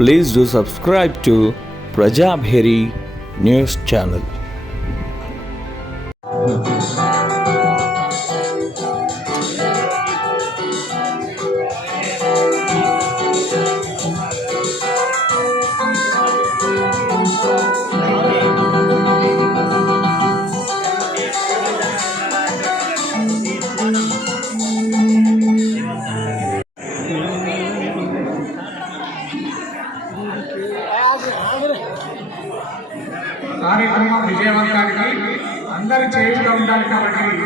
Please do subscribe to Prajabheri News Channel. కార్యక్రమం విజయవంతానికి అందరి చేయుగా ఉండాలి కాబట్టి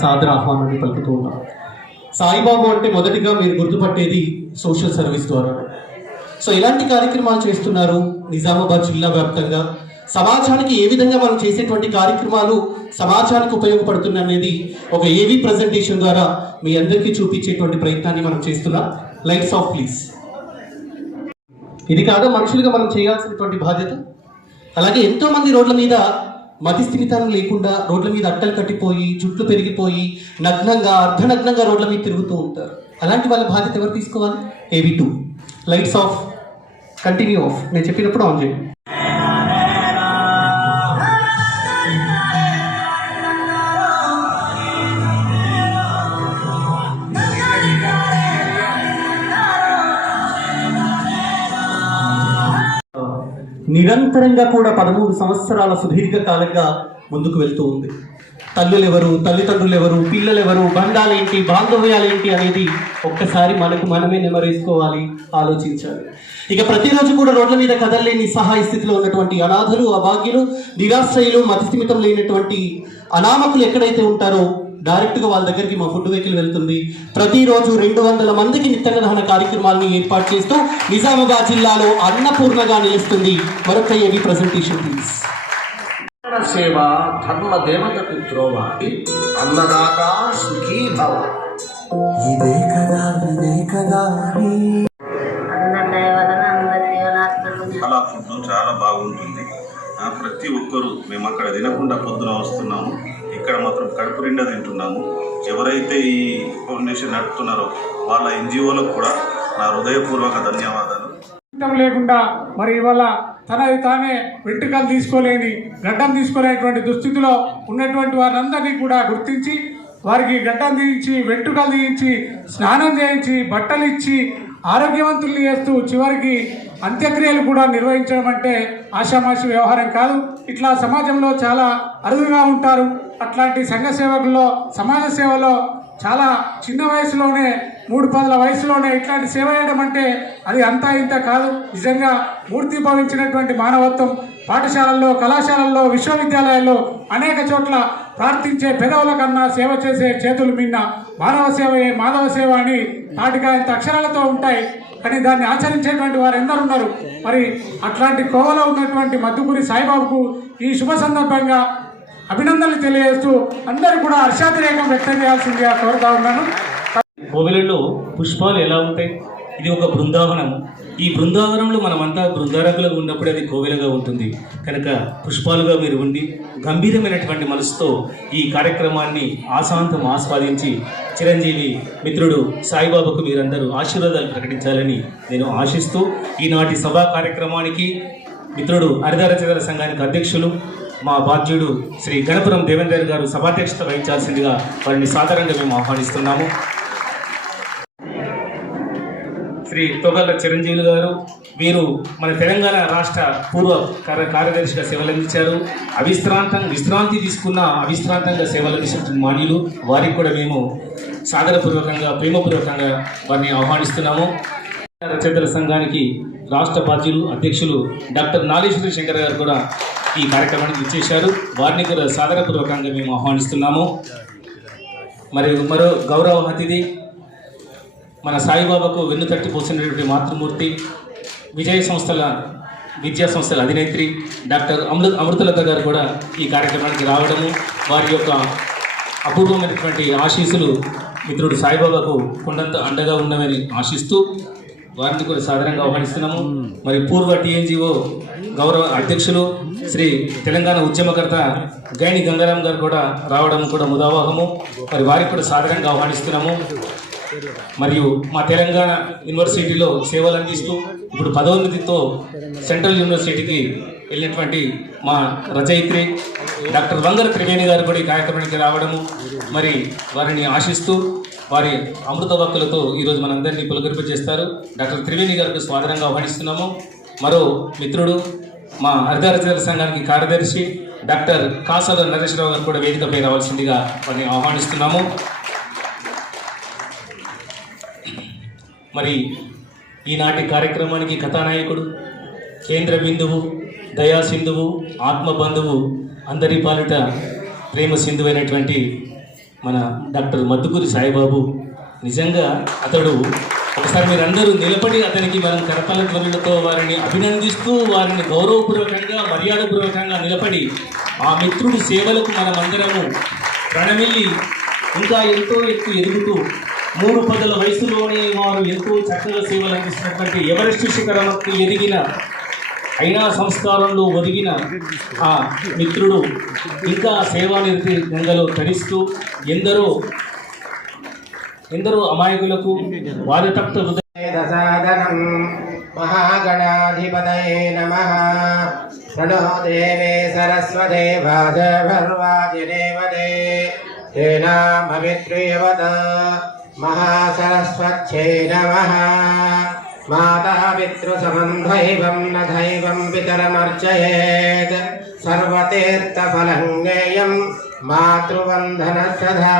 సాదర ఆహ్వానాన్ని పలుకుతూ ఉన్నాం. సాయిబాబు అంటే మొదటిగా మీరు గుర్తుపట్టేది సోషల్ సర్వీస్ ద్వారా. సో ఇలాంటి కార్యక్రమాలు చేస్తున్నారు నిజామాబాద్ జిల్లా వ్యాప్తంగా. సమాజానికి ఏ విధంగా మనం చేసేటువంటి కార్యక్రమాలు సమాజానికి ఉపయోగపడుతుంది అనేది ఒక ఏవీ ప్రజెంటేషన్ ద్వారా మీ అందరికీ చూపించేటువంటి ప్రయత్నాన్ని మనం చేస్తున్నాం. Lights off please. ఇది కాదా మనుషులుగా మనం చేయాల్సినటువంటి బాధ్యత. అలాగే ఎంతోమంది రోడ్ల మీద మతిస్థిమితానం లేకుండా రోడ్ల మీద అట్టలు కట్టిపోయి జుట్లు పెరిగిపోయి నగ్నంగా అర్ధనగ్నంగా రోడ్ల మీద తిరుగుతూ ఉంటారు. అలాంటి వాళ్ళ బాధ్యత ఎవరు తీసుకోవాలి? ఏవి 2 లైట్స్ ఆఫ్, కంటిన్యూ ఆఫ్. నేను చెప్పినప్పుడు ఆన్ చేయండి. నిరంతరంగా కూడా 13 సంవత్సరాల సుదీర్ఘ కాలంగా ముందుకు వెళ్తూ ఉంది. తల్లులు ఎవరు, తల్లిదండ్రులు ఎవరు, పిల్లలు ఎవరు, బంధాలేంటి, బాంధవ్యాలేంటి అనేది ఒక్కసారి మనమే నెమరేసుకోవాలి, ఆలోచించాలి. ఇక ప్రతిరోజు కూడా రోడ్ల మీద కదలలేని సహాయ స్థితిలో ఉన్నటువంటి అనాథలు, అభాగ్యులు, నిరాశ్రయులు, మతిస్థిమితం లేనటువంటి అనామకులు ఎక్కడైతే ఉంటారో డైరెక్ట్గా వాళ్ళ దగ్గరికి మా ఫుడ్ వెహికల్ వెళ్తుంది. ప్రతిరోజు 200 మందికి నిత్యదహన కార్యక్రమాలను ఏర్పాటు చేస్తూ నిజామాబాద్ జిల్లాలో అన్నపూర్ణగా నిలుస్తుంది. మరొక ఏవి ప్రజెంటేషన్ ప్లీజ్. సేవ ధర్మ దేవత పిత్రోవ అన్నదాత సుఖీ భవ. ఇదే కదా చాలా ఫుడ్ చాలా బాగుంటుంది. ప్రతి ఒక్కరూ మేము అక్కడ తినకుండా పొద్దున వస్తున్నాము, ఇక్కడ మాత్రం కడుపు నిండా తింటున్నాము. ఎవరైతే ఈ ఫౌండేషన్ నడుపుతున్నారో వాళ్ళ ఎన్జిఓలకు కూడా నా హృదయపూర్వక ధన్యవాదాలు. లేకుండా మరి ఇవాళ తనది తానే వెంట్రుకలు తీసుకోలేని, గడ్డం తీసుకోలేనటువంటి దుస్థితిలో ఉన్నటువంటి వారందరినీ కూడా గుర్తించి వారికి గడ్డం తీయించి, వెంట్రుకలు తీయించి, స్నానం చేయించి, బట్టలు ఇచ్చి ఆరోగ్యవంతుల్ని చేస్తూ చివరికి అంత్యక్రియలు కూడా నిర్వహించడం అంటే ఆషామాషి వ్యవహారం కాదు. ఇట్లా సమాజంలో చాలా అరుదుగా ఉంటారు. అట్లాంటి సంఘ సేవకుల్లో, సమాజ సేవలో చాలా చిన్న వయసులోనే 3-10 వయసులోనే ఇట్లాంటి సేవ చేయడం అంటే అది అంతా ఇంత కాదు. నిజంగా మూర్తిభవించినటువంటి మానవత్వం పాఠశాలల్లో, కళాశాలల్లో, విశ్వవిద్యాలయాల్లో అనేక చోట్ల ప్రార్థించే పెదవుల కన్నా సేవ చేసే చేతులు మిన్న మానవ సేవయే మాధవ సేవ అని నాటిగా ఇంత అక్షరాలతో ఉంటాయి. కానీ దాన్ని ఆచరించేటువంటి వారు ఎందరున్నారు? మరి అట్లాంటి కోవలో ఉన్నటువంటి మద్దుకూరి సాయిబాబుకు ఈ శుభ సందర్భంగా అభినందనలు తెలియజేస్తూ అందరూ కూడా హర్షాతిరేకం వ్యక్తం చేయాల్సిందిగా కోరుతా ఉన్నాను. కోవెలలో పుష్పాలు ఎలా ఉంటాయి? ఇది ఒక బృందావనం. ఈ బృందావనంలో మనమంతా బృందారకులుగా ఉన్నప్పుడే అది కోవెలగా ఉంటుంది. కనుక పుష్పాలుగా మీరు ఉండి గంభీరమైనటువంటి మనసుతో ఈ కార్యక్రమాన్ని ఆశాంతం ఆస్వాదించి చిరంజీవి మిత్రుడు సాయిబాబాకు మీరందరూ ఆశీర్వాదాలు ప్రకటించాలని నేను ఆశిస్తూ ఈనాటి సభా కార్యక్రమానికి మిత్రుడు హరిత రచయితల సంఘానికి అధ్యక్షులు మా బాధ్యుడు శ్రీ గణపురం దేవేందర్ గారు సభాధ్యక్షత వహించాల్సిందిగా వారిని సాధారణంగా మేము ఆహ్వానిస్తున్నాము. శ్రీ తొగల చిరంజీవి గారు. వీరు మన తెలంగాణ రాష్ట్ర పూర్వ కార్యదర్శిగా సేవలు అందించారు. విశ్రాంతి తీసుకున్న అవిశ్రాంతంగా సేవలు అందించిన మాన్యులు. వారికి కూడా మేము సాదరపూర్వకంగా ప్రేమపూర్వకంగా వారిని ఆహ్వానిస్తున్నాము. రచయితల సంఘానికి రాష్ట్ర బాధ్యులు అధ్యక్షులు డాక్టర్ నాగేశ్వరి శంకర్ గారు కూడా ఈ కార్యక్రమానికి ఇచ్చేశారు. వారిని కూడా సాదరపూర్వకంగా మేము ఆహ్వానిస్తున్నాము. మరో గౌరవ అతిథి మన సాయిబాబాకు వెన్నుతట్టి పోసినటువంటి మాతృమూర్తి, విద్యా సంస్థల అధినేత్రి డాక్టర్ అమృతలత గారు కూడా ఈ కార్యక్రమానికి రావడము, వారి యొక్క అపూర్వమైనటువంటి ఆశీస్సులు మిత్రుడు సాయిబాబాకు కొండంత అండగా ఉన్నవని ఆశిస్తూ వారిని కూడా సాధారణంగా ఆహ్వానిస్తున్నాము. మరి పూర్వ టీఎన్జిఓ గౌరవ అధ్యక్షులు శ్రీ తెలంగాణ ఉద్యమకర్త గైని గంగారాం గారు కూడా రావడం కూడా ముదావాహము. మరి వారికి కూడా సాధారణంగా ఆహ్వానిస్తున్నాము. మరియు మా తెలంగాణ యూనివర్సిటీలో సేవలు అందిస్తూ ఇప్పుడు పదోన్నతితో సెంట్రల్ యూనివర్సిటీకి వెళ్ళినటువంటి మా రచయిత్రి డాక్టర్ వంగర త్రివేణి గారు కూడా ఈ కార్యక్రమానికి రావడము, మరి వారిని ఆశిస్తూ వారి అమృత వాక్కులతో ఈరోజు మనందరినీ పులకరింపజేస్తారు. డాక్టర్ త్రివేణి గారికి స్వాగతంగా ఆహ్వానిస్తున్నాము. మరో మిత్రుడు మా హరిత రచయితల సంఘానికి కార్యదర్శి డాక్టర్ కాసాల నరేశ్వరరావు గారు కూడా వేదికపై రావాల్సిందిగా వారిని ఆహ్వానిస్తున్నాము. మరి ఈనాటి కార్యక్రమానికి కథానాయకుడు, కేంద్ర బిందువు, దయా సింధువు, ఆత్మబంధువు, అందరి పాలిట ప్రేమ సింధువైనటువంటి మన డాక్టర్ మద్దుకూరి సాయిబాబు. నిజంగా అతడు ఒకసారి మీరందరూ నిలబడి అతనికి మనం కరతాళ ధ్వనులతో వారిని అభినందిస్తూ వారిని గౌరవపూర్వకంగా మర్యాదపూర్వకంగా నిలబడి ఆ మిత్రుడి సేవలకు మనమందరము ప్రణమిల్లి ఇంకా ఎంతో ఎదుగుతూ 3 పదుల వయసులోనే వారు ఎంతో చక్కగా సేవలు అందిస్తున్నటువంటి ఎవరెస్ట్ శిఖరాలకు ఎదిగిన అయినా సంస్కారంలో ఒదిగిన ఆ మిత్రుడు ఇంకా సేవానిరతి గంగలో తరిస్తూ ఎందరో అమాయకులకు వాదతప్త సాధనం మహాగణాధిపతయే నమః. ప్రణో దేవే సరస్వతే భాజర్వాజిదేవతే తేనామవిత్రియవత మహాసరస్వత్యై నమః. మాతా పితృసమం దైవం న దైవం పితరమర్చయేత్. సర్వతీర్థఫలం జ్ఞేయం మాతృవందన సదా.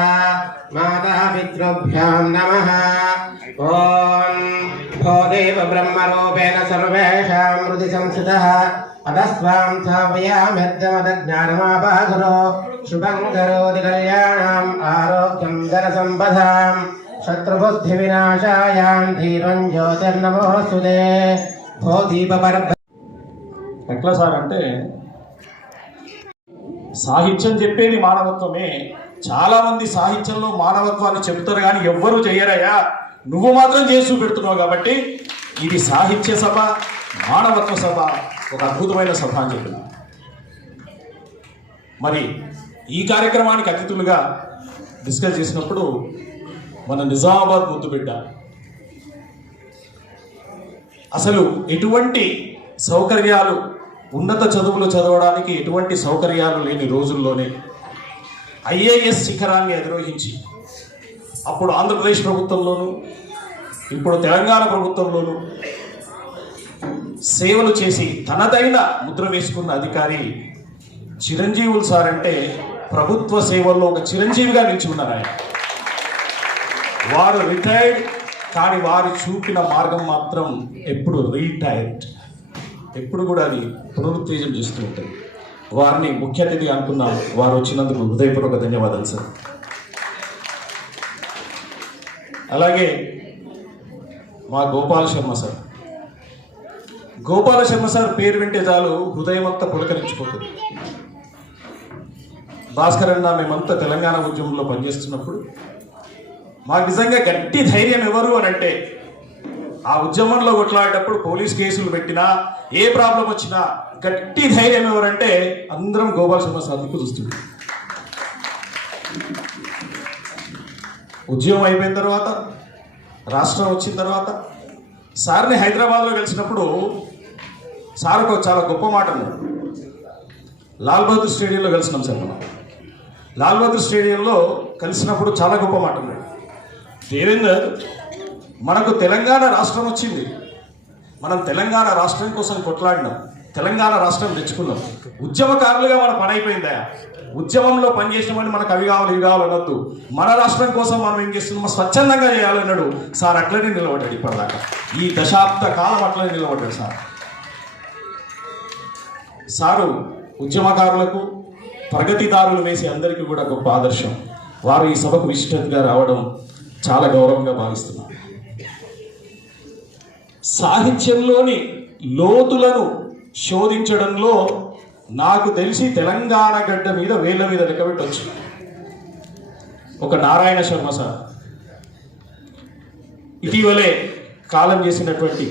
మాతా పితృభ్యాం నమః. ఓం భోదేవ బ్రహ్మరూపేణ సర్వేషాం హృది సంస్థితః అతస్వాం స్థాపయామ్యర్థమదజ్ఞానమాపాసురో శుభం కరోతి కళ్యాణం ఆరోగ్యం ధనసంపదాం శత్రుబుద్ధి వినాశాయాం ధీరం జ్యోతిర్నమోస్తుతే. భోదీప పరబ్రహ్మ. ఎట్లా సార్ అంటే సాహిత్యం చెప్పేది మానవత్వమే. చాలా మంది సాహిత్యంలో మానవత్వాన్ని చెబుతారు కానీ ఎవ్వరూ చెయ్యరయ్యా, నువ్వు మాత్రం చేసి పెడుతున్నావు. కాబట్టి ఇది సాహిత్య సభ, మానవత్వ సభ, ఒక అద్భుతమైన సభ అని చెప్పిన. మరి ఈ కార్యక్రమానికి అతిథులుగా డిస్కస్ చేసినప్పుడు మన నిజామాబాద్ ముద్దుబిడ్డ, అసలు ఎటువంటి సౌకర్యాలు, ఉన్నత చదువులు చదవడానికి ఎటువంటి సౌకర్యాలు లేని రోజుల్లోనే ఐఏఎస్ శిఖరాన్ని అధిరోహించి అప్పుడు ఆంధ్రప్రదేశ్ ప్రభుత్వంలోను ఇప్పుడు తెలంగాణ ప్రభుత్వంలోను సేవలు చేసి తనదైన ముద్ర వేసుకున్న అధికారి చిరంజీవులు సార్. అంటే ప్రభుత్వ సేవల్లో ఒక చిరంజీవిగా నిలిచి ఉన్నారు ఆయన. వారు రిటైర్డ్ కానీ వారు చూపిన మార్గం మాత్రం ఎప్పుడు రీటైర్డ్, ఎప్పుడు కూడా అది పునరుత్తేజం చేస్తూ ఉంటుంది. వారిని ముఖ్య అతిథి అనుకున్నాం. వారు వచ్చినందుకు హృదయపూర్వక ధన్యవాదాలు సార్. అలాగే మా గోపాల శర్మ సార్. గోపాల శర్మ సార్ పేరు వింటే చాలు హృదయం అంతా పులకరించిపోతుంది. భాస్కర్ అన్న మేమంతా తెలంగాణ ఉద్యమంలో పనిచేస్తున్నప్పుడు మాకు నిజంగా గట్టి ధైర్యం ఎవరు అని అంటే, ఆ ఉద్యమంలో కొట్లాడేటప్పుడు పోలీస్ కేసులు పెట్టినా ఏ ప్రాబ్లం వచ్చినా గట్టి ధైర్యం ఎవరంటే అందరం గోపాల శర్మ సార్ దిక్కు చూస్తుంది. ఉద్యమం అయిపోయిన తర్వాత, రాష్ట్రం వచ్చిన తర్వాత సార్ని హైదరాబాద్లో కలిసినప్పుడు సార్ ఒక చాలా గొప్ప మాట అన్నాడు. లాల్ బహదూర్ స్టేడియంలో కలిసినాం సార్ మనం. లాల్ బహదూర్ స్టేడియంలో కలిసినప్పుడు చాలా గొప్ప మాట అన్నాడు. దేవేందర్, మనకు తెలంగాణ రాష్ట్రం వచ్చింది, మనం తెలంగాణ రాష్ట్రం కోసం కొట్లాడినాం, తెలంగాణ రాష్ట్రం తెచ్చుకున్నాం. ఉద్యమకారులుగా మన పని అయిపోయిందా? ఉద్యమంలో పనిచేసినామని మనకు అవి కావాలి ఇవి కావాలి అనొద్దు. మన రాష్ట్రం కోసం మనం ఏం చేస్తున్నామో స్వచ్ఛందంగా చేయాలన్నాడు సార్. అట్లనే నిలబడ్డాడు ఇప్పటిదాకా, ఈ దశాబ్ద కాలం అట్లనే నిలబడ్డాడు సారు. ఉద్యమకారులకు ప్రగతిదారులు వేసి అందరికీ కూడా గొప్ప ఆదర్శం. వారు ఈ సభకు విశిష్టతగా రావడం చాలా గౌరవంగా భావిస్తున్నారు. సాహిత్యంలోని లోతులను శోధించడంలో నాకు తెలిసి తెలంగాణ గడ్డ మీద వేళ్ళ మీద లెక్కబెట్టవచ్చు. ఒక నారాయణ శర్మ సార్, ఇటీవలే కాలం చేసినటువంటి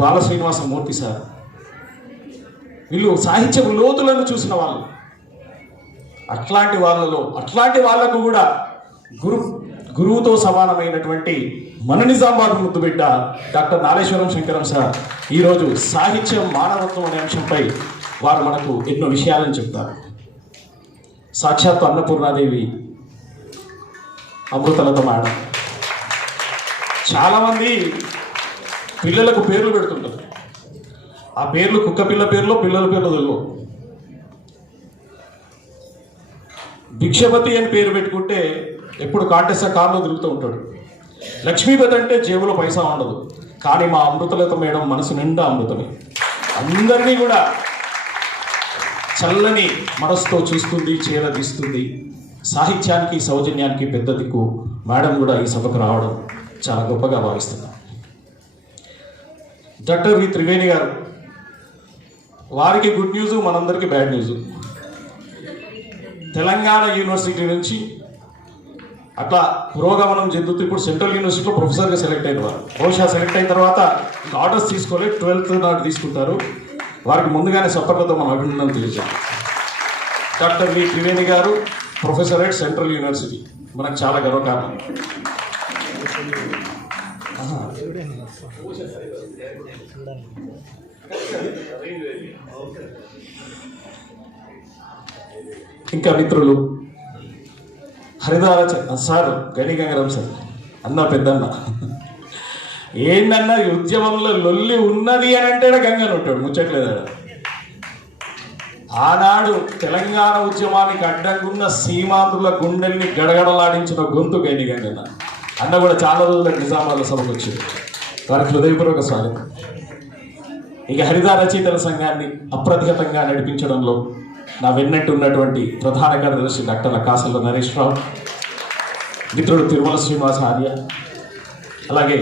బాలశ్రీనివాసమూర్తి సార్, వీళ్ళు సాహిత్య లోతులను చూసిన వాళ్ళు. అట్లాంటి వాళ్లకు కూడా గురువుతో సమానమైనటువంటి మన నిజామాబాద్ ముద్దుబిడ్డ డాక్టర్ నాలేశ్వరం శంకరం సార్ ఈరోజు సాహిత్యం మానవత్వం అనే అంశంపై వారు మనకు ఎన్నో విషయాలను చెప్తారు. సాక్షాత్తు అన్నపూర్ణాదేవి అమృతలత మేడం. చాలామంది పిల్లలకు పేర్లు పెడుతుంటారు, ఆ పేర్లు కుక్క పిల్ల పేర్లు పిల్లల పేర్లు తెలియవు. భిక్షపతి అని పేరు పెట్టుకుంటే ఎప్పుడు కాంటెస్ట కార్లో తిరుగుతూ ఉంటాడు. లక్ష్మీపతి అంటే జేబులో పైసా ఉండదు, కానీ మా అమృతలత మేడం మనసు నిండా అమృతమే. అందరినీ కూడా చల్లని మనసుతో చూస్తుంది, చేరదీస్తుంది. సాహిత్యానికి సౌజన్యానికి పెద్ద దిక్కు మేడం కూడా ఈ సభకు రావడం చాలా గొప్పగా భావిస్తున్నాం. డాక్టర్ వి త్రివేణి గారు, వారికి గుడ్ న్యూస్, మనందరికీ బ్యాడ్ న్యూస్. తెలంగాణ యూనివర్సిటీ నుంచి అట్లా పురోగమనం చెందుతూ ఇప్పుడు సెంట్రల్ యూనివర్సిటీలో ప్రొఫెసర్గా సెలెక్ట్ అయిన వారు. బహుశా సెలెక్ట్ అయిన తర్వాత ఆర్డర్స్ తీసుకోలేదు, 12th నాడు తీసుకుంటారు. వారికి ముందుగానే సఫర్లతో మనం అభినందనలు తెలియజేయాలి. డాక్టర్ వి త్రివేణి గారు ప్రొఫెసర్ ఎట్ సెంట్రల్ యూనివర్సిటీ, మనకు చాలా గర్వకారణం. ఇంకా మిత్రులు హరిదార సార్, గణి గంగరం సార్, అన్న పెద్దన్న, ఏంటన్నా ఈ ఉద్యమంలో లొల్లి ఉన్నది అని అంటే గంగన్ ఉంటాడు, ముచ్చట్లేదు. ఆనాడు తెలంగాణ ఉద్యమానికి అడ్డంకున్న సీమాంధ్రుల గుండెల్ని గడగడలాడించిన గొంతు గణి గంగన్న అన్న కూడా చాలా రోజులకు నిజామాబాద్ సభకు వచ్చింది. వారికి హృదయపూర్వక స్వాగతం. ఇక హరిదార రచయితల సంఘాన్ని అప్రతిహతంగా నడిపించడంలో నా వెన్నట్టు ఉన్నటువంటి ప్రధాన కార్యదర్శి డాక్టర్ కాసల నరేష్ రావు, మిత్రుడు తిరుమల శ్రీనివాస ఆర్య, అలాగే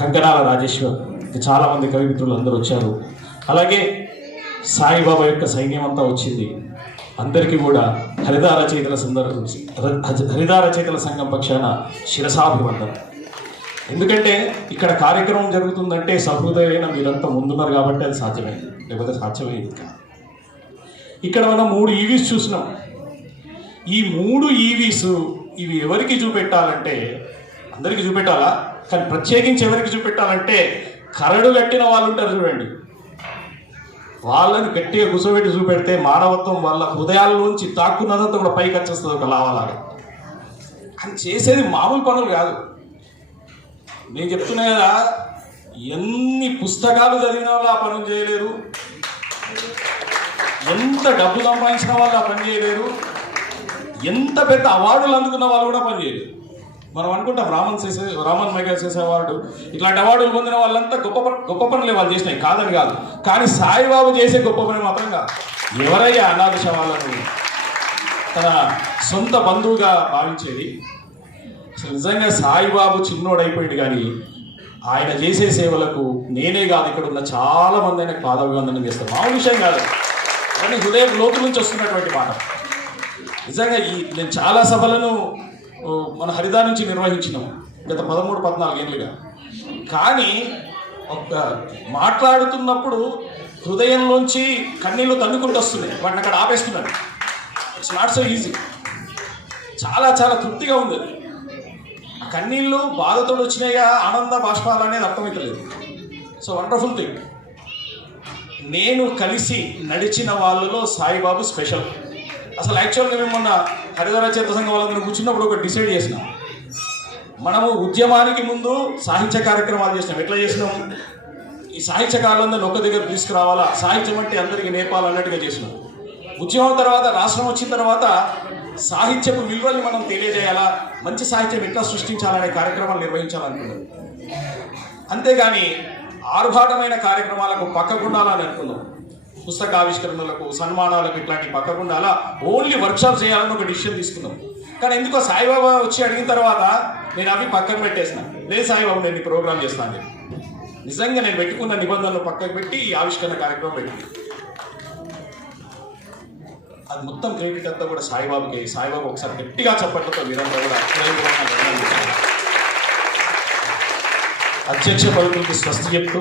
కంకణాల రాజేశ్వర్, చాలామంది కవి మిత్రులు అందరూ వచ్చారు. అలాగే సాయిబాబా యొక్క సైన్యం అంతా వచ్చింది. అందరికీ కూడా హరిదార రచయితల సంఘం పక్షాన శిరసాభివందనం. ఎందుకంటే ఇక్కడ కార్యక్రమం జరుగుతుందంటే సహృదయమైన మీరంతా ముందున్నారు కాబట్టి అది సాధ్యమైంది, లేకపోతే సాధ్యమైంది కాదు. ఇక్కడ మనం 3 ఈవీస్ చూసినాం. ఈ 3 ఈవీస్ ఇవి ఎవరికి చూపెట్టాలంటే, అందరికీ చూపెట్టాలా, కానీ ప్రత్యేకించి ఎవరికి చూపెట్టాలంటే కరడు కట్టిన వాళ్ళు ఉంటారు చూడండి, వాళ్ళని గట్టిగా కూర్చోబెట్టి చూపెడితే మానవత్వం వాళ్ళ హృదయాల్లోంచి తాక్కున్నదంతా కూడా పైకి వచ్చేస్తుంది ఒక లావాలాగా. అని చేసేది మామూలు పనులు కాదు. నేను చెప్తున్నా కదా, ఎన్ని పుస్తకాలు చదివిన వాళ్ళు ఆ పనులు చేయలేరు, ఎంత డబ్బు సంపాదించిన వాళ్ళు ఆ పని చేయలేరు, ఎంత పెద్ద అవార్డులు అందుకున్న వాళ్ళు కూడా పని చేయలేరు. మనం అనుకుంటాం రామన్ మెగాసెస్ అవార్డు, ఇట్లాంటి అవార్డులు పొందిన వాళ్ళంతా గొప్ప పనులే వాళ్ళు చేసినాయి, కాదని కాదు. కానీ సాయిబాబు చేసే గొప్ప పని మాత్రం కాదు. ఎవరయ్యా అనాథ శవాలను తన సొంత బంధువుగా భావించేది? అసలు నిజంగా సాయిబాబు చిన్నోడైపోయాడు, కానీ ఆయన చేసే సేవలకు నేనే కాదు ఇక్కడ ఉన్న చాలా మంది ఆయనకు పాదాభివందనం చేస్తారు. మామూలు విషయం కాదు, కానీ హృదయం లోతు నుంచి వస్తున్నటువంటి మాట. నిజంగా నేను చాలా సభలను మన హరిదా నుంచి నిర్వహించినాం గత 13-14 ఏళ్ళుగా. కానీ ఒక మాట్లాడుతున్నప్పుడు హృదయంలోంచి కన్నీళ్ళు తన్నుకుంటూ వస్తున్నాయి, వాటిని అక్కడ ఆపేస్తున్నాను. It's not so easy. చాలా చాలా తృప్తిగా ఉంది. ఆ కన్నీళ్ళు బాధతో వచ్చినాయిగా, ఆనంద బాష్పాలు అనేది అర్థమవుతలేదు. So wonderful thing. నేను కలిసి నడిచిన వాళ్ళలో సాయిబాబు స్పెషల్. అసలు యాక్చువల్గా మేము మొన్న హరిదార రచయిత సంఘం వాళ్ళందరూ కూర్చున్నప్పుడు ఒకటి డిసైడ్ చేసినాం, మనము ఉద్యమానికి ముందు సాహిత్య కార్యక్రమాలు చేసినాం. ఎట్లా చేసినాం? ఈ సాహిత్య కాలంలో ఒక దగ్గర తీసుకురావాలా, సాహిత్యం అంటే అందరికీ నేర్పాలన్నట్టుగా చేసినాం. ఉద్యమం తర్వాత రాష్ట్రం వచ్చిన తర్వాత సాహిత్యపు విలువల్ని మనం తెలియజేయాలా, మంచి సాహిత్యం ఎట్లా సృష్టించాలనే కార్యక్రమాలు నిర్వహించాలనుకున్నాం. అంతేగాని ఆర్భాటమైన కార్యక్రమాలకు పక్కకుండాలని అనుకున్నాం. పుస్తకావిష్కరణలకు, సన్మానాలకు ఇట్లాంటి పక్కకుండాలా ఓన్లీ వర్క్షాప్ చేయాలని ఒక డిసిషన్ తీసుకున్నాం. కానీ ఎందుకో సాయిబాబా వచ్చి అడిగిన తర్వాత నేను అవి పక్కన పెట్టేసిన. లేదు సాయిబాబు, నేను ఈ ప్రోగ్రామ్ చేస్తాను. నిజంగా నేను పెట్టుకున్న నిబంధనలు పక్కకు పెట్టి ఈ ఆవిష్కరణ కార్యక్రమం పెట్టి అది మొత్తం క్రెడిట్ అంతా కూడా సాయిబాబుకి. సాయిబాబు ఒకసారి గట్టిగా చప్పట్లతో మీరంతా కూడా అధ్యక్ష పలుకులకి స్వస్తి చెప్తూ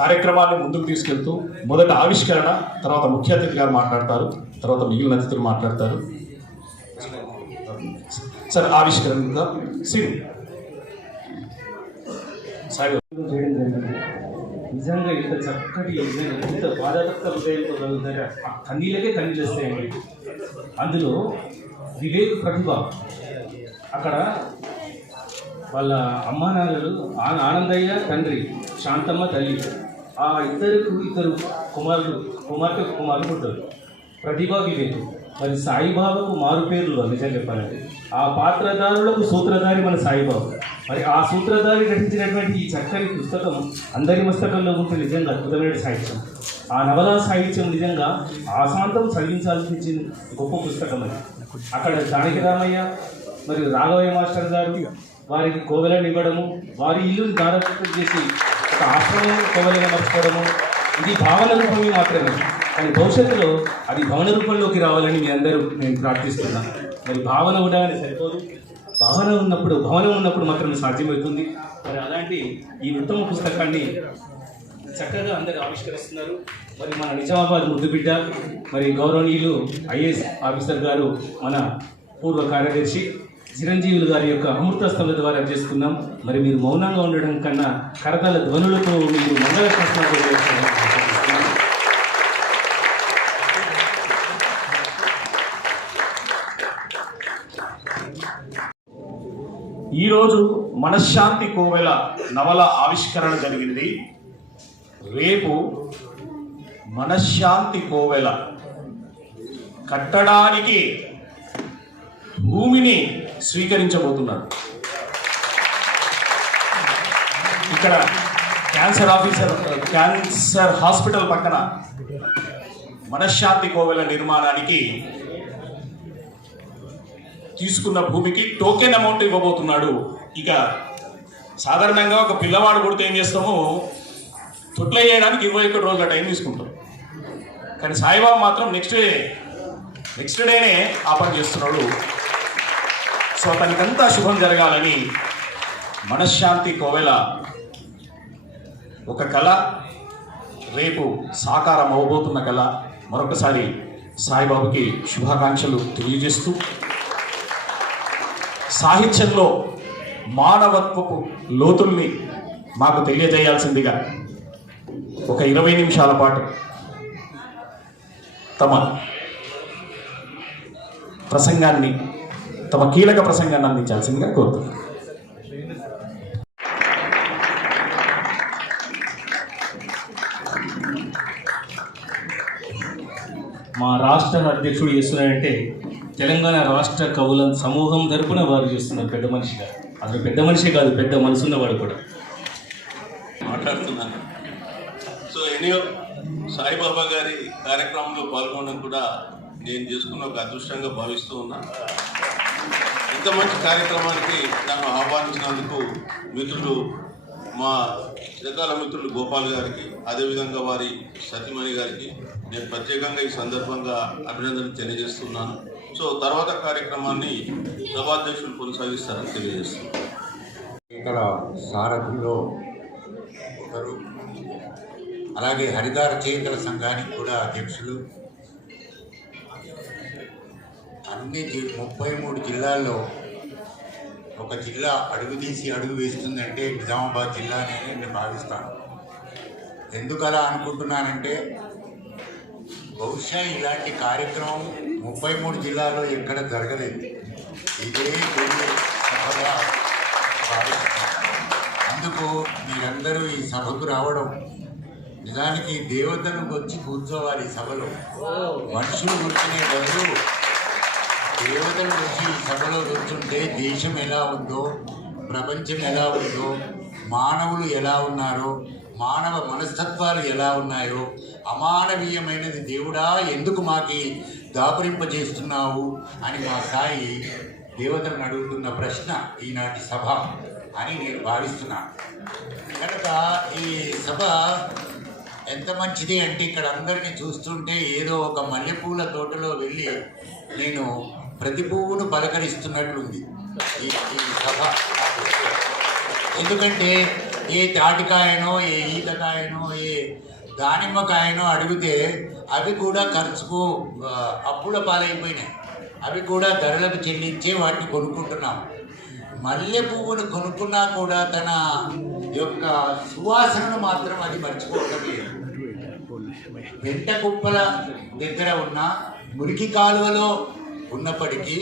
కార్యక్రమాన్ని ముందుకు తీసుకెళ్తూ మొదట ఆవిష్కరణ, తర్వాత ముఖ్య అతిథి గారు మాట్లాడతారు, తర్వాత మిగిలిన అతిథులు మాట్లాడతారు. సార్ ఆవిష్కరణ నిజంగా ఇంత చక్కటి, ఇంత బాధాతత్వ హృదయంతో చదువుతారా, కన్నీళ్ళకే కన్నీళ్ళు వస్తాయండి. అందులో వివేక్ ప్రతిభ, అక్కడ వాళ్ళ అమ్మా నాన్నలు ఆనందయ్య తండ్రి, శాంతమ్మ తల్లి, ఆ ఇద్దరు కుమార్తె పుట్టారు, ప్రతిభ వివేక్. మరి సాయిబాబాకు మారు పేర్లు నిజం చెప్పాలంటే. ఆ పాత్రధారులకు సూత్రధారి మన సాయిబాబా. మరి ఆ సూత్రధారి రచించినటువంటి ఈ చక్కని పుస్తకం అందరి మస్తకంలో ఉంటే నిజంగా అద్భుతమైన సాహిత్యం. ఆ నవలా సాహిత్యం నిజంగా ఆశాంతం చదివించాల్సిన గొప్ప పుస్తకం అది. అక్కడ జానకి రామయ్య మరియు రాఘవయ్య మాస్టర్ గారు వారికి కోవెలను ఇవ్వడము, వారి ఇల్లుని దారదత్తం చేసి ఒక ఆశ్రమం కోవెలుగా మర్చుకోవడము, ఇది భావన రూపమే మాత్రమే. కానీ భవిష్యత్తులో అది భవన రూపంలోకి రావాలని మీ అందరూ నేను ప్రార్థిస్తున్నాను. మరి భావన ఉండగానే సరిపోదు, భవనం ఉన్నప్పుడు మాత్రమే సాధ్యమవుతుంది. మరి అలాంటి ఈ ఉత్తమ పుస్తకాన్ని చక్కగా అందరూ ఆవిష్కరిస్తున్నారు. మరి మన నిజామాబాద్ ముద్దుబిడ్డ, మరి గౌరవనీయులు ఐఏఎస్ ఆఫీసర్ గారు, మన పూర్వ కార్యదర్శి చిరంజీవులు గారి యొక్క అమృతస్థల ద్వారా చేసుకున్నాం. మరి మీరు మౌనంగా ఉండడం కన్నా కరతాల ధ్వనులతో మీరు మంగళ శాసనాలు. ఈరోజు మనశ్శాంతి కోవెల నవల ఆవిష్కరణ జరిగింది. రేపు మనశ్శాంతి కోవెల కట్టడానికి భూమిని స్వీకరించబోతున్నారు. ఇక్కడ క్యాన్సర్ హాస్పిటల్ పక్కన మనశ్శాంతి కోవెల నిర్మాణానికి తీసుకున్న భూమికి టోకెన్ అమౌంట్ ఇవ్వబోతున్నాడు. ఇక సాధారణంగా ఒక పిల్లవాడు కొడితే ఏం చేస్తాము, తొట్ల చేయడానికి 21 రోజుల టైం తీసుకుంటాం. కానీ సాయిబాబా మాత్రం నెక్స్ట్ డేనే ఆ పని చేస్తున్నాడు. సో అతనికంతా శుభం జరగాలని మనశ్శాంతి కోవెల ఒక కళ, రేపు సాకారం అవ్వబోతున్న కళ. మరొకసారి సాయిబాబాకి శుభాకాంక్షలు తెలియజేస్తూ, సాహిత్యంలో మానవత్వపు లోతుల్ని మాకు తెలియజేయాల్సిందిగా ఒక 20 నిమిషాల పాటు తమ కీలక ప్రసంగాన్ని అందించాల్సిందిగా కోరుతున్నాను. మా రాష్ట్ర అధ్యక్షుడు చేస్తున్నారంటే తెలంగాణ రాష్ట్ర కవుల సమూహం తరపున వారు చేస్తున్నారు పెద్ద మనిషిగా. అసలు పెద్ద మనిషి కాదు, పెద్ద మనసున్నవాడు కూడా. మాట్లాడుతున్నాను. సో ఎనియో సాయిబాబా గారి కార్యక్రమంలో పాల్గొనడం కూడా నేను చేసుకున్న ఒక అదృష్టంగా భావిస్తూ ఉన్నా. ఇంత మంచి కార్యక్రమానికి నన్ను ఆహ్వానించినందుకు మిత్రులు, మా చిరకాల మిత్రులు గోపాల్ గారికి, అదేవిధంగా వారి సతీమణి గారికి నేను ప్రత్యేకంగా ఈ సందర్భంగా అభినందనలు తెలియజేస్తున్నాను. సో తర్వాత కార్యక్రమాన్ని సభాధ్యక్షులు కొనసాగిస్తారని తెలియజేస్తున్నాను. ఇక్కడ సారథుల్లో ఒకరు, అలాగే హరిదార చేతుల సంఘానికి కూడా అధ్యక్షులు. అన్ని 33 జిల్లాల్లో ఒక జిల్లా అడుగు వేస్తుందంటే నిజామాబాద్ జిల్లానే నేను భావిస్తాను. ఎందుకు అలా అనుకుంటున్నానంటే, బహుశా ఇలాంటి కార్యక్రమం 33 జిల్లాల్లో ఎక్కడ జరగలేదు. ఇదే భావిస్తున్నాను. అందుకు మీరందరూ ఈ సభకు రావడం, నిజానికి దేవతలు వచ్చి కూర్చోవాలి ఈ సభలో. మనుషులు కూర్చునే బదులు దేవతలు వచ్చి ఈ సభలో కూర్చుంటే దేశం ఎలా ఉందో, ప్రపంచం ఎలా ఉందో, మానవులు ఎలా ఉన్నారో, మానవ మనస్తత్వాలు ఎలా ఉన్నాయో, అమానవీయమైనది దేవుడా ఎందుకు మాకి దాపురింపజేస్తున్నావు అని మా సాయి దేవతలను అడుగుతున్న ప్రశ్న ఈనాటి సభ అని నేను భావిస్తున్నాను. కనుక ఈ సభ ఎంత మంచిది అంటే ఇక్కడ అందరినీ చూస్తుంటే ఏదో ఒక మల్లెపూల తోటలో వెళ్ళి నేను ప్రతి పువ్వును పలకరిస్తున్నట్లుంది ఈ సభ. ఎందుకంటే ఏ తాటికాయనో, ఏ ఈతకాయనో, ఏ దానిమ్మకాయనో అడిగితే అవి కూడా ఖర్చుకు అప్పుల పాలైపోయినాయి. అవి కూడా ధరలకు చెల్లించే వాటిని కొనుక్కుంటున్నాం. మల్లె పువ్వును కొనుక్కున్నా కూడా తన యొక్క సువాసనను మాత్రం అది మర్చిపోవడం లేదు. వెంట కుప్పల దగ్గర ఉన్న మురికి కాలువలో ఉన్నప్పటికీ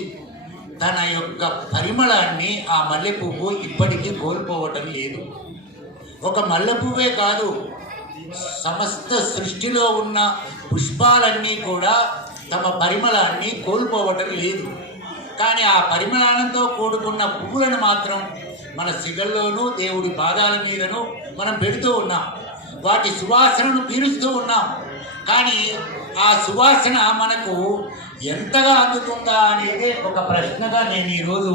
తన యొక్క పరిమళాన్ని ఆ మల్లె పువ్వు ఇప్పటికీ కోల్పోవటం లేదు. ఒక మల్లె పువ్వే కాదు, సమస్త సృష్టిలో ఉన్న పుష్పాలన్నీ కూడా తమ పరిమళాన్ని కోల్పోవటం లేదు. కానీ ఆ పరిమళంతో కూడుకున్న పువ్వులను మాత్రం మన సిగల్లోనూ దేవుడి పాదాల మీదను మనం పెడుతూ ఉన్నాం. వాటి సువాసనను పీలుస్తూ ఉన్నాం. కానీ ఆ సువాసన మనకు ఎంతగా అందుతుందా అనేది ఒక ప్రశ్నగా నేను ఈరోజు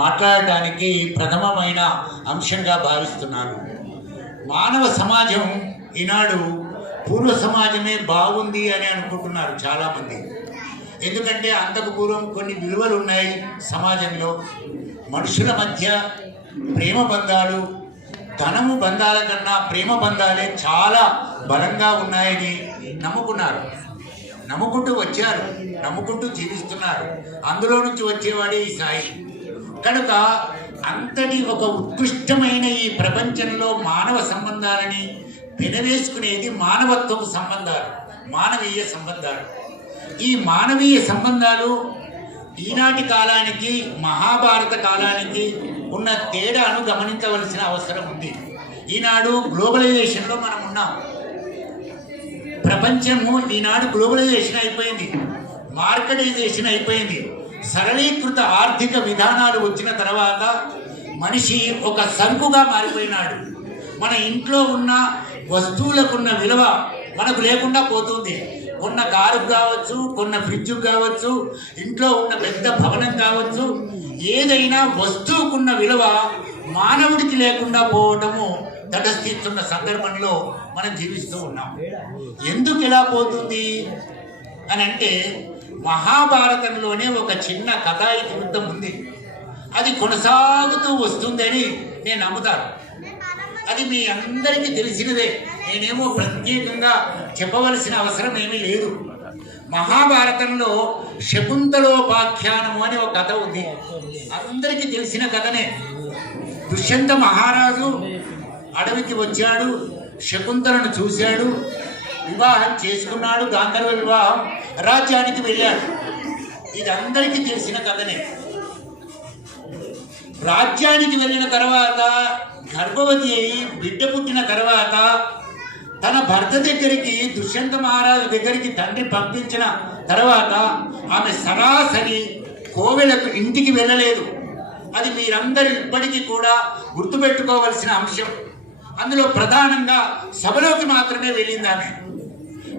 మాట్లాడడానికి ప్రథమమైన అంశంగా భావిస్తున్నాను. మానవ సమాజం ఈనాడు పూర్వ సమాజమే బాగుంది అని అనుకుంటున్నారు చాలామంది. ఎందుకంటే అంతకు పూర్వం కొన్ని విలువలు ఉన్నాయి సమాజంలో. మనుషుల మధ్య ప్రేమ బంధాలు, ధనము బంధాల కన్నా ప్రేమ బంధాలే చాలా బలంగా ఉన్నాయని నమ్ముకున్నారు. నమ్ముకుంటూ వచ్చారు, నమ్ముకుంటూ జీవిస్తున్నారు. అందులో నుంచి వచ్చేవాడే ఈ సాయి. కనుక అంతటి ఒక ఉత్కృష్టమైన ఈ ప్రపంచంలో మానవ సంబంధాలని పెనవేసుకునేది మానవత్వపు సంబంధాలు, మానవీయ సంబంధాలు. ఈ మానవీయ సంబంధాలు ఈనాటి కాలానికి, మహాభారత కాలానికి ఉన్న తేడాను గమనించవలసిన అవసరం ఉంది. ఈనాడు గ్లోబలైజేషన్లో మనం ఉన్నాం. ప్రపంచము ఈనాడు గ్లోబలైజేషన్ అయిపోయింది, మార్కెటైజేషన్ అయిపోయింది. సరళీకృత ఆర్థిక విధానాలు వచ్చిన తర్వాత మనిషి ఒక సరుకుగా మారిపోయినాడు. మన ఇంట్లో ఉన్న వస్తువులకున్న విలువ మనకు లేకుండా పోతుంది. కొన్న కారు కావచ్చు, కొన్న ఫ్రిడ్జ్ కావచ్చు, ఇంట్లో ఉన్న పెద్ద భవనం కావచ్చు, ఏదైనా వస్తువుకున్న విలువ మానవుడికి లేకుండా పోవటము తటస్థిస్తున్న సందర్భంలో మనం జీవిస్తూ ఉన్నాం. ఎందుకు ఇలా పోతుంది అని అంటే, మహాభారతంలోనే ఒక చిన్న కథా ఇతివృత్తం ఉంది. అది కొనసాగుతూ వస్తుందని నేను నమ్ముతాను. అది మీ అందరికీ తెలిసినదే. నేనేమో ప్రత్యేకంగా చెప్పవలసిన అవసరం ఏమీ లేదు. మహాభారతంలో శకుంతలోపాఖ్యానము అని ఒక కథ ఉంది. అందరికీ తెలిసిన కథనే. దుష్యంత మహారాజు అడవికి వచ్చాడు, శకుంతలను చూశాడు, వివాహం చేసుకున్నాడు, గాంధర్వ వివాహం, రాజ్యానికి వెళ్ళాడు. ఇది అందరికీ తెలిసిన కథనే. రాజ్యానికి వెళ్ళిన తర్వాత గర్భవతి అయి బిడ్డ పుట్టిన తర్వాత తన భర్త దగ్గరికి, దుష్యంత మహారాజు దగ్గరికి తండ్రి పంపించిన తర్వాత ఆమె సరాసరి కోవెలకు ఇంటికి వెళ్ళలేదు. అది మీరందరూ ఇప్పటికీ కూడా గుర్తుపెట్టుకోవలసిన అంశం. అందులో ప్రధానంగా సభలోకి మాత్రమే వెళ్ళింది ఆమె.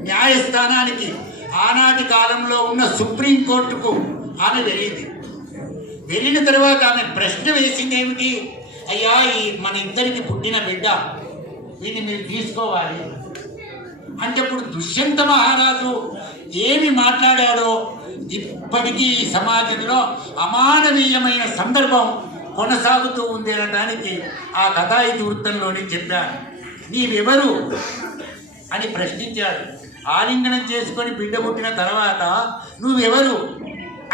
న్యాయస్థానానికి, ఆనాటి కాలంలో ఉన్న సుప్రీంకోర్టుకు ఆమె వెళ్ళింది. వెళ్ళిన తర్వాత ఆమె ప్రశ్న వేసింది ఏమిటి? అయ్యా, ఈ మన ఇద్దరికి పుట్టిన బిడ్డ, వీడిని మీరు తీసుకోవాలి అంటే, ఇప్పుడు దుష్యంత మహారాజు ఏమి మాట్లాడాడో ఇప్పటికీ ఈ సమాజంలో అమానవీయమైన సందర్భం కొనసాగుతూ ఉంది అనడానికి ఆ కథా ఇతివృత్తంలోని చెప్పాను. నీవెవరు అని ప్రశ్నించాడు. ఆలింగనం చేసుకొని బిడ్డ పుట్టిన తర్వాత నువ్వెవరు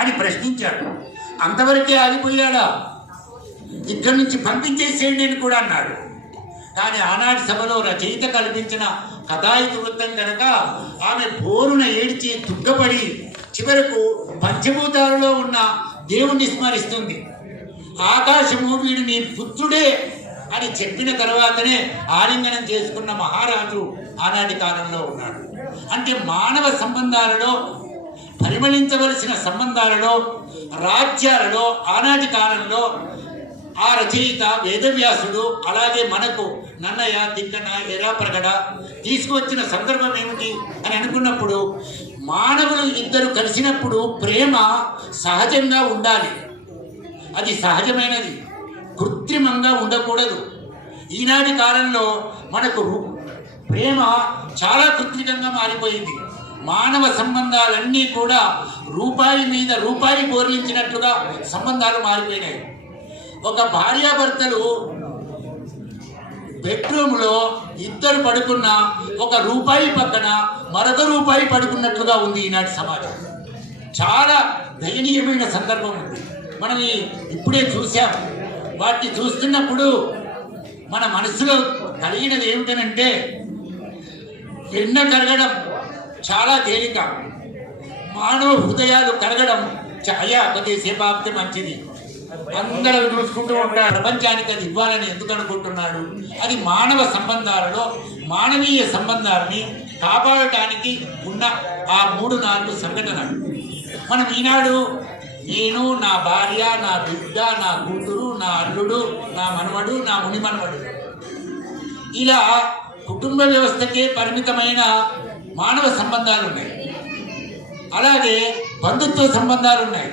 అని ప్రశ్నించాడు. అంతవరకే ఆగిపోయాడా? ఇక్కడి నుంచి పంపించేసేయండి అని కూడా అన్నాడు. కానీ ఆనాటి సభలో రచయిత కల్పించిన కథాయితి వృత్తం కనుక ఆమె బోరున ఏడ్చి దుఃఖపడి చివరకు పంచభూతాలలో ఉన్న దేవుణ్ణి స్మరిస్తుంది. ఆకాశము వీడు నీ పుత్రుడే అని చెప్పిన తర్వాతనే ఆలింగనం చేసుకున్న మహారాజు ఆనాటి కాలంలో ఉన్నాడు. అంటే మానవ సంబంధాలలో, పరిమళించవలసిన సంబంధాలలో, రాజ్యాలలో ఆనాటి కాలంలో ఆ రచయిత వేదవ్యాసుడు, అలాగే మనకు నన్నయ్య, తిక్కన, ఎర్రాప్రగడ తీసుకువచ్చిన సందర్భం ఏమిటి అని అనుకున్నప్పుడు, మానవులు ఇద్దరు కలిసినప్పుడు ప్రేమ సహజంగా ఉండాలి. అది సహజమైనది, కృత్రిమంగా ఉండకూడదు. ఈనాటి కాలంలో మనకు ప్రేమ చాలా కృత్రిమంగా మారిపోయింది. మానవ సంబంధాలన్నీ కూడా రూపాయి మీద రూపాయి బోర్లించినట్లుగా సంబంధాలు మారిపోయినాయి. ఒక భార్యాభర్తలు బెడ్రూమ్లో ఇద్దరు పడుకున్న ఒక రూపాయి పక్కన మరొక రూపాయి పడుకున్నట్లుగా ఉంది ఈనాటి సమాజం. చాలా దయనీయమైన సందర్భం ఉంది. మనం ఇప్పుడే చూసాం. వాటిని చూస్తున్నప్పుడు మన మనసులో కలిగినది ఏమిటనంటే, వెన్న కరగడం చాలా తేలిక, మానవ హృదయాలు కరగడం కొద్దిసేపు ఆపితే మంచిది. అందరూ చూసుకుంటూ ఉంటారు. ప్రపంచానికి అది ఇవ్వాలని ఎందుకు అనుకుంటున్నాడు? అది మానవ సంబంధాలలో, మానవీయ సంబంధాలని కాపాడటానికి ఉన్న ఆ 3-4 సంఘటనలు. మనం ఈనాడు నేను, నా భార్య, నా బిడ్డ, నా కూతురు, నా అల్లుడు, నా మనవడు, నా ముని మనవడు, ఇలా కుటుంబ వ్యవస్థకే పరిమితమైన మానవ సంబంధాలు ఉన్నాయి. అలాగే బంధుత్వ సంబంధాలు ఉన్నాయి.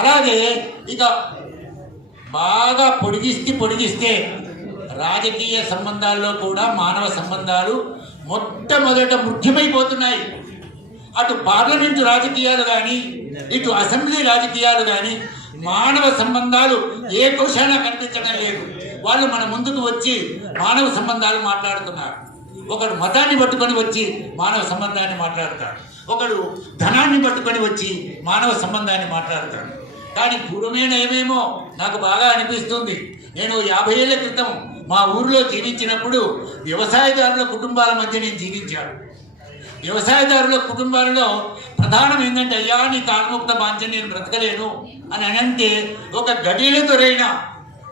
అలాగే ఇక బాగా పొడిగిస్తే రాజకీయ సంబంధాల్లో కూడా మానవ సంబంధాలు మొట్టమొదట ముఖ్యమైపోతున్నాయి. అటు పార్లమెంటు రాజకీయాలు కానీ, ఇటు అసెంబ్లీ రాజకీయాలు కానీ మానవ సంబంధాలు ఏ కోశాన కనిపించడం లేదు. వాళ్ళు మన ముందుకు వచ్చి మానవ సంబంధాలు మాట్లాడుతున్నారు. ఒకడు మతాన్ని పట్టుకొని వచ్చి మానవ సంబంధాన్ని మాట్లాడతాడు, ఒకడు ధనాన్ని పట్టుకొని వచ్చి మానవ సంబంధాన్ని మాట్లాడతాడు. కానీ పూర్వమైన ఏమేమో నాకు బాగా అనిపిస్తుంది. నేను 50 ఏళ్ల క్రితం మా ఊరిలో జీవించినప్పుడు వ్యవసాయదారుల కుటుంబాల మధ్య నేను జీవించాను. వ్యవసాయదారుల కుటుంబాలలో ప్రధానం ఏంటంటే, అయ్యా నీ కాల్ముక్త బాంఛ నేను బ్రతకలేను అని అంటే ఒక గడియలతోరైనా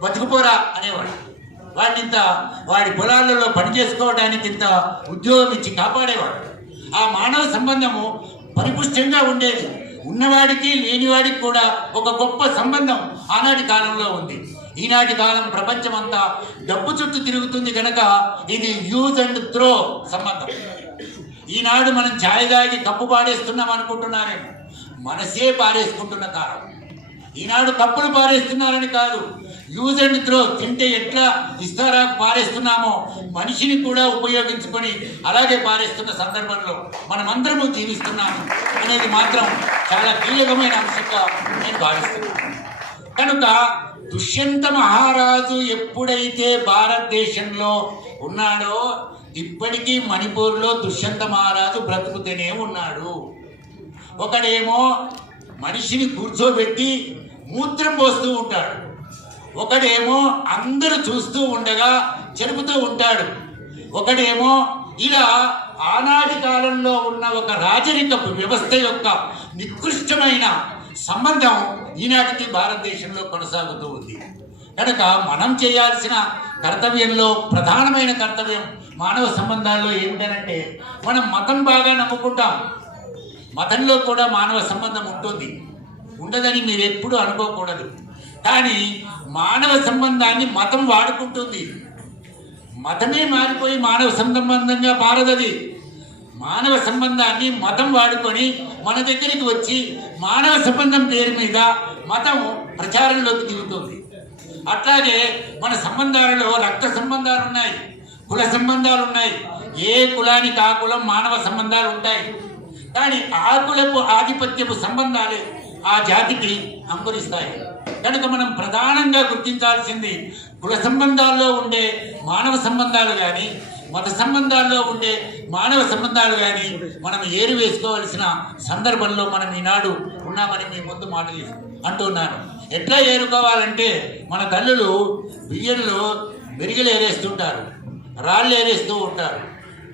బతుకుపోరా అనేవాడు. వాడి పొలాలలో పని చేసుకోవడానికి ఇంత ఉద్యోగం ఇచ్చి కాపాడేవాడు. ఆ మానవ సంబంధము పరిపుష్టంగా ఉండేది. ఉన్నవాడికి లేనివాడికి కూడా ఒక గొప్ప సంబంధం ఆనాటి కాలంలో ఉంది. ఈనాటి కాలం ప్రపంచం అంతా డబ్బు చుట్టూ తిరుగుతుంది కనుక ఇది యూజ్ అండ్ త్రో సంబంధం. ఈనాడు మనం ఛాయ్ తాగి కప్పు పాడేస్తున్నాం అనుకుంటున్నారేమో, మనసే పారేసుకుంటున్న కాలం. ఈనాడు కప్పులు పారేస్తున్నారని కాదు, యూజ్ అండ్ త్రో, తింటే ఎట్లా ఇస్తారా పారేస్తున్నామో మనిషిని కూడా ఉపయోగించుకొని అలాగే పారేస్తున్న సందర్భంలో మనమందరము జీవిస్తున్నాము అనేది మాత్రం చాలా కీలకమైన అంశంగా నేను భావిస్తున్నాను. కనుక దుష్యంత మహారాజు ఎప్పుడైతే భారతదేశంలో ఉన్నాడో ఇప్పటికీ మణిపూర్లో దుష్యంత మహారాజు బ్రతుకుతూనే ఉన్నాడు. ఒకడేమో మనిషిని కూర్చోబెట్టి మూత్రం పోస్తూ ఉంటాడు, ఒకడేమో అందరూ చూస్తూ ఉండగా చెరుపుతూ ఉంటాడు, ఒకడేమో ఇలా ఆనాటి కాలంలో ఉన్న ఒక రాజరిక వ్యవస్థ యొక్క నికృష్టమైన సంబంధం ఈనాటికి భారతదేశంలో కొనసాగుతూ ఉంది. కనుక మనం చేయాల్సిన కర్తవ్యంలో ప్రధానమైన కర్తవ్యం మానవ సంబంధాల్లో ఏమిటంటే, మనం మతం బాగా నమ్ముకుంటాం, మతంలో కూడా మానవ సంబంధం ఉంటుంది, ఉండదని మీరు ఎప్పుడూ అనుకోకూడదు. కానీ మానవ సంబంధాన్ని మతం వాడుకుంటుంది. మతమే మారిపోయి మానవ సంబంధంగా మారదది. మానవ సంబంధాన్ని మతం వాడుకొని మన దగ్గరికి వచ్చి మానవ సంబంధం పేరు మీద మతం ప్రచారంలోకి దిగుతుంది. అట్లాగే మన సంబంధాలలో రక్త సంబంధాలు ఉన్నాయి, కుల సంబంధాలు ఉన్నాయి. ఏ కులానికి ఆ కులం మానవ సంబంధాలు ఉంటాయి. కానీ ఆ కులపు ఆధిపత్యపు సంబంధాలే ఆ జాతికి అంకురిస్తాయి. కనుక మనం ప్రధానంగా గుర్తించాల్సింది కుల సంబంధాల్లో ఉండే మానవ సంబంధాలు కానీ, మత సంబంధాల్లో ఉండే మానవ సంబంధాలు కానీ మనం ఏరు వేసుకోవాల్సిన సందర్భంలో మనం ఈనాడు ఉన్నామని మీ ముందు మాట అంటున్నాను. ఎట్లా ఏరుకోవాలంటే, మన తల్లులు బియ్యంలో మెరిగలు ఏరేస్తుంటారు, రాళ్ళు ఏరేస్తూ ఉంటారు.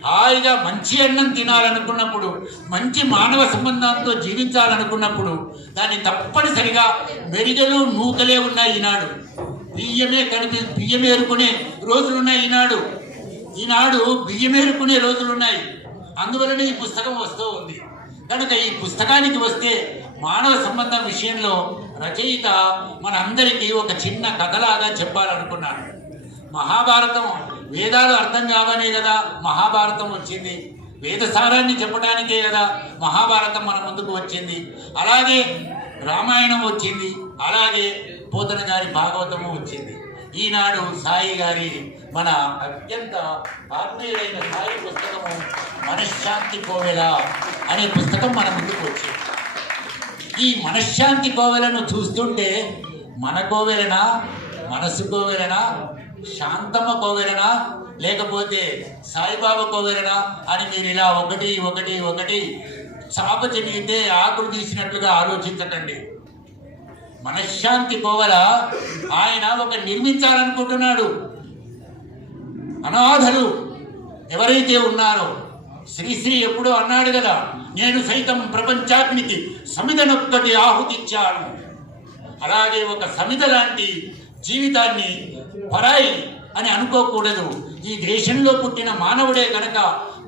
హాయిగా మంచి అన్నం తినాలనుకున్నప్పుడు, మంచి మానవ సంబంధంతో జీవించాలనుకున్నప్పుడు దాన్ని తప్పనిసరిగా మెరిగలు నూకలే ఉన్నాయి. ఈనాడు బియ్యం ఏరుకునే రోజులున్నాయి. ఈనాడు బియ్యం ఏరుకునే రోజులున్నాయి. అందువలనే ఈ పుస్తకం వస్తూ ఉంది. కనుక ఈ పుస్తకానికి వస్తే మానవ సంబంధం విషయంలో రచయిత మనందరికీ ఒక చిన్న కథలాగా చెప్పాలనుకున్నాను. మహాభారతం వేదాలు అర్థం కావనే కదా మహాభారతం వచ్చింది. వేదసారాన్ని చెప్పడానికే కదా మహాభారతం మన ముందుకు వచ్చింది. అలాగే రామాయణం వచ్చింది, అలాగే పోతన గారి భాగవతము వచ్చింది. ఈనాడు సాయి గారి మన అత్యంత ఆత్మీయులైన సాయి పుస్తకము మనశ్శాంతి కోవెల అనే పుస్తకం మన ముందుకు వచ్చింది. ఈ మనశ్శాంతి కోవెలను చూస్తుంటే మన కోవెలనా, మనసు కోవెలనా, శాంతమ్మ కోవెలనా, లేకపోతే సాయిబాబా కోవెలనా అని మీరు ఇలా ఒకటి చాప చెనిగితే ఆకులు తీసినట్లుగా ఆలోచించకండి. మనశ్శాంతి కోవెల ఆయన ఒక నిర్మించాలనుకుంటున్నాడు. అనాథలు ఎవరైతే ఉన్నారో, శ్రీశ్రీ ఎప్పుడో అన్నాడు కదా, నేను సైతం ప్రపంచాగ్నికి సమిధనొక్కటి ఆహుతిచ్చాను. అలాగే ఒక సమిధ లాంటి జీవితాన్ని పరాయి అని అనుకోకూడదు. ఈ దేశంలో పుట్టిన మానవుడే కనుక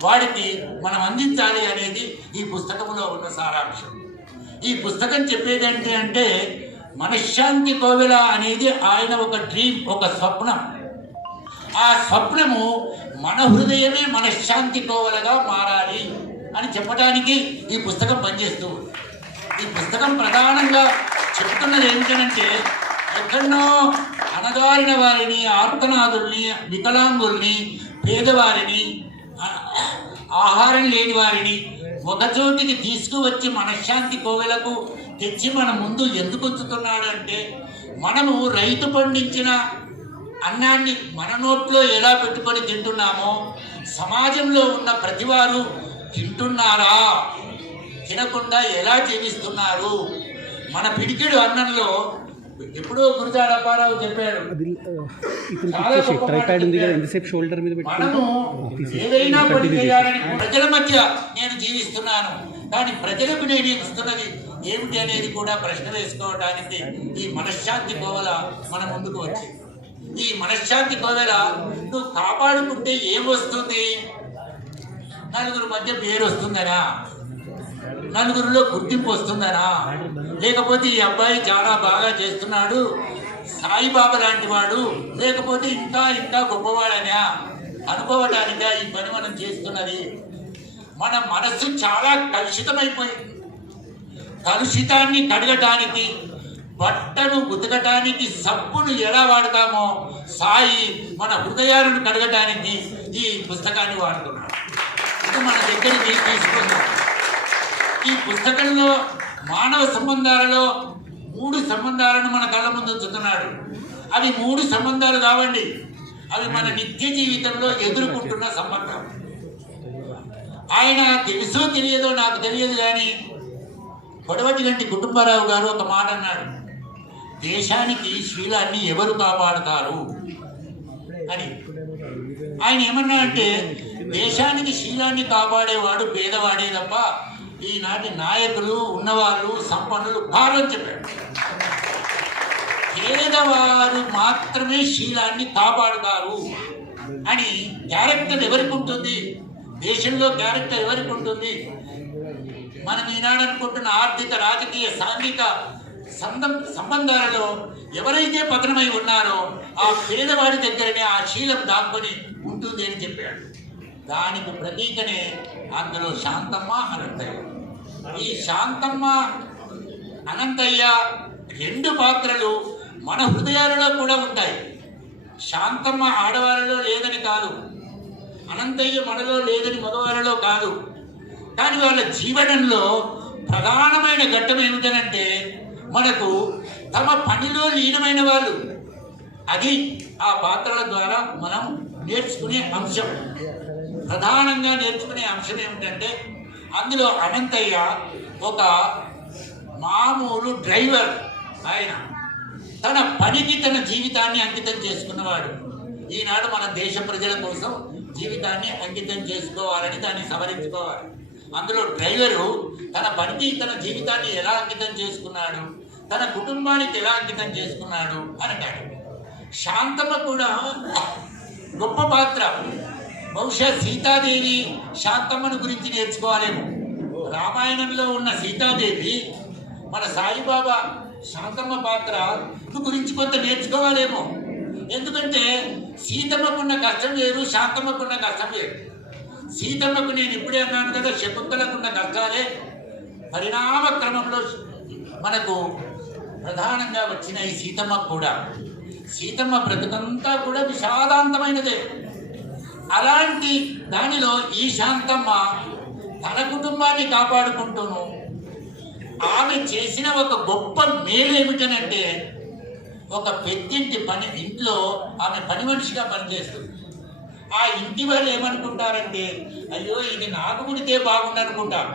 వాడికి మనం అందించాలి అనేది ఈ పుస్తకంలో ఉన్న సారాంశం. ఈ పుస్తకం చెప్పేదేంటి అంటే మనశ్శాంతి కోవెల అనేది ఆయన ఒక డ్రీమ్, ఒక స్వప్నం. ఆ స్వప్నము మన హృదయమే మనశ్శాంతి కోవెలగా మారాలి అని చెప్పడానికి ఈ పుస్తకం పనిచేస్తూ ఉంది. ఈ పుస్తకం ప్రధానంగా చెప్తున్నది ఏమిటంటే ఎక్కడో అణగారిన వారిని, ఆర్తనాదుల్ని, వికలాంగుల్ని, పేదవారిని, ఆహారం లేని వారిని ఒకచోటికి తీసుకువచ్చి మనశ్శాంతి కోవెలకు తెచ్చి మన ముందు ఎందుకు ఉంచుతున్నాడు అంటే, మనము రైతు పండించిన అన్నాన్ని మన నోట్లో ఎలా పెట్టుకొని తింటున్నామో సమాజంలో ఉన్న ప్రతివారు తింటున్నారా, తినకుండా ఎలా జీవిస్తున్నారు. మన పిడికెడు అన్నంలో ఎప్పుడో గురుజాడ అప్పారావు చెప్పాడు, మనము ఏదైనా పని చేయాలని ప్రజల మధ్య నేను జీవిస్తున్నాను, కానీ ప్రజలకు నేను ఇస్తున్నది ఏమిటి అనేది కూడా ప్రశ్న వేసుకోవడానికి ఈ మనశ్శాంతి కోవెల మన ముందుకు వచ్చింది. ఈ మనశ్శాంతి కోవెల నువ్వు కాపాడుకుంటే ఏమొస్తుంది? నలుగురు మధ్య పేరు వస్తుందనా, నలుగురిలో గుర్తింపు వస్తుందనా, లేకపోతే ఈ అబ్బాయి చాలా బాగా చేస్తున్నాడు, సాయిబాబా లాంటి వాడు, లేకపోతే ఇంకా గొప్పవాడనా అనుకోవటానికా ఈ పని మనం చేస్తున్నది? మన మనస్సు చాలా కలుషితమైపోయింది. కలుషితాన్ని కడగటానికి, బట్టను ఉతకటానికి సబ్బును ఎలా వాడతామో సాయి మన హృదయాలను కడగటానికి ఈ పుస్తకాన్ని వాడుతున్నాడు. ఇది మన దగ్గరికి తీసుకుందాం. ఈ పుస్తకంలో మానవ సంబంధాలలో 3 సంబంధాలను మన కళ్ళ ముందు ఉంచుతున్నాడు. అవి 3 సంబంధాలు కావండి, అవి మన నిత్య జీవితంలో ఎదుర్కొంటున్న సంబంధం. ఆయన తెలుసో తెలియదో నాకు తెలియదు, కానీ కొడవటిగంటి కుటుంబరావు గారు ఒక మాట అన్నాడు, దేశానికి శీలాన్ని ఎవరు కాపాడుతారు అని. ఆయన ఏమన్నా అంటే దేశానికి శీలాన్ని కాపాడేవాడు పేదవాడే తప్ప ఈనాటి నాయకులు, ఉన్నవాళ్ళు, సంపన్నులు భారం చెప్పాడు. పేదవారు మాత్రమే శీలాన్ని కాపాడుతారు అని. క్యారెక్టర్ ఎవరికి ఉంటుంది? దేశంలో క్యారెక్టర్ ఎవరికి ఉంటుంది? మనం ఈనాడు అనుకుంటున్న ఆర్థిక, రాజకీయ, సాంఘిక సంబంధాలలో ఎవరైతే పతనమై ఉన్నారో ఆ పేదవాడి దగ్గరనే ఆ శీలం దాక్కుని ఉంటుంది అని చెప్పాడు. దానికి ప్రతీకనే అందులో శాంతమ్మ, అనంతయ్య. ఈ శాంతమ్మ, అనంతయ్య 2 పాత్రలు మన హృదయాలలో కూడా ఉంటాయి. శాంతమ్మ ఆడవారిలో లేదని కాదు, అనంతయ్య మనలో లేదని మగవారిలో కాదు. కానీ వాళ్ళ జీవనంలో ప్రధానమైన ఘట్టం ఏమిటంటే మనకు తమ పనిలో లీనమైన వాళ్ళు. అది ఆ పాత్రల ద్వారా మనం నేర్చుకునే అంశం. ప్రధానంగా నేర్చుకునే అంశం ఏమిటంటే అందులో అనంతయ్య ఒక మామూలు డ్రైవర్. ఆయన తన పనికి తన జీవితాన్ని అంకితం చేసుకున్నవాడు. ఈనాడు మన దేశ ప్రజల కోసం జీవితాన్ని అంకితం చేసుకోవాలని దాన్ని సవరించుకోవాలి. అందులో డ్రైవరు తన పనికి తన జీవితాన్ని ఎలా అంకితం చేసుకున్నాడు, తన కుటుంబానికి ఎలా అంకితం చేసుకున్నాడు అని అంటాడు. శాంతమ్మ కూడా గొప్ప పాత్ర. బహుశా సీతాదేవి శాంతమ్మను గురించి నేర్చుకోవాలేమో. రామాయణంలో ఉన్న సీతాదేవి మన సాయిబాబా శాంతమ్మ పాత్ర గురించి కొంత నేర్చుకోవాలేమో. ఎందుకంటే సీతమ్మకున్న కష్టం వేరు, శాంతమ్మకున్న కష్టం వేరు. సీతమ్మకు నేను ఇప్పుడే అన్నాను కదా, శకుంతలకున్న కష్టాలే పరిణామ క్రమంలో మనకు ప్రధానంగా వచ్చిన ఈ సీతమ్మ కూడా. సీతమ్మ బ్రతుకంతా కూడా విషాదాంతమైనదే. అలాంటి దానిలో ఈ శాంతమ్మ తన కుటుంబాన్ని కాపాడుకుంటూను ఆమె చేసిన ఒక గొప్ప మేలు ఏమిటనంటే, ఒక పెద్దింటి ఇంట్లో ఆమె పని మనిషిగా పనిచేస్తుంది. ఆ ఇంటి వాళ్ళు ఏమనుకుంటారంటే, అయ్యో ఇది నాకు పుడితే బాగుండు అనుకుంటారు,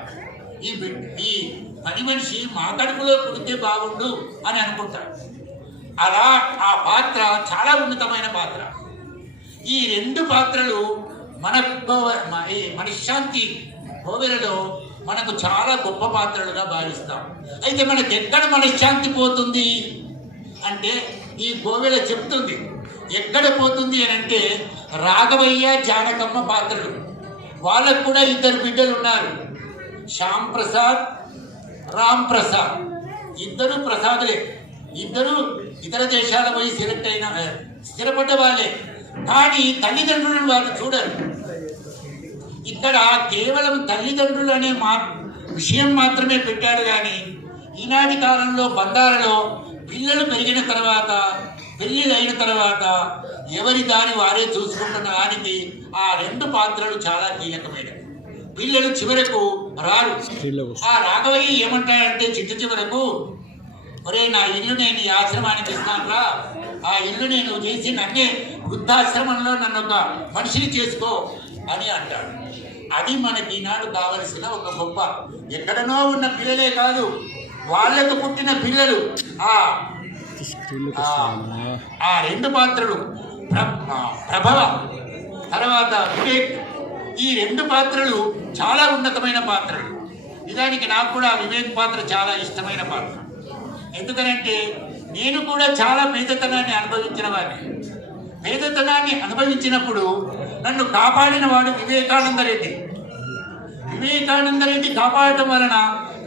ఈ పని మనిషి మా కడుపులో పుడితే బాగుండు అని అనుకుంటారు. అలా ఆ పాత్ర చాలా ఉన్నతమైన పాత్ర. ఈ రెండు పాత్రలు మనశ్శాంతి కోవెలలో మనకు చాలా గొప్ప పాత్రలుగా భావిస్తాం. అయితే మనకు ఎక్కడ మనశ్శాంతి పోతుంది అంటే, ఈ కోవెల చెప్తుంది ఎక్కడ పోతుంది అని అంటే, రాఘవయ్య జానకమ్మ పాత్రలు. వాళ్ళకు కూడా 2 బిడ్డలు ఉన్నారు, శ్యామ్ ప్రసాద్, రామ్ ప్రసాద్. 2 ప్రసాదులే. 2 ఇతర దేశాల పోయి స్థిరపడ్డ వాళ్ళే. కానీ తల్లిదండ్రులను వాళ్ళు చూడరు. ఇక్కడ కేవలం తల్లిదండ్రులు అనే విషయం మాత్రమే పెట్టాడు. కానీ ఈనాటి కాలంలో బంధాలలో పిల్లలు పెరిగిన తర్వాత, పెళ్ళిళ్ళు అయిన తర్వాత ఎవరి దారి వారే చూసుకుంటున్న దానికి ఆ 2 పాత్రలు చాలా కీలకమైనవి. పిల్లలు చివరకు రారు. ఆ రాఘవయ్య ఏమంటాడంటే చివరకు, ఒరే నా ఇల్లు నేను ఈ ఆశ్రమానికి ఇస్తానురా, ఆ ఇల్లు నేను చేసి నన్నే వృద్ధాశ్రమంలో నన్ను ఒక మనిషిని చేసుకో అని అంటాడు. అది మనకి ఈనాడు కావలసిన ఒక గొప్ప. ఎక్కడనో ఉన్న పిల్లలే కాదు, వాళ్లకు పుట్టిన పిల్లలు ఆ 2 పాత్రలు, ప్రభవ తర్వాత వివేక్, ఈ 2 పాత్రలు చాలా ఉన్నతమైన పాత్రలు. నిజానికి నాకు కూడా వివేక్ పాత్ర చాలా ఇష్టమైన పాత్ర. ఎందుకనంటే నేను కూడా చాలా పేదతనాన్ని అనుభవించిన వాడిని. పేదతనాన్ని అనుభవించినప్పుడు నన్ను కాపాడిన వాడు వివేకానంద రెడ్డి. వివేకానంద రెడ్డి కాపాడటం వలన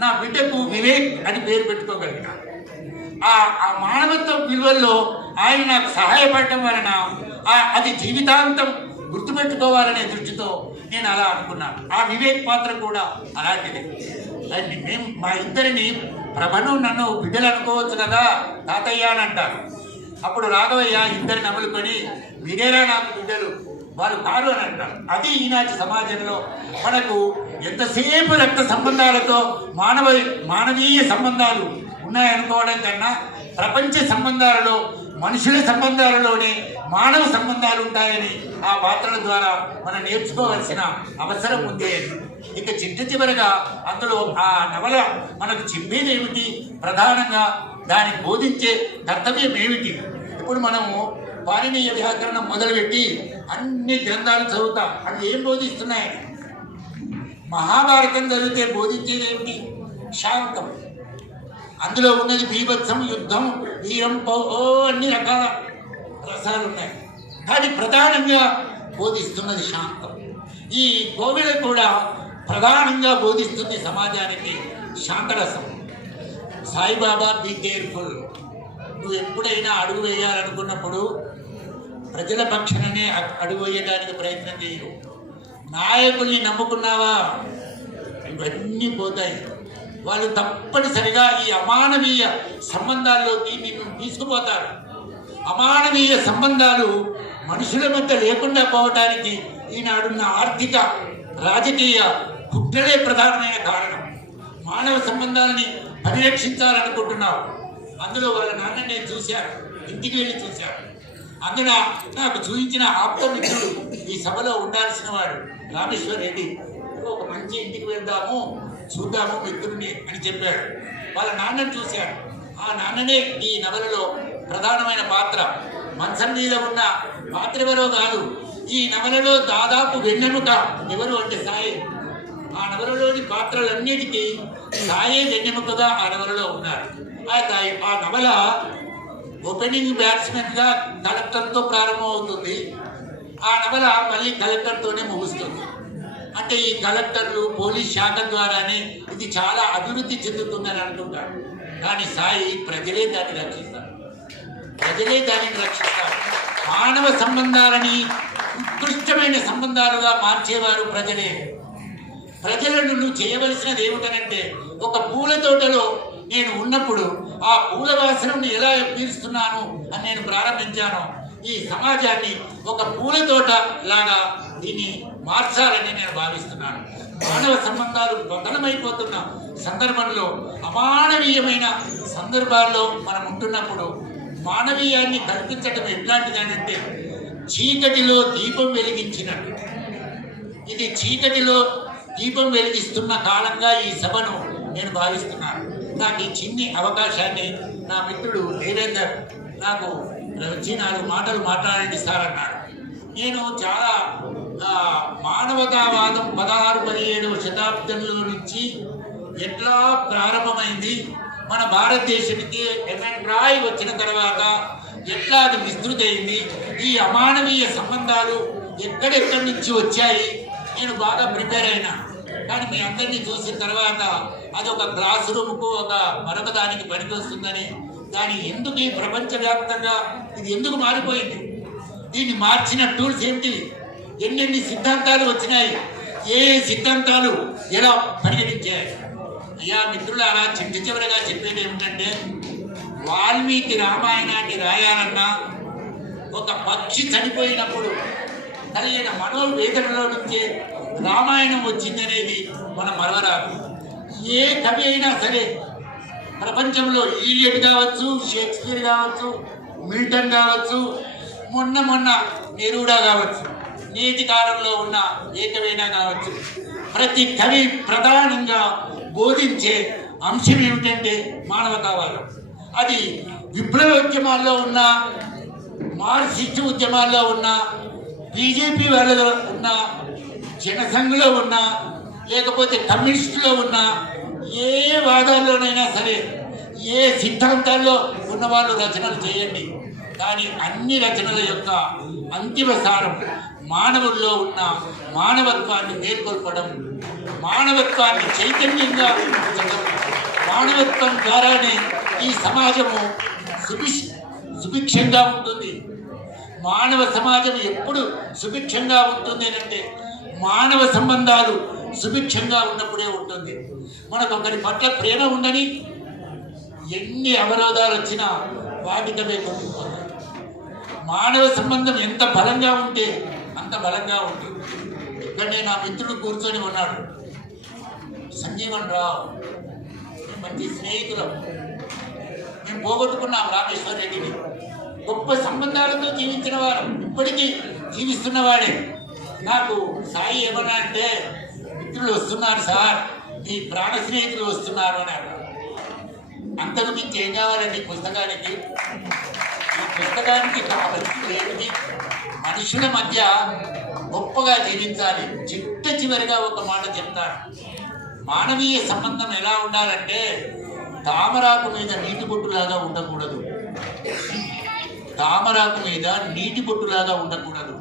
నా బిడ్డకు వివేక్ అని పేరు పెట్టుకోగలిగిన. ఆ మానవత్వ విలువల్లో ఆయన నాకు సహాయపడటం వలన అది జీవితాంతం గుర్తుపెట్టుకోవాలనే దృష్టితో నేను అలా అనుకున్నాను. ఆ వివేక్ పాత్ర కూడా అలాంటిదే. మేము మా ఇద్దరిని, ప్రభను నన్ను బిడ్డలు అనుకోవచ్చు కదా తాతయ్య అని అంటారు. అప్పుడు రాఘవయ్య 2 నములుకొని, మీరేరా నాకు బిడ్డలు, వారు కారు అని అంటారు. అది ఈనాటి సమాజంలో మనకు ఎంతసేపు రక్త సంబంధాలతో మానవీయ సంబంధాలు ఉన్నాయనుకోవడం కన్నా, ప్రపంచ సంబంధాలలో, మనుషుల సంబంధాలలోనే మానవ సంబంధాలు ఉంటాయని ఆ పాత్రల ద్వారా మనం నేర్చుకోవాల్సిన అవసరం ఉంది. ఇక చివరగా అందులో ఆ నవల మనకు చెప్పేది ఏమిటి, ప్రధానంగా దానికి బోధించే కర్తవ్యం ఏమిటి? ఇప్పుడు మనము పాణినీయ వ్యాకరణం మొదలుపెట్టి అన్ని గ్రంథాలు చదువుతాం, అవి ఏం బోధిస్తున్నాయని. మహాభారతం చదివితే బోధించేది ఏమిటి? శాంతం. అందులో ఉన్నది బీభత్సం, యుద్ధం, వీరం, అన్ని రకాల రసాలు ఉన్నాయి. కానీ ప్రధానంగా బోధిస్తున్నది శాంతం. ఈ కోవెల కూడా ప్రధానంగా బోధిస్తుంది సమాజానికి శాంతరసం. Saibaba be careful. నువ్వు ఎప్పుడైనా అడుగు వేయాలనుకున్నప్పుడు ప్రజల పక్షాననే అడుగు వేయడానికి ప్రయత్నం చేయు. నాయకుల్ని నమ్ముకున్నావా ఇవన్నీ పోతాయి. వాళ్ళు తప్పనిసరిగా ఈ అమానవీయ సంబంధాల్లోకి నిన్ను తీసుకుపోతారు. అమానవీయ సంబంధాలు మనుషుల మధ్య లేకుండా పోవడానికి ఈనాడున్న ఆర్థిక రాజకీయ కుట్రలే ప్రధానమైన కారణం. మానవ సంబంధాలని పరిరక్షించాలనుకుంటున్నావు. అందులో వాళ్ళ నాన్న నేను చూశాను, ఇంటికి వెళ్ళి చూశాను. అందున నాకు చూపించిన ఆప్తమిత్రుడు ఈ సభలో ఉండాల్సిన వాడు రామేశ్వర్ రెడ్డి. ఒక మంచి ఇంటికి వెళ్దాము, చూద్దాము మిత్రుడిని అని చెప్పాడు. వాళ్ళ నాన్నని చూశాడు. ఆ నాన్ననే ఈ నవలలో ప్రధానమైన పాత్ర. మంచం మీద ఉన్న పాత్ర ఎవరో కాదు, ఈ నవలలో దాదాపు వెన్నెముక ఎవరు అంటే సాయి. ఆ నవలలోని పాత్రలన్నిటికీ సాయే వెన్నెముకగా ఆ నవలలో ఉన్నారు. ఆ నవల ఓపెనింగ్ బ్యాట్స్మెన్ గా కలెక్టర్తో ప్రారంభం అవుతుంది. ఆ నవల మళ్ళీ కలెక్టర్తోనే ముగుస్తుంది. అంటే ఈ కలెక్టర్లు పోలీస్ శాఖ ద్వారానే ఇది చాలా అభివృద్ధి చెందుతుందని అనుకుంటారు. కానీ సాయి ప్రజలే దాన్ని రక్షిస్తారు, ప్రజలే దానిని రక్షిస్తారు. మానవ సంబంధాలని ఉత్కృష్టమైన సంబంధాలుగా మార్చేవారు ప్రజలే. ప్రజలను నువ్వు చేయవలసినది ఏమిటనంటే, ఒక పూల తోటలో నేను ఉన్నప్పుడు ఆ పూల వాసనను ఎలా పీలుస్తున్నాను అని నేను ప్రారంభించాను. ఈ సమాజాన్ని ఒక పూల తోట లాగా దీన్ని మార్చాలని నేను భావిస్తున్నాను. మానవ సంబంధాలు పతనమైపోతున్న సందర్భంలో, అమానవీయమైన సందర్భాల్లో మనం ఉంటున్నప్పుడు మానవీయాన్ని కల్పించడం ఎట్లాంటిదనంటే, చీకటిలో దీపం వెలిగించినట్టు. ఇది చీకటిలో దీపం వెలిగిస్తున్న కాలంగా ఈ సభను నేను భావిస్తున్నాను. నాకు ఈ చిన్ని అవకాశాన్ని నా మిత్రుడు దేవేందర్ నాకు వచ్చి 4 మాటలు మాట్లాడండి సార్ అన్నాడు. నేను చాలా మానవతావాదం 16-17వ శతాబ్దంలో నుంచి ఎట్లా ప్రారంభమైంది, మన భారతదేశానికి ఎంఎన్ రాయ్ వచ్చిన తర్వాత ఎట్లా అది విస్తృతయింది, ఈ అమానవీయ సంబంధాలు ఎక్కడెక్కడి నుంచి వచ్చాయి, నేను బాగా ప్రిపేర్ అయినా. కానీ మీ అందరినీ చూసిన తర్వాత అది ఒక క్లాస్ రూమ్కు మరొక దానికి పనికొస్తుందని, కానీ ఎందుకు ఈ ప్రపంచవ్యాప్తంగా ఇది ఎందుకు మారిపోయింది, దీన్ని మార్చిన టూల్స్ ఏంటి, ఎన్నెన్ని సిద్ధాంతాలు వచ్చినాయి, ఏ సిద్ధాంతాలు ఎలా పరిగణించాయి. అయ్యా మిత్రులారా, చివరిగా చెప్పేది ఏమిటంటే, వాల్మీకి రామాయణాన్ని రాయాలన్నా ఒక పక్షి చనిపోయినప్పుడు కలిగిన మనోవేదనలో నుంచే రామాయణం వచ్చిందనేది మనం మరవరాదు. ఏ కవి అయినా సరే, ప్రపంచంలో ఈలియట్ కావచ్చు, షేక్స్పియర్ కావచ్చు, మిల్టన్ కావచ్చు, మొన్న నెరూడా కావచ్చు, నేటి కాలంలో ఉన్న ఏ కవైనా కావచ్చు, ప్రతి కవి ప్రధానంగా బోధించే అంశం ఏమిటంటే మానవతావాదం. అది విప్లవోద్యమాల్లో ఉన్న, మార్క్సిస్ట్ ఉద్యమాల్లో ఉన్న, బీజేపీ వాళ్ళలో ఉన్న, జనసంఘలో ఉన్న, లేకపోతే కమ్యూనిస్టులో ఉన్న, ఏ వాదాల్లోనైనా సరే, ఏ సిద్ధాంతాల్లో ఉన్నవాళ్ళు రచనలు చేయండి, కానీ అన్ని రచనల యొక్క అంతిమ సారం మానవుల్లో ఉన్న మానవత్వాన్ని మేల్కొల్పడం, మానవత్వాన్ని చైతన్యంగా ఉంచడం. మానవత్వం ద్వారానే ఈ సమాజము సుభిక్షంగా ఉంటుంది. మానవ సమాజం ఎప్పుడు సుభిక్షంగా ఉంటుంది అంటే, మానవ సంబంధాలు సుభిక్షంగా ఉన్నప్పుడే ఉంటుంది. మనకు ఒకరి పట్ల ప్రేమ ఉండని, ఎన్ని అవరోధాలు వచ్చినా వాటికవే కొట్టుకుపోతాయి. మానవ సంబంధం ఎంత బలంగా ఉంటే అంత బలంగా ఉంటుంది. ఇక్కడనే నా మిత్రుడు కూర్చొని ఉన్నాడు, సంజీవన్ రావు. మంచి స్నేహితులం. మేము పోగొట్టుకున్నాం రామేశ్వర్ రెడ్డిని. గొప్ప సంబంధాలతో జీవించిన వారు, ఇప్పటికీ జీవిస్తున్నవాడే. నాకు సాయి ఏమన్నా అంటే, మిత్రులు వస్తున్నారు సార్, మీ ప్రాణ స్నేహితులు వస్తున్నారు అని అన్నారు. అంతకు మించి ఏం కావాలండి పుస్తకానికి? ఈ పుస్తకానికి కావాల్సింది ఏమిటి? మనుషుల మధ్య గొప్పగా జీవించాలి. చివరిగా ఒక మాట చెప్తాను. మానవీయ సంబంధం ఎలా ఉండాలంటే, తామరాకు మీద నీటి బొట్టులాగా ఉండకూడదు. తామరాకు మీద నీటి బొట్టులాగా ఉండకూడదు.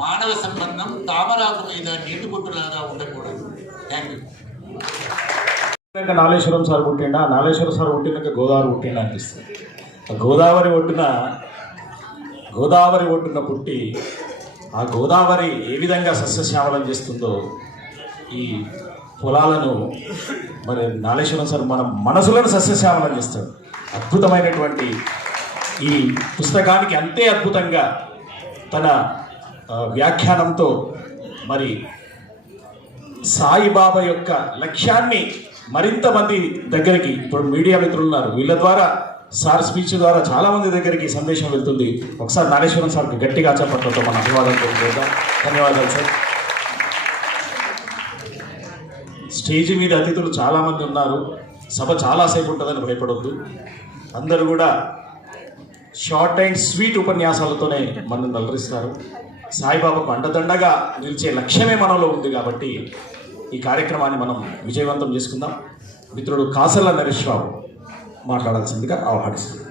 మానవ సంబంధం తామరాకు మీద నీటి బొట్టులాగా ఉండకూడదు. Thank you. నాగేశ్వరం సార్ పుట్టిండా, నాగేశ్వరం సార్ పుట్టినాక గోదావరి పుట్టిండా అనిపిస్తుంది. గోదావరి ఒడ్డున పుట్టి ఆ గోదావరి ఏ విధంగా సస్యశ్యామలం చేస్తుందో ఈ పొలాలను మరి నాగేశ్వరం సార్ మన మనసులను సస్యశ్యామలం చేస్తాడు. అద్భుతమైనటువంటి ఈ పుస్తకానికి అంతే అద్భుతంగా తన వ్యాఖ్యానంతో మరి సాయిబాబా యొక్క లక్ష్యాన్ని మరింత మంది దగ్గరికి, ఇప్పుడు మీడియా మిత్రులు ఉన్నారు, వీళ్ళ ద్వారా సార్ స్పీచ్ ద్వారా చాలా మంది దగ్గరికి సందేశం వెళ్తుంది. ఒకసారి నాగేశ్వరం సార్కి గట్టిగా చెప్పడంతో మన అభివాదం తెలియజేద్దాం. ధన్యవాదాలు సార్. స్టేజ్ మీద అతిథులు చాలామంది ఉన్నారు. సభ చాలాసేపు ఉంటుందని భయపడొద్దు. అందరూ కూడా షార్ట్ అండ్ స్వీట్ ఉపన్యాసాలతోనే మనల్ని నలరిస్తారు. సాయిబాబాకు అండదండగా నిలిచే లక్ష్యమే మనలో ఉంది కాబట్టి ఈ కార్యక్రమాన్ని మనం విజయవంతం చేసుకుందాం. మిత్రుడు కాసర్ల నరేష్ రావు మాట్లాడాల్సిందిగా ఆహ్వానిస్తున్నాను.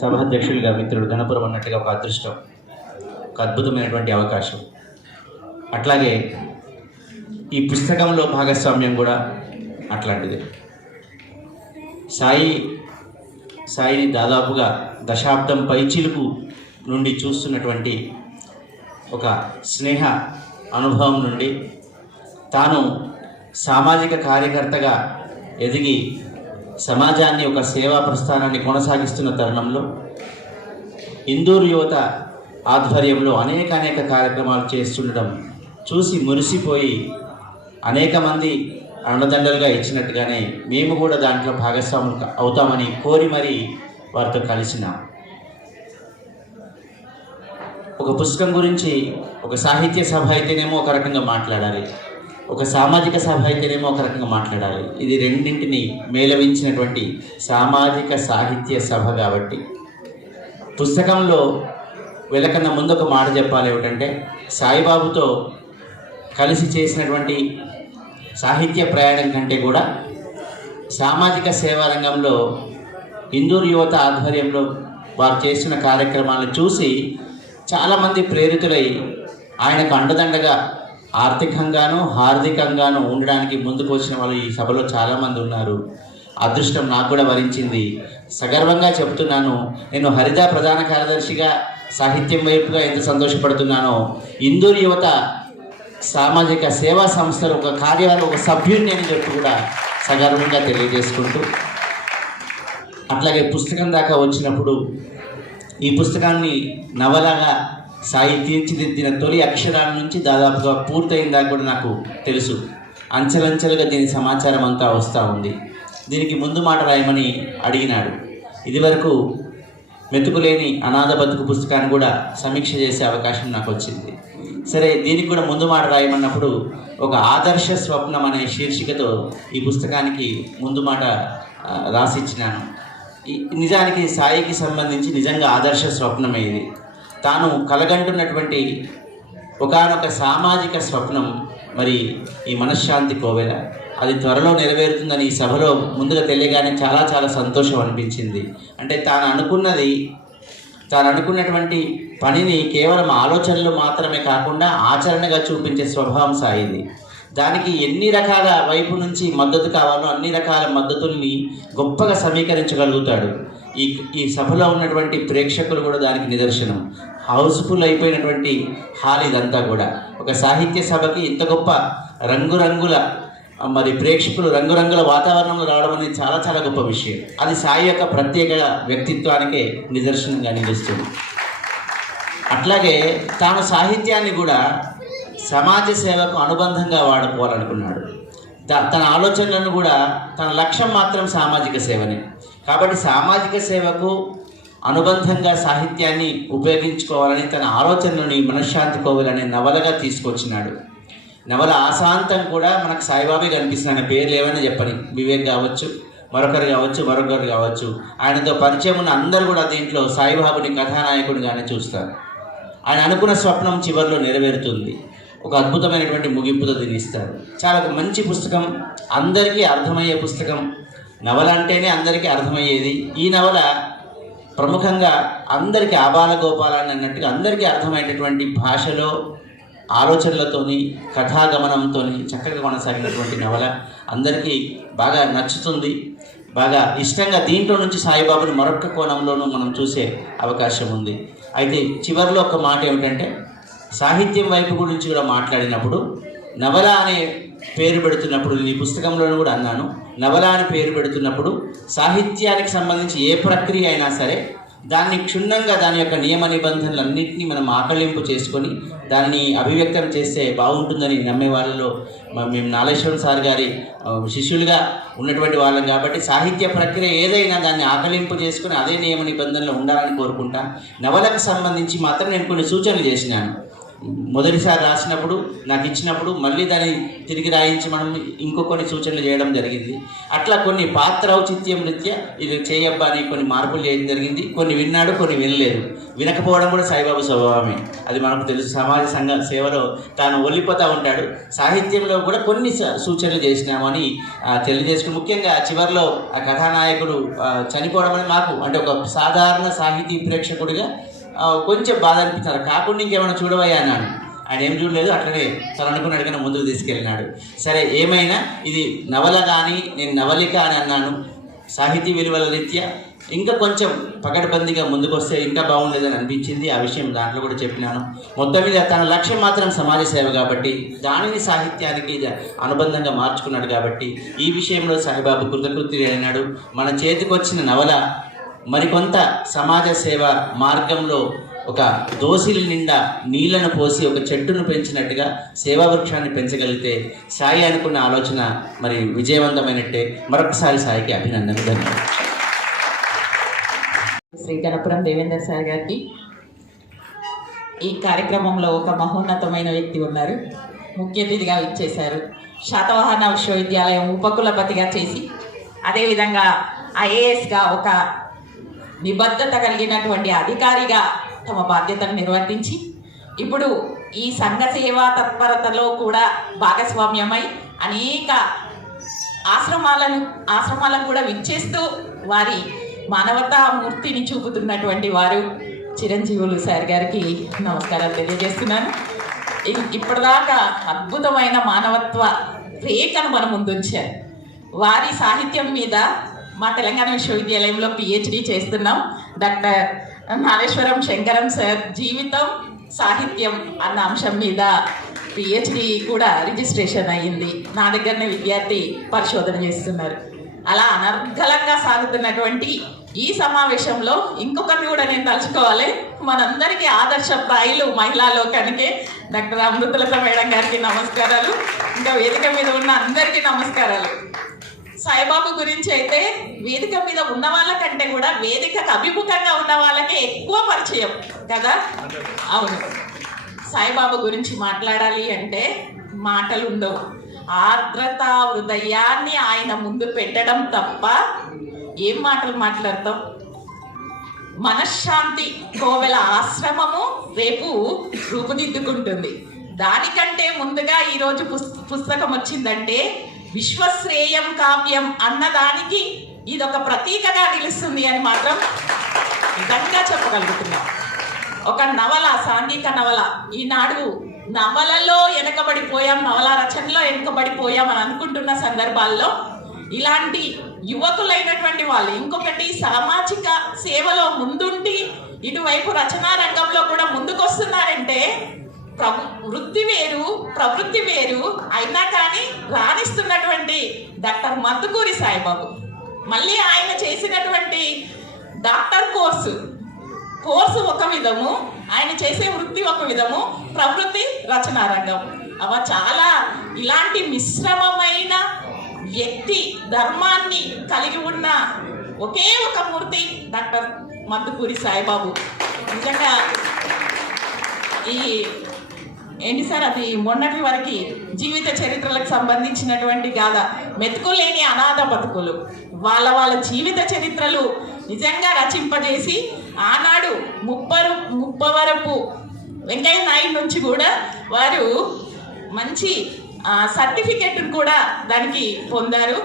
సభాధ్యక్షులుగా మిత్రుడు ధనపురం అన్నట్టుగా ఒక అదృష్టం, ఒక అద్భుతమైనటువంటి అవకాశం. అట్లాగే ఈ పుస్తకంలో భాగస్వామ్యం కూడా అట్లాంటిది. సాయిని దాదాపుగా దశాబ్దం పైచిలుకు నుండి చూస్తున్నటువంటి ఒక స్నేహ అనుభవం నుండి తాను సామాజిక కార్యకర్తగా ఎదిగి సమాజాన్ని ఒక సేవా ప్రస్థానాన్ని కొనసాగిస్తున్న తరుణంలో ఇందూరు యువత ఆధ్వర్యంలో అనేక కార్యక్రమాలు చేస్తుండడం చూసి మురిసిపోయి అనేక మంది అండదండలుగా ఇచ్చినట్టుగానే మేము కూడా దాంట్లో భాగస్వాములు అవుతామని కోరి మరీ వారితో కలిసినాం. ఒక పుస్తకం గురించి ఒక సాహిత్య సభ అయితేనేమో ఒక రకంగా మాట్లాడాలి, ఒక సామాజిక సభ అయితేనేమో ఒక రకంగా మాట్లాడాలి. ఇది రెండింటిని మేళవించినటువంటి సామాజిక సాహిత్య సభ కాబట్టి పుస్తకంలో వెళ్ళకన్నా ముందు ఒక మాట చెప్పాలి. ఏమిటంటే సాయిబాబుతో కలిసి చేసినటువంటి సాహిత్య ప్రయాణం కంటే కూడా సామాజిక సేవా రంగంలో ఇందూరు యువత ఆధ్వర్యంలో వారు చేస్తున్న కార్యక్రమాలను చూసి చాలామంది ప్రేరితులై ఆయనకు అండదండగా ఆర్థికంగాను హార్దికంగాను ఉండడానికి ముందుకు వచ్చిన వాళ్ళు ఈ సభలో చాలామంది ఉన్నారు. అదృష్టం నాకు కూడా వరించింది. సగర్వంగా చెబుతున్నాను, నేను హరిత ప్రధాన కార్యదర్శిగా సాహిత్యం వైపుగా ఎంత సంతోషపడుతున్నానో, ఇందూరు యువత సామాజిక సేవా సంస్థలు ఒక కార్యాలయం ఒక సభ్యుడిని అని చెప్పి కూడా సగర్వంగా తెలియజేసుకుంటూ, అట్లాగే పుస్తకం దాకా వచ్చినప్పుడు ఈ పుస్తకాన్ని నవలగా సాయి తీర్చిదిద్దిన తొలి అక్షరాల నుంచి దాదాపుగా పూర్తయిన దాకా కూడా నాకు తెలుసు. అంచెలంచెలుగా దీని సమాచారం అంతా వస్తూ ఉంది. దీనికి ముందు మాట రాయమని అడిగినాడు. ఇదివరకు మెతుకులేని అనాథ బతుకు పుస్తకాన్ని కూడా సమీక్ష చేసే అవకాశం నాకు వచ్చింది. సరే, దీనికి కూడా ముందు మాట రాయమన్నప్పుడు ఒక ఆదర్శ స్వప్నం అనే శీర్షికతో ఈ పుస్తకానికి ముందు మాట రాసిచ్చినాను. నిజానికి సాయికి సంబంధించి నిజంగా ఆదర్శ స్వప్నమే ఇది. తాను కలగంటున్నటువంటి ఒకానొక సామాజిక స్వప్నం మరి ఈ మనశ్శాంతి కోవెల, అది త్వరలో నెరవేరుతుందని ఈ సభలో ముందుగా తెలియగానే చాలా సంతోషం అనిపించింది. అంటే తాను అనుకున్నటువంటి పనిని కేవలం ఆలోచనలు మాత్రమే కాకుండా ఆచరణగా చూపించే స్వభావం సాయిది. దానికి ఎన్ని రకాల వైపు నుంచి మద్దతు కావాలో అన్ని రకాల మద్దతుల్ని గొప్పగా సమీకరించగలుగుతాడు. ఈ సభలో ఉన్నటువంటి ప్రేక్షకులు కూడా దానికి నిదర్శనం. హౌస్ఫుల్ అయిపోయినటువంటి హాల్ ఇదంతా కూడా. ఒక సాహిత్య సభకి ఇంత గొప్ప రంగురంగుల మరి ప్రేక్షకులు రంగురంగుల వాతావరణంలో రావడం అనేది చాలా గొప్ప విషయం. అది సాయి యొక్క ప్రత్యేక వ్యక్తిత్వానికే నిదర్శనంగా నిలుస్తుంది. అట్లాగే తాను సాహిత్యాన్ని కూడా సమాజ సేవకు అనుబంధంగా వాడుకోవాలనుకున్నాడు. తన ఆలోచనలను కూడా తన లక్ష్యం మాత్రం సామాజిక సేవనే. కాబట్టి సామాజిక సేవకు అనుబంధంగా సాహిత్యాన్ని ఉపయోగించుకోవాలని తన ఆలోచనలను మనశ్శాంతి కోవెల అనే నవలగా తీసుకొచ్చినాడు. నవల ఆశాంతం కూడా మనకు సాయిబాబే కనిపిస్తుంది. ఆయన పేర్లు ఏమైనా చెప్పని, వివేక్ కావచ్చు, మరొకరు కావచ్చు, ఆయనతో పరిచయం ఉన్న అందరూ కూడా దీంట్లో సాయిబాబుని కథానాయకుడిగానే చూస్తారు. ఆయన అనుకున్న స్వప్నం చివరిలో నెరవేరుతుంది. ఒక అద్భుతమైనటువంటి ముగింపుతో దీన్ని ఇస్తారు. చాలా మంచి పుస్తకం, అందరికీ అర్థమయ్యే పుస్తకం. నవల అంటేనే అందరికీ అర్థమయ్యేది. ఈ నవల ప్రముఖంగా అందరికీ ఆబాలగోపాలాన్ని అన్నట్టుగా అందరికీ అర్థమయ్యేటటువంటి భాషలో ఆలోచనలతోని కథాగమనంతోని చక్కగా కొనసాగినటువంటి నవల అందరికీ బాగా నచ్చుతుంది, బాగా ఇష్టంగా. దీంట్లో నుంచి సాయిబాబుని మరొక కోణంలోనూ మనం చూసే అవకాశం ఉంది. అయితే చివరిలో ఒక మాట ఏమిటంటే, సాహిత్యం వైపు గురించి కూడా మాట్లాడినప్పుడు నవల అనే పేరు పెడుతున్నప్పుడు, ఈ పుస్తకంలోనూ కూడా అన్నాను, నవల అని పేరు పెడుతున్నప్పుడు సాహిత్యానికి సంబంధించి ఏ ప్రక్రియ అయినా సరే దాన్ని క్షుణ్ణంగా దాని యొక్క నియమ నిబంధనలన్నింటినీ మనం ఆకలింపు చేసుకొని దాన్ని అభివ్యక్తం చేస్తే బాగుంటుందని నమ్మే వాళ్ళలో మేము నాగేశ్వరం సార్ గారి శిష్యులుగా ఉన్నటువంటి వాళ్ళం. కాబట్టి సాహిత్య ప్రక్రియ ఏదైనా దాన్ని ఆకలింపు చేసుకుని అదే నియమ నిబంధనలు ఉండాలని కోరుకుంటా. నవలకు సంబంధించి మాత్రం నేను కొన్ని సూచనలు చేసినాను. మొదటిసారి రాసినప్పుడు నాకు ఇచ్చినప్పుడు మళ్ళీ దాన్ని తిరిగి రాయించి మనం ఇంకో కొన్ని సూచనలు చేయడం జరిగింది. అట్లా కొన్ని పాత్ర ఔచిత్యం రీత్యా ఇది చేయబ్బా అని కొన్ని మార్పులు చేయడం జరిగింది. కొన్ని విన్నాడు, కొన్ని వినలేదు. వినకపోవడం కూడా సాయిబాబా స్వభావమే, అది మనకు తెలుసు. సమాజ సంఘ సేవలో తాను ఒల్లిపోతూ ఉంటాడు. సాహిత్యంలో కూడా కొన్ని సూచనలు చేసినామని తెలియజేసుకుని, ముఖ్యంగా చివరిలో ఆ కథానాయకుడు చనిపోవడం అని మాకు అంటే ఒక సాధారణ సాహితీ ప్రేక్షకుడిగా కొంచెం బాధ అనిపించారు. కాకుండా ఇంకేమైనా చూడవయ్యా అన్నాడు. ఆయన ఏం చూడలేదు, అట్లనే తను అనుకున్నాడు కానీ ముందుకు తీసుకెళ్ళినాడు. సరే, ఏమైనా ఇది నవల కానీ నేను నవలిక అని అన్నాను. సాహితీ విలువల రీత్యా ఇంకా కొంచెం పకడ్బందీగా ముందుకు వస్తే ఇంకా బాగుండేదని అనిపించింది. ఆ విషయం దాంట్లో కూడా చెప్పినాను. మొత్తం మీద తన లక్ష్యం మాత్రం సమాజ సేవ కాబట్టి దానిని సాహిత్యానికి అనుబంధంగా మార్చుకున్నాడు. కాబట్టి ఈ విషయంలో సాయిబాబు కృతకృత్యుడు అయినాడు. మన చేతికి వచ్చిన నవల మరికొంత సమాజ సేవ మార్గంలో ఒక దోసిలి నిండా నీళ్లను పోసి ఒక చెట్టును పెంచినట్టుగా సేవా వృక్షాన్ని పెంచగలిగితే సాయి అనుకున్న ఆలోచన మరి విజయవంతమైనట్టే. మరొకసారి సాయికి అభినందనలు. ధన్యవాదాలు. శ్రీ గణపురం దేవేందర్ సార్ గారికి ఈ కార్యక్రమంలో ఒక మహోన్నతమైన వ్యక్తి ఉన్నారు. ముఖ్య అతిథిగా ఇచ్చేశారు. శాతవాహన విశ్వవిద్యాలయం ఉపకులపతిగా చేసి అదేవిధంగా ఐఏఎస్గా ఒక నిబద్ధత కలిగినటువంటి అధికారిగా తమ బాధ్యతను నిర్వర్తించి ఇప్పుడు ఈ సంఘ సేవా తత్పరతలో కూడా భాగస్వామ్యమై అనేక ఆశ్రమాలను కూడా విచ్చేస్తూ వారి మానవతా మూర్తిని చూపుతున్నటువంటి వారు చిరంజీవులు సార్ గారికి నమస్కారాలు తెలియజేస్తున్నాను. ఇప్పటిదాకా అద్భుతమైన మానవత్వ రేఖను మన ముందుంచారు. వారి సాహిత్యం మీద మా తెలంగాణ విశ్వవిద్యాలయంలో పిహెచ్డి చేస్తున్నాం. డాక్టర్ నాగేశ్వరం శంకరం సార్ జీవితం సాహిత్యం అన్న అంశం మీద పిహెచ్డి కూడా రిజిస్ట్రేషన్ అయ్యింది. నా దగ్గరనే విద్యార్థి పరిశోధన చేస్తున్నారు. అలా అనర్గళంగా సాగుతున్నటువంటి ఈ సమావేశంలో ఇంకొకరిని కూడా నేను తలుచుకోవాలి. మనందరికీ ఆదర్శప్రాయులు మహిళా లోకానికే డాక్టర్ అమృతలత మేడం గారికి నమస్కారాలు. ఇంకా వేదిక మీద ఉన్న అందరికీ నమస్కారాలు. సాయిబాబు గురించి అయితే వేదిక మీద ఉన్న వాళ్ళకంటే కూడా వేదికకు అభిముఖంగా ఉన్న వాళ్ళకే ఎక్కువ పరిచయం కదా. అవును, సాయిబాబు గురించి మాట్లాడాలి అంటే మాటలు ఉండవు. ఆర్ద్రత హృదయాన్ని ఆయన ముందు పెట్టడం తప్ప ఏం మాటలు మాట్లాడతాం. మనశ్శాంతి కోవెల ఆశ్రమము రేపు రూపుదిద్దుకుంటుంది. దానికంటే ముందుగా ఈరోజు పుస్తకం వచ్చిందంటే విశ్వశ్రేయం కావ్యం అన్నదానికి ఇదొక ప్రతీకగా నిలుస్తుంది అని మాత్రం నిజంగా చెప్పగలుగుతున్నాం. ఒక నవల, సాంఘిక నవల, ఈనాడు నవలలో వెనకబడిపోయాం, నవల రచనలో వెనకబడిపోయాం అని అనుకుంటున్న సందర్భాల్లో ఇలాంటి యువకులైనటువంటి వాళ్ళు ఇంకొకటి సామాజిక సేవలో ముందుండి ఇటువైపు రచనా రంగంలో కూడా ముందుకొస్తున్నారంటే వృత్తి వేరు ప్రవృత్తి వేరు అయినా కానీ రాణిస్తున్నటువంటి డాక్టర్ మద్దుకూరి సాయిబాబు. మళ్ళీ ఆయన చేసినటువంటి డాక్టర్ కోర్సు ఒక విధము, ఆయన చేసే వృత్తి ఒక విధము, ప్రవృత్తి రచనా రంగం. చాలా ఇలాంటి మిశ్రమమైన వ్యక్తి ధర్మాన్ని కలిగి ఉన్న ఒకే ఒక మూర్తి డాక్టర్ మద్దుకూరి సాయిబాబు. నిజంగా ఏంటి సార్, అది మొన్నటి వరకు జీవిత చరిత్రలకు సంబంధించినటువంటి గాథ. మెతుకులేని అనాథ బతుకులు, వాళ్ళ జీవిత చరిత్రలు నిజంగా రచింపజేసి ఆనాడు ముప్పవరపు వెంకయ్య నాయుడు నుంచి కూడా వారు మంచి సర్టిఫికెట్ను కూడా దానికి పొందారు.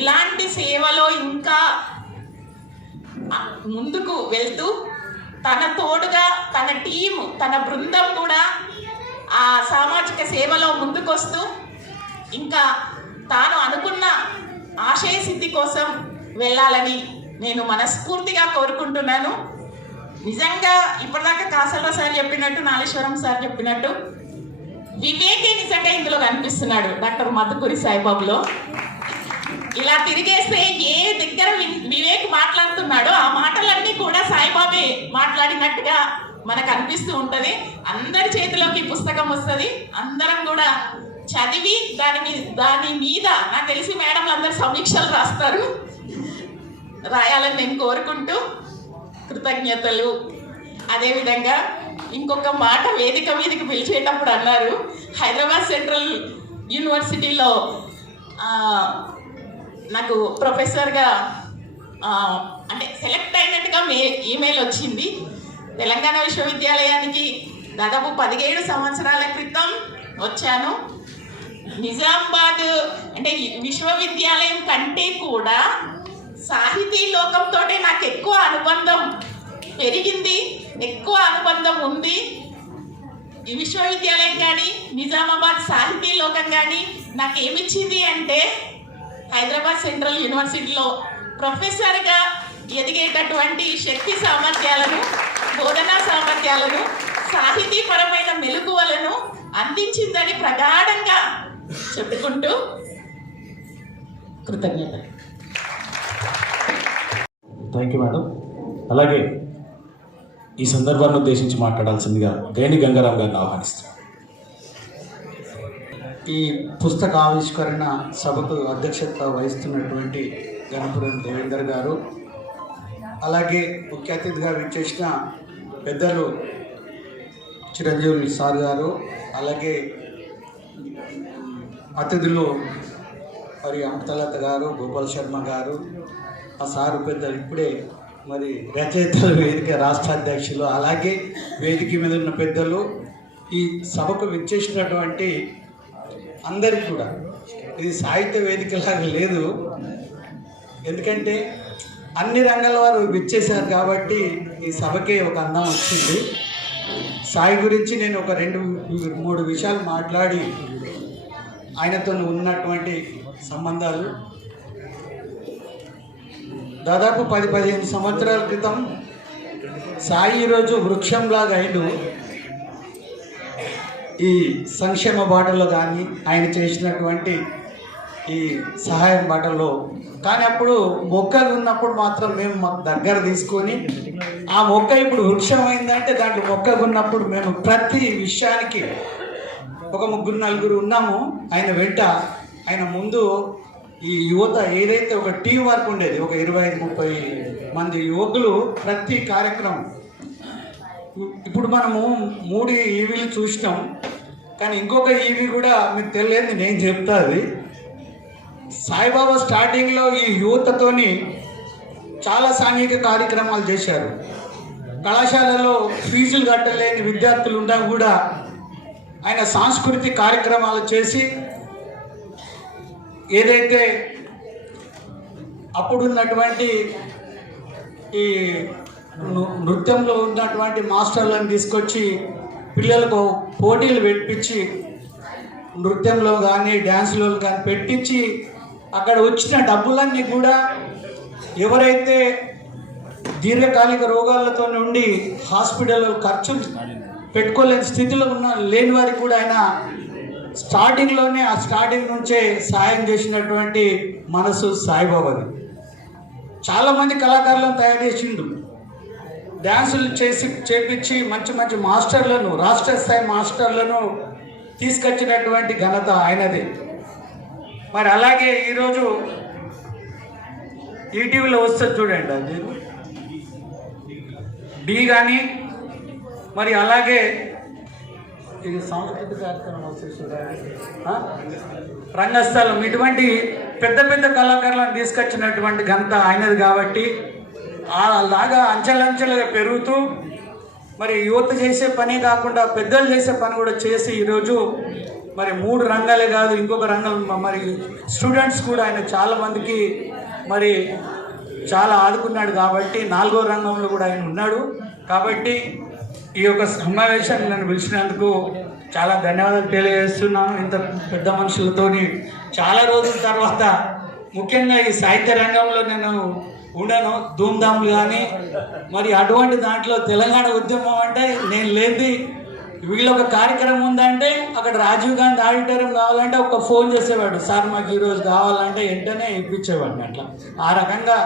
ఇలాంటి సేవలో ఇంకా ముందుకు వెళ్తూ తన తోడుగా తన టీము, తన బృందం కూడా ఆ సామాజిక సేవలో ముందుకొస్తూ ఇంకా తాను అనుకున్న ఆశయ సిద్ధి కోసం వెళ్ళాలని నేను మనస్ఫూర్తిగా కోరుకుంటున్నాను. నిజంగా ఇప్పటిదాకా కాసలరావు సార్ చెప్పినట్టు, నాగేశ్వరం సార్ చెప్పినట్టు వివేకే నిజంగా ఇందులో కనిపిస్తున్నాడు డాక్టర్ మద్దుకూరి సాయిబాబులో. ఇలా తిరిగేస్తే ఏ దగ్గర వివేక్ మాట్లాడుతున్నాడో ఆ మాటలన్నీ కూడా సాయిబాబే మాట్లాడినట్టుగా మనకు అనిపిస్తూ ఉంటుంది. అందరి చేతిలోకి పుస్తకం వస్తుంది, అందరం కూడా చదివి దాని మీద నాకు తెలిసి మేడం అందరు సమీక్షలు రాయాలని నేను కోరుకుంటూ కృతజ్ఞతలు. అదేవిధంగా ఇంకొక మాట వేదిక మీదకి పిలిచేటప్పుడు అన్నారు, హైదరాబాద్ సెంట్రల్ యూనివర్సిటీలో నాకు ప్రొఫెసర్గా అంటే సెలెక్ట్ అయినట్టుగా ఈమెయిల్ వచ్చింది. తెలంగాణ విశ్వవిద్యాలయానికి దాదాపు 17 సంవత్సరాల క్రితం వచ్చాను. నిజామాబాద్ అంటే విశ్వవిద్యాలయం కంటే కూడా సాహితీ లోకంతో నాకు ఎక్కువ అనుబంధం పెరిగింది, ఎక్కువ అనుబంధం ఉంది. ఈ విశ్వవిద్యాలయం కానీ నిజామాబాద్ సాహితీ లోకం కానీ నాకు ఏమిచ్చింది అంటే హైదరాబాద్ సెంట్రల్ యూనివర్సిటీలో ప్రొఫెసర్గా ఎదిగేటటువంటి శక్తి సామర్థ్యాలను, బోధనా సామర్థ్యాలను, సాహితీపరమైన మెలకువలను అందించిందని ప్రగాఢంగా చెప్పుకుంటూ కృతజ్ఞతలు. Thank you madam. అలాగే ఈ సందర్భాన్ని ఉద్దేశించి మాట్లాడాల్సిందిగా గేని గంగారాం గారిని ఆహ్వానిస్తున్నాను. ఈ పుస్తక ఆవిష్కరణ సభకు అధ్యక్షత వహిస్తున్నటువంటి గణపురం దేవేందర్ గారు, అలాగే ముఖ్య అతిథిగా విచ్చేసిన పెద్దలు చిరంజీవి సార్ గారు, అలాగే అతిథులు మరి అమృతలత గారు, గోపాల్ శర్మ గారు, ఆ సారు పెద్దలు ఇప్పుడే మరి రచయితల వేదిక రాష్ట్ర అధ్యక్షులు, అలాగే వేదిక మీద ఉన్న పెద్దలు, ఈ సభకు విచ్చేసినటువంటి అందరికీ కూడా ఇది సాహిత్య వేదికలాగా లేదు, ఎందుకంటే అన్ని రంగాల వారు విచ్చేశారు కాబట్టి ఈ సభకే ఒక అందం వచ్చింది. సాయి గురించి నేను ఒక 2-3 విషయాలు మాట్లాడి ఆయనతో ఉన్నటువంటి సంబంధాలు దాదాపు 10-15 సంవత్సరాల క్రితం సాయి ఈరోజు వృక్షంలాగా అయిండు ఈ సంక్షేమ బాటలో కానీ ఆయన చేసినటువంటి ఈ సహాయం బాటలో. కానీ అప్పుడు మొక్కలు ఉన్నప్పుడు మాత్రం మేము మాకు దగ్గర తీసుకొని ఆ మొక్క ఇప్పుడు వృక్షం అయిందంటే దాంట్లో మొక్కలు ఉన్నప్పుడు మేము ప్రతి విషయానికి ఒక 3-4 ఉన్నాము ఆయన వెంట. ఆయన ముందు ఈ యువత ఏదైతే ఒక టీం వర్క్ ఉండేది, ఒక 25-30 మంది యువకులు ప్రతి కార్యక్రమం. ఇప్పుడు మనము 3 ఈవీలు చూసినాం, కానీ ఇంకొక ఈవీ కూడా మీకు తెలియదు, నేను చెప్తా. అది సాయిబాబా స్టార్టింగ్లో ఈ యువతతోని చాలా సాంఘిక కార్యక్రమాలు చేశారు. కళాశాలలో ఫీజులు కట్టలేని విద్యార్థులు ఉన్నా కూడా ఆయన సాంస్కృతిక కార్యక్రమాలు చేసి ఏదైతే అప్పుడున్నటువంటి ఈ నృత్యంలో ఉన్నటువంటి మాస్టర్లను తీసుకొచ్చి పిల్లలకు పోటీలు పెట్టించి నృత్యంలో కానీ డ్యాన్స్లో కానీ పెట్టించి అక్కడ వచ్చిన డబ్బులన్నీ కూడా ఎవరైతే దీర్ఘకాలిక రోగాలతో ఉండి హాస్పిటల్లో ఖర్చులు పెట్టుకోలేని స్థితిలో లేని వారికి కూడా ఆయన స్టార్టింగ్లోనే ఆ స్టార్టింగ్ నుంచే సాయం చేసినటువంటి మనసు సాయిబాబాది. చాలామంది కళాకారులను తయారు చేసిండు, డ్యాన్సులు చేపించి మంచి మంచి మాస్టర్లను, రాష్ట్ర స్థాయి మాస్టర్లను తీసుకొచ్చినటువంటి ఘనత ఆయనది. మరి అలాగే ఈరోజు ఈటీవీలో వస్తుంది చూడండి, అది డి కానీ, మరి అలాగే ఇది సాంస్కృతిక కార్యక్రమం వస్తుంది చూడండి, రంగస్థలం, ఇటువంటి పెద్ద పెద్ద కళాకారులను తీసుకొచ్చినటువంటి ఘనత ఆయనది. కాబట్టి అలాగా అంచెలంచెలుగా పెరుగుతూ మరి యువత చేసే పనే కాకుండా పెద్దలు చేసే పని కూడా చేసి ఈరోజు మరి 3 రంగాలే కాదు ఇంకొక రంగం, మరి స్టూడెంట్స్ కూడా ఆయన చాలామందికి మరి చాలా ఆదుకున్నాడు. కాబట్టి 4వ రంగంలో కూడా ఆయన ఉన్నాడు. కాబట్టి ఈ యొక్క సమావేశాన్ని నన్ను పిలిచినందుకు చాలా ధన్యవాదాలు తెలియజేస్తున్నాను. ఇంత పెద్ద మనుషులతోని చాలా రోజుల తర్వాత, ముఖ్యంగా ఈ సాహిత్య రంగంలో నేను ఉండను, ధూమ్ధాములు కానీ మరి అటువంటి దాంట్లో తెలంగాణ ఉద్యమం అంటే నేను లేనిది వీళ్ళు ఒక కార్యక్రమం ఉందంటే అక్కడ రాజీవ్ గాంధీ ఆడిటోరియం కావాలంటే ఒక ఫోన్ చేసేవాడు, సార్ మాకు ఈరోజు కావాలంటే వెంటనే ఇప్పించేవాడిని. అట్లా ఆ రకంగా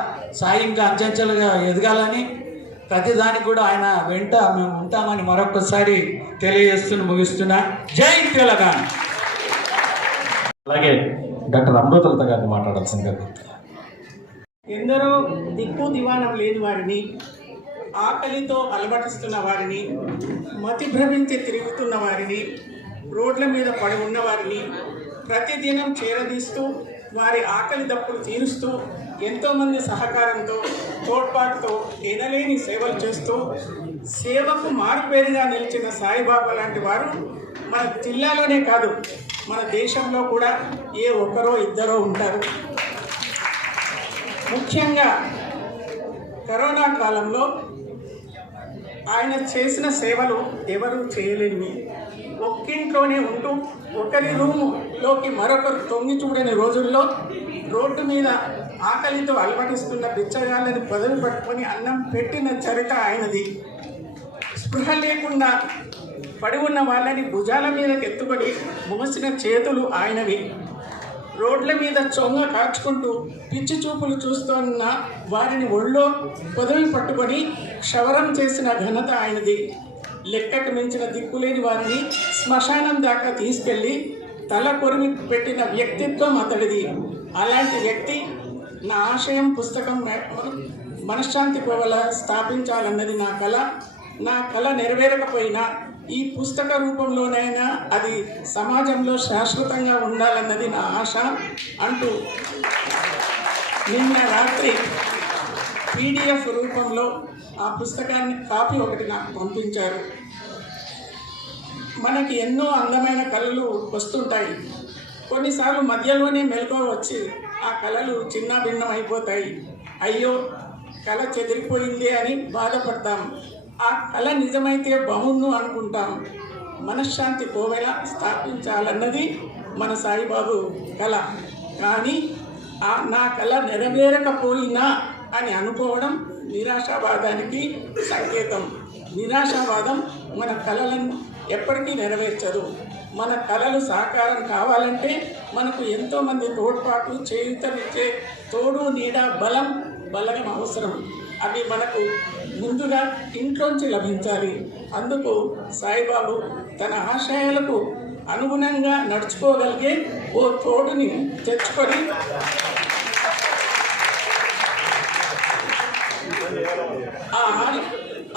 సాయి ఇంకా అంచెంచెలుగా ఎదగాలని ప్రతిదానికి కూడా ఆయన వెంట మేము ఉంటామని మరొకసారి ముగిస్తున్నా. జై తెలంగాణ. అలాగే డాక్టర్ అమృతలత గారిని మాట్లాడాల్సిందిగా. ఎందరో దిక్కు దివాణం లేని వారిని ఆకలితో అలమటిస్తున్న వారిని, మతి భ్రమించి తిరుగుతున్న వారిని, రోడ్ల మీద పడి ఉన్న వారిని ప్రతిదినం చేరదీస్తూ వారి ఆకలి దప్పులు తీరుస్తూ ఎంతోమంది సహకారంతో తోడ్పాటుతో ఎనలేని సేవలు చేస్తూ సేవకు మారుపేరుగా నిలిచిన సాయిబాబా లాంటి వారు మన జిల్లాలోనే కాదు మన దేశంలో కూడా ఏ ఒక్కరో ఇద్దరో ఉంటారు. ముఖ్యంగా కరోనా కాలంలో ఆయన చేసిన సేవలు ఎవరూ చేయలేనివి. ఒక్కింట్లోనే ఉంటూ ఒకరి రూములోకి మరొకరు తొంగి చూడని రోజుల్లో రోడ్డు మీద ఆకలితో అలమటిస్తున్న బిచ్చగాళ్ళని పదవి పట్టుకొని అన్నం పెట్టిన చరిత్ర ఆయనది. స్పృహ లేకుండా పడి ఉన్న వాళ్ళని భుజాల మీదకి ఎత్తుకొని మోసిన చేతులు ఆయనవి. రోడ్ల మీద చొంగ కాచుకుంటూ పిచ్చి చూపులు చూస్తున్న వారిని ఒళ్ళో పొదవి పట్టుకొని క్షవరం చేసిన ఘనత ఆయనది. లెక్కకు మించిన దిక్కులేని వారిని శ్మశానం దాకా తీసుకెళ్ళి తల కొరిమి పెట్టిన వ్యక్తిత్వం అతడిది. అలాంటి వ్యక్తి నా ఆశయం పుస్తకం మనశ్శాంతి కోవల స్థాపించాలన్నది నా కళ. నా కళ నెరవేరకపోయినా ఈ పుస్తక రూపంలోనైనా అది సమాజంలో శాశ్వతంగా ఉండాలన్నది నా ఆశ అంటూ నిన్న రాత్రి PDF రూపంలో ఆ పుస్తకాన్ని కాపీ ఒకటి నాకు పంపించారు. మనకి ఎన్నో అందమైన కళలు వస్తుంటాయి. కొన్నిసార్లు మధ్యలోనే మెలకువ వచ్చి ఆ కళలు చిన్న భిన్నం అయిపోతాయి. అయ్యో కళ చెదిరిపోయింది అని బాధపడతాం. ఆ కళ నిజమైతే బాగుండు అనుకుంటాం. మనశ్శాంతి కోవెల స్థాపించాలన్నది మన సాయిబాబు కళ. కానీ నా కళ నెరవేరకపోయినా అని అనుకోవడం నిరాశావాదానికి సంకేతం. నిరాశావాదం మన కళలను ఎప్పటికీ నెరవేర్చదు. మన కళలు సాకారం కావాలంటే మనకు ఎంతోమంది తోడ్పాటు చేయుతనిచ్చే తోడు నీడ బలం అవసరం. అవి మనకు ముందుగా ఇంట్లోంచి లభించాలి. అందుకు సాయిబాబు తన ఆశయాలకు అనుగుణంగా నడుచుకోగలిగే ఓ తోడుని తెచ్చుకొని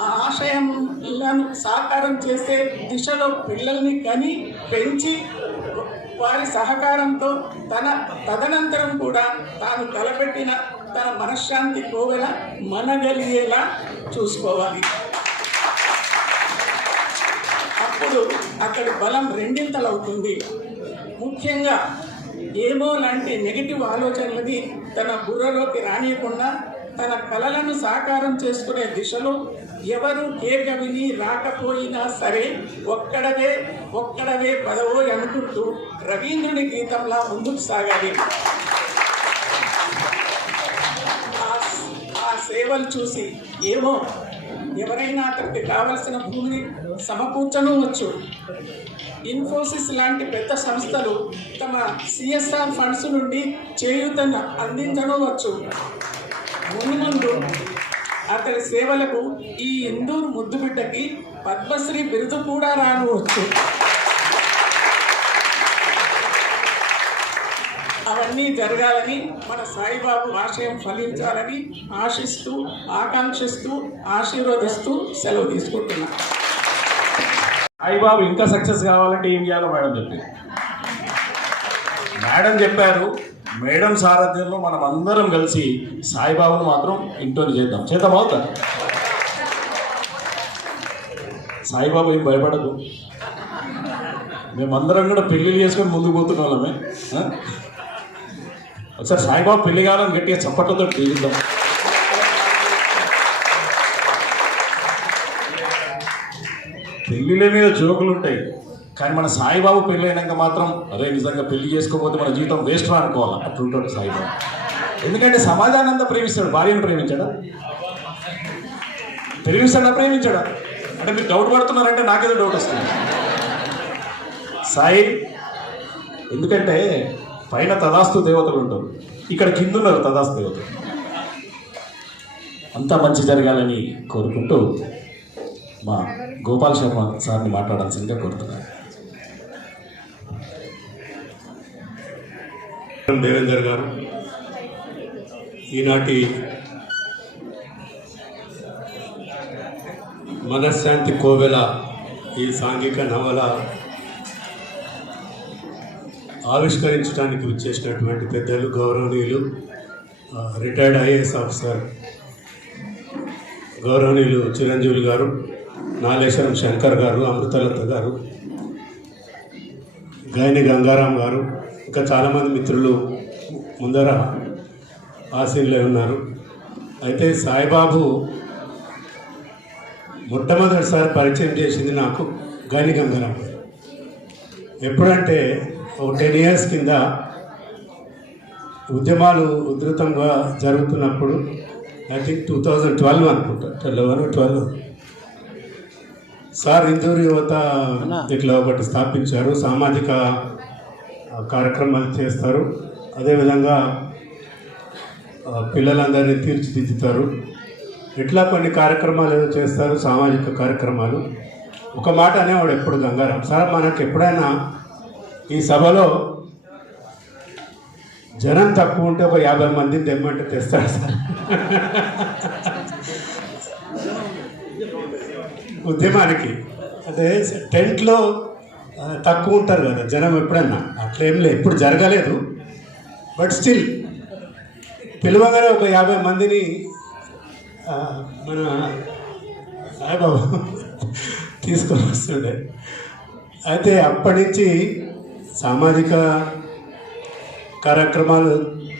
ఆ ఆశయాలను సాకారం చేసే దిశలో పిల్లల్ని కని పెంచి వారి సహకారంతో తదనంతరం కూడా తాను తలపెట్టిన తన మనశ్శాంతి కోవెల మనగలిగేలా చూసుకోవాలి. అప్పుడు అక్కడి బలం రెండింతలవుతుంది. ముఖ్యంగా ఏమో లాంటి నెగిటివ్ ఆలోచనలని తన బుర్రలోకి రానియకుండా తన కలలను సాకారం చేసుకునే దిశలో ఎవరు కేకవిని రాకపోయినా సరే ఒక్కడవే పదవో అనుకుంటూ రవీంద్రుని గీతంలా ముందుకు సాగాలి. ఆ సేవలు చూసి ఏమో ఎవరైనా అతనికి కావలసిన భూమిని సమకూర్చనవచ్చు. ఇన్ఫోసిస్ లాంటి పెద్ద సంస్థలు తమ CSR ఫండ్స్ నుండి చేయూతను అందించనవచ్చు. ముందు అతడి సేవలకు ఈ ఇందూరు ముద్దుబిడ్డకి పద్మశ్రీ బిరుదు కూడా రానువచ్చు. అవన్నీ జరగాలని మన సాయిబాబు ఆశయం ఫలించాలని ఆశిస్తూ ఆకాంక్షిస్తూ ఆశీర్వదిస్తూ సెలవు తీసుకుంటున్నాను. సాయిబాబు ఇంకా సక్సెస్ కావాలంటే ఏం చేయాలో మేడం చెప్పారు. మేడం సారథ్యంలో మనం అందరం కలిసి సాయిబాబును మాత్రం ఇంట్లోని చేద్దాం అవుతా. సాయిబాబు ఏం భయపడదు. మేమందరం కూడా పెళ్ళిళ్ళు చేసుకొని ముందుకు పోతున్న వాళ్ళమే. ఒకసారి సాయిబాబు పెళ్లి కావాలని గట్టిగా చప్పట్లతో తీరుద్దాం. పెళ్లిళ్ళ మీద జోకులు ఉంటాయి, కానీ మన సాయిబాబు పెళ్ళి అయినాక మాత్రం అరే నిజంగా పెళ్లి చేసుకోకపోతే మన జీవితం వేస్ట్ రా అనుకోవాలి. అట్లుంటాడు సాయిబాబు. ఎందుకంటే సమాజాన్ని అంతా ప్రేమిస్తాడు. భార్యను ప్రేమించాడా? ప్రేమించాడా? అంటే మీరు డౌట్ పడుతున్నారంటే నాకేదో డౌట్ వస్తుంది. సాయి ఎందుకంటే పైన తదాస్తు దేవతలు ఉంటారు, ఇక్కడ కింద ఉన్నారు తదాస్తు దేవతలు. అంతా మంచి జరగాలని కోరుకుంటూ మా గోపాల్ శర్మ సార్ని మాట్లాడాల్సిందిగా కోరుతున్నాను. దేవేందర్ గారు, ఈనాటి మనశ్శాంతి కోవెల ఈ సాంఘిక నవల ఆవిష్కరించడానికి వచ్చేసినటువంటి పెద్దలు, గౌరవనీయులు, రిటైర్డ్ ఐఏఎస్ ఆఫీసర్ గౌరవనీయులు చిరంజీవులు గారు, నాలేశ్వరం శంకర్ గారు, అమృతలత గారు, గాయని గంగారాం గారు, ఇంకా చాలామంది మిత్రులు ముందర ఆశీనులై ఉన్నారు. అయితే సాయిబాబు మొట్టమొదటిసారి పరిచయం చేసింది నాకు గాయని గంగారాం గారు. ఎప్పుడంటే ఒక 10 years కింద ఉద్యమాలు ఉధృతంగా జరుగుతున్నప్పుడు, ఐ థింక్ 2012 అనుకుంటా, 12 సార్ ఇందూరు యువత ఇట్లా ఒకటి స్థాపించారు, సామాజిక కార్యక్రమాలు చేస్తారు, అదేవిధంగా పిల్లలందరినీ తీర్చిదిద్దుతారు, ఇట్లా కొన్ని కార్యక్రమాలు ఏదో చేస్తారు, సామాజిక కార్యక్రమాలు. ఒక మాట అనేవాడు ఎప్పుడు గంగారాం, సార్ మనకు ఎప్పుడైనా ఈ సభలో జనం తక్కువ ఉంటే ఒక 50 మందిని తెమ్మంటే తెస్తాడు సార్. ఉద్యమానికి అంటే టెంట్లో తక్కువ ఉంటారు కదా జనం, ఎప్పుడన్నా అట్లేం లేదు, ఎప్పుడు జరగలేదు. బట్ స్టిల్ పిలవగానే ఒక 50 మందిని మన సాయిబాబు తీసుకొని వస్తుండే. అయితే అప్పటి నుంచి సామాజిక కార్యక్రమాలు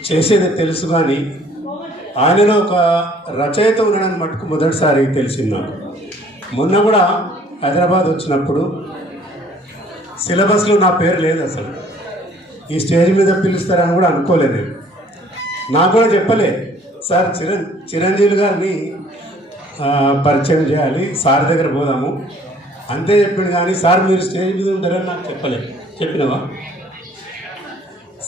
చేసేది తెలుసు, కానీ ఆయనలో ఒక రచయిత ఉండడానికి మటుకు మొదటిసారి తెలిసింది నాకు. మొన్న కూడా హైదరాబాద్ వచ్చినప్పుడు సిలబస్లో నా పేరు లేదు అసలు, ఈ స్టేజ్ మీద పిలుస్తారని కూడా అనుకోలేదు నేను. నాకు కూడా చెప్పలే, సార్ చిరంజీవి గారిని పరిచయం చేయాలి, సార్ దగ్గర పోదాము అంతే చెప్పిండు. కానీ సార్ మీరు స్టేజ్ మీద ఉంటారని నాకు చెప్పలేదు. చెప్పినవా?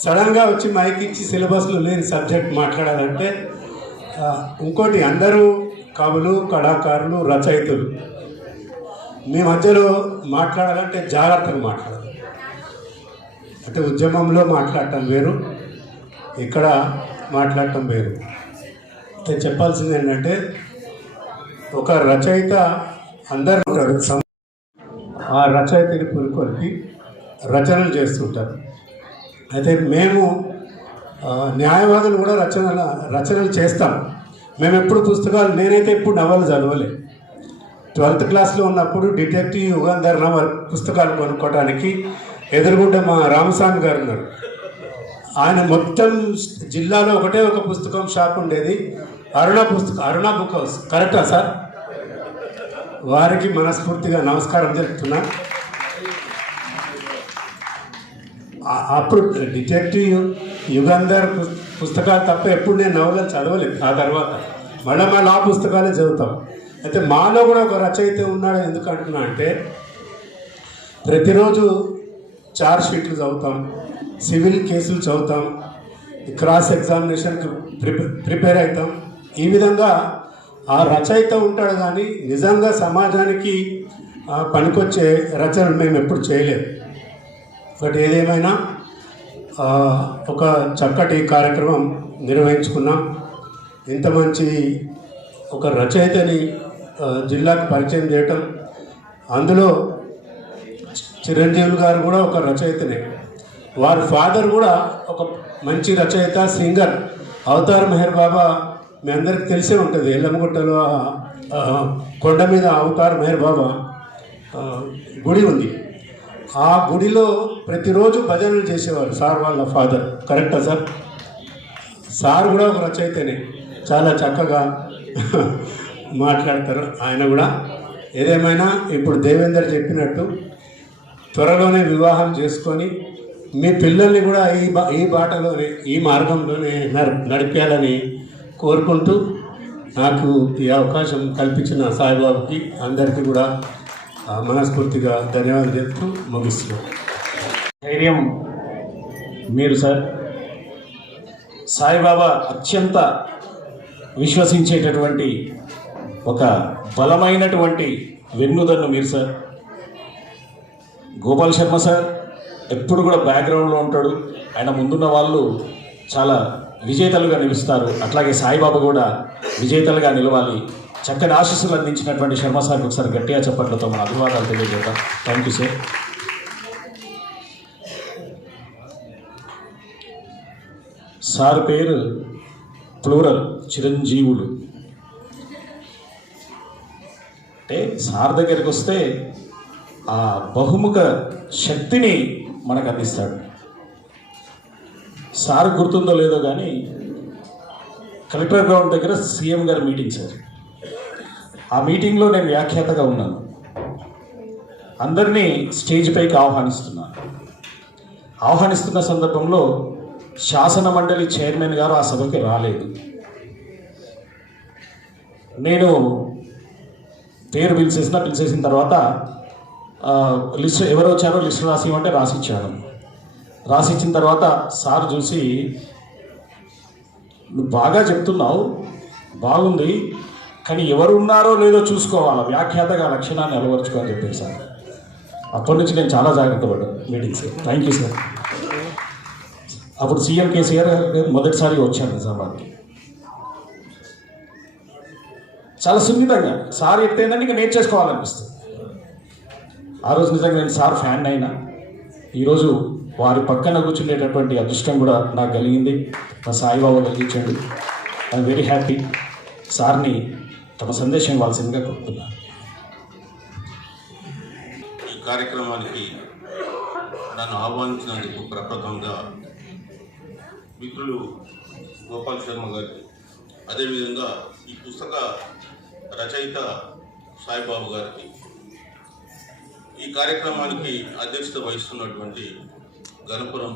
సడన్గా వచ్చి మైక్ ఇచ్చి సిలబస్లో లేని సబ్జెక్ట్ మాట్లాడాలంటే, ఇంకోటి అందరూ కవులు, కళాకారులు, రచయితలు, మీ మధ్యలో మాట్లాడాలంటే జాగ్రత్తగా మాట్లాడాలి. అంటే ఉద్యమంలో మాట్లాడటం వేరు, ఇక్కడ మాట్లాడటం వేరు. అయితే చెప్పాల్సింది ఏంటంటే, ఒక రచయిత అందరూ ఉంటారు, ఆ రచయితని పురుకొల్పి రచనలు చేస్తుంటారు. అయితే మేము న్యాయవాదులు కూడా రచనలు చేస్తాం. మేము ఎప్పుడు పుస్తకాలు, నేనైతే ఎప్పుడు నవలు చదవలే. 12th క్లాస్లో ఉన్నప్పుడు డిటెక్టివ్ యుగంధర్ నవల్ పుస్తకాలు కొనుక్కోవడానికి ఎదురుగుండా మా రామస్వామి గారు ఉన్నారు. ఆయన మొత్తం జిల్లాలో ఒకటే ఒక పుస్తకం షాప్ ఉండేది, అరుణ బుక్ హౌస్. కరెక్టా సార్? వారికి మనస్ఫూర్తిగా నమస్కారం తెలుపుతున్నా. అప్పుడు డిటెక్టివ్ యుగంధర్ పుస్తకాలు తప్ప ఎప్పుడు నేను నవలను చదవలేదు. ఆ తర్వాత మళ్ళీ మా లా పుస్తకాలే చదువుతాం. అయితే మాలో కూడా ఒక రచయిత ఉన్నాడు. ఎందుకు అంటున్నా అంటే, ప్రతిరోజు చార్జ్ షీట్లు చదువుతాం, సివిల్ కేసులు చదువుతాం, క్రాస్ ఎగ్జామినేషన్కి ప్రిపేర్ అవుతాం. ఈ విధంగా ఆ రచయిత ఉంటాడు, కానీ నిజంగా సమాజానికి పనికొచ్చే రచనలు మేము ఎప్పుడు చేయలేదు. బట్ ఏదేమైనా ఒక చక్కటి కార్యక్రమం నిర్వహించుకున్నాం. ఇంత మంచి ఒక రచయితని జిల్లాకు పరిచయం చేయటం, అందులో చిరంజీవులు గారు కూడా ఒక రచయితనే. వారి ఫాదర్ కూడా ఒక మంచి రచయిత, సింగర్. అవతార్ మెహర్ బాబా మీ అందరికి తెలిసే ఉంటుంది. ఎల్లమ్మగుట్టలో కొండ మీద అవతార్ మెహర్ బాబా గుడి ఉంది. ఆ గుడిలో ప్రతిరోజు భజనలు చేసేవారు సార్ వాళ్ళ ఫాదర్. కరెక్టా సార్? సార్ కూడా ఒక రచయితనే, చాలా చక్కగా మాట్లాడతారు ఆయన కూడా. ఏదేమైనా ఇప్పుడు దేవేందర్ చెప్పినట్టు త్వరలోనే వివాహం చేసుకొని మీ పిల్లల్ని కూడా ఈ బాటలోనే, ఈ మార్గంలోనే నడిపేయాలని కోరుకుంటూ, నాకు ఈ అవకాశం కల్పించిన సాయిబాబుకి అందరికీ కూడా మనస్ఫూర్తిగా ధన్యవాదాలు చెప్తూ ముగిస్తున్నాం. ధైర్యం మీరు సార్. సాయిబాబా అత్యంత విశ్వసించేటటువంటి ఒక బలమైనటువంటి వెన్నుదన్ను మీరు సార్. గోపాల్ శర్మ సార్ ఎప్పుడు కూడా బ్యాక్గ్రౌండ్లో ఉంటాడు. ఆయన ముందున్న వాళ్ళు చాలా విజేతలుగా నిలుస్తారు. అట్లాగే సాయిబాబా కూడా విజేతలుగా నిలవాలి. చక్కని ఆశీస్సులు అందించినటువంటి శర్మ సార్కి ఒకసారి గట్టిగా చెప్పట్లతో మన అభివాదాలు తెలియజేద్దాం. Thank you sir. సార్ పేరు ప్లూరల్ చిరంజీవులు. అంటే సార్ దగ్గరికి వస్తే ఆ బహుముఖ శక్తిని మనకు అందిస్తాడు. సార్ గుర్తుందో లేదో కానీ కలెక్టర్ గ్రౌండ్ దగ్గర సీఎం గారి మీటింగ్ సార్. ఆ మీటింగ్లో నేను వ్యాఖ్యాతగా ఉన్నాను. అందరినీ స్టేజ్ పైకి ఆహ్వానిస్తున్న సందర్భంలో శాసన మండలి చైర్మన్ గారు ఆ సభకి రాలేదు. నేను పేరు పిలిచేసిన తర్వాత లిస్ట్ ఎవరు వచ్చారో లిస్ట్ రాసి ఇవ్వంటే రాసిచ్చాను. రాసిచ్చిన తర్వాత సార్ చూసి, నువ్వు బాగా చెప్తున్నావు, బాగుంది, కానీ ఎవరు ఉన్నారో లేదో చూసుకోవాలా, వ్యాఖ్యాతగా లక్షణాన్ని అలవరుచుకోవాలని చెప్పారు సార్. అప్పటి నుంచి నేను చాలా జాగ్రత్త పడ్డాను మీటింగ్స్. Thank you sir. అప్పుడు సీఎం కేసీఆర్ మొదటిసారి వచ్చాను నిజామాబాద్కి. చాలా సున్నితంగా సార్ ఎత్తేందని ఇంకా నేర్చేసుకోవాలనిపిస్తుంది. ఆ రోజు నిజంగా నేను సార్ ఫ్యాన్ అయినా, ఈరోజు వారి పక్కన కూర్చునేటటువంటి అదృష్టం కూడా నాకు కలిగింది. మా సాయిబాబా కలిగించండి. I'm very happy. సార్ని తమ సందేశం ఇవ్వాల్సిందిగా కోరుతున్నాను. ఈ కార్యక్రమానికి నన్ను ఆహ్వానించినందుకు ప్రప్రథమంగా మిత్రులు గోపాల్ శర్మ గారికి, అదేవిధంగా ఈ పుస్తక రచయిత సాయిబాబు గారికి, ఈ కార్యక్రమానికి అధ్యక్షత వహిస్తున్నటువంటి గణపురం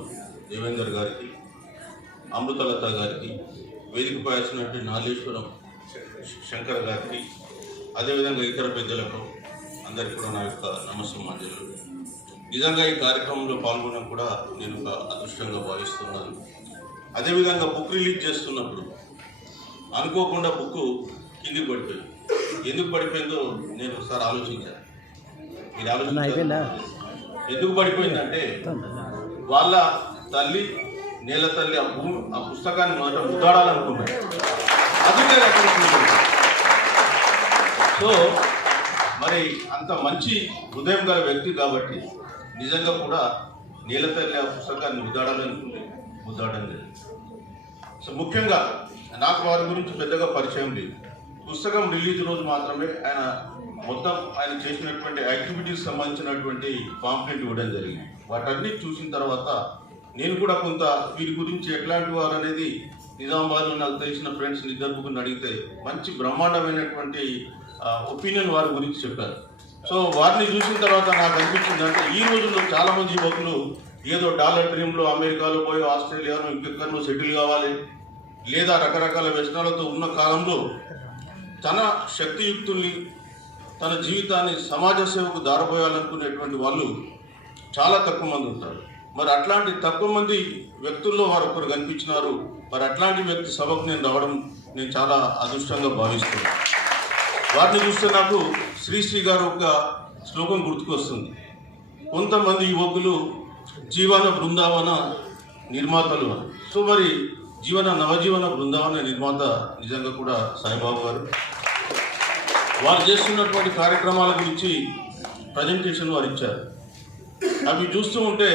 దేవేందర్ గారికి, అమృతలత గారికి, వేదికపై వచ్చినటువంటి నాగేశ్వరం శంకర్ గారికి, అదేవిధంగా ఇతర పెద్దలకు అందరికీ కూడా నా యొక్క నమస్సమాంజలు. నిజంగా ఈ కార్యక్రమంలో పాల్గొనడం కూడా నేను ఒక అదృష్టంగా భావిస్తున్నాను. అదేవిధంగా బుక్ రిలీజ్ చేస్తున్నప్పుడు అనుకోకుండా బుక్ కిందికి పడిపోయింది. ఎందుకు పడిపోయిందో నేను ఒకసారి ఆలోచించాను. మీరు ఆలోచించారు ఎందుకు పడిపోయిందంటే, వాళ్ళ తల్లి నేల తల్లి ఆ పుస్తకాన్ని మొదట ముద్దాడాలనుకున్నాడు. అందుకే సో మరి అంత మంచి హృదయం గల వ్యక్తి కాబట్టి నిజంగా కూడా నేల తల్లి ఆ పుస్తకాన్ని ముద్దాడాలనుకుంటే ముద్దాడడం లేదు. సో ముఖ్యంగా నాకు వారి గురించి పెద్దగా పరిచయం లేదు. పుస్తకం రిలీజ్ రోజు మాత్రమే ఆయన చేసినటువంటి యాక్టివిటీస్ సంబంధించినటువంటి పాంప్లెట్ ఇవ్వడం జరిగింది. వాటన్ని చూసిన తర్వాత నేను కూడా కొంత వీరి గురించి ఎట్లాంటి వారు అనేది నిజామాబాద్లో నాకు తెలిసిన ఫ్రెండ్స్ ఇద్దరు ముగ్గురిని అడిగితే మంచి బ్రహ్మాండమైనటువంటి ఒపీనియన్ వారి గురించి చెప్పారు. సో వారిని చూసిన తర్వాత నాకు అనిపించింది అంటే, ఈ రోజుల్లో చాలామంది యువకులు ఏదో డాలర్ డ్రీమ్లో అమెరికాలో పోయి ఆస్ట్రేలియాలో ఇంకెక్కడో సెటిల్ కావాలి, లేదా రకరకాల వ్యసనాలతో ఉన్న కాలంలో తన శక్తియుక్తుల్ని, తన జీవితాన్ని సమాజ సేవకు దారపోయాలనుకునేటువంటి వాళ్ళు చాలా తక్కువ మంది ఉంటారు. మరి అట్లాంటి తక్కువ మంది వ్యక్తుల్లో వారు ఒకరు కనిపించినారు. మరి అట్లాంటి వ్యక్తి సభకు నేను రావడం నేను చాలా అదృష్టంగా భావిస్తున్నాను. వారిని చూస్తే నాకు శ్రీశ్రీ గారు ఒక శ్లోకం గుర్తుకొస్తుంది. కొంతమంది యువకులు జీవన బృందావన నిర్మాతలు అని. సో మరి నవజీవన బృందావన నిర్మాత నిజంగా కూడా సాయిబాబు గారు. వారు చేస్తున్నటువంటి కార్యక్రమాల గురించి ప్రజెంటేషన్ వారు ఇచ్చారు. అవి చూస్తూ ఉంటే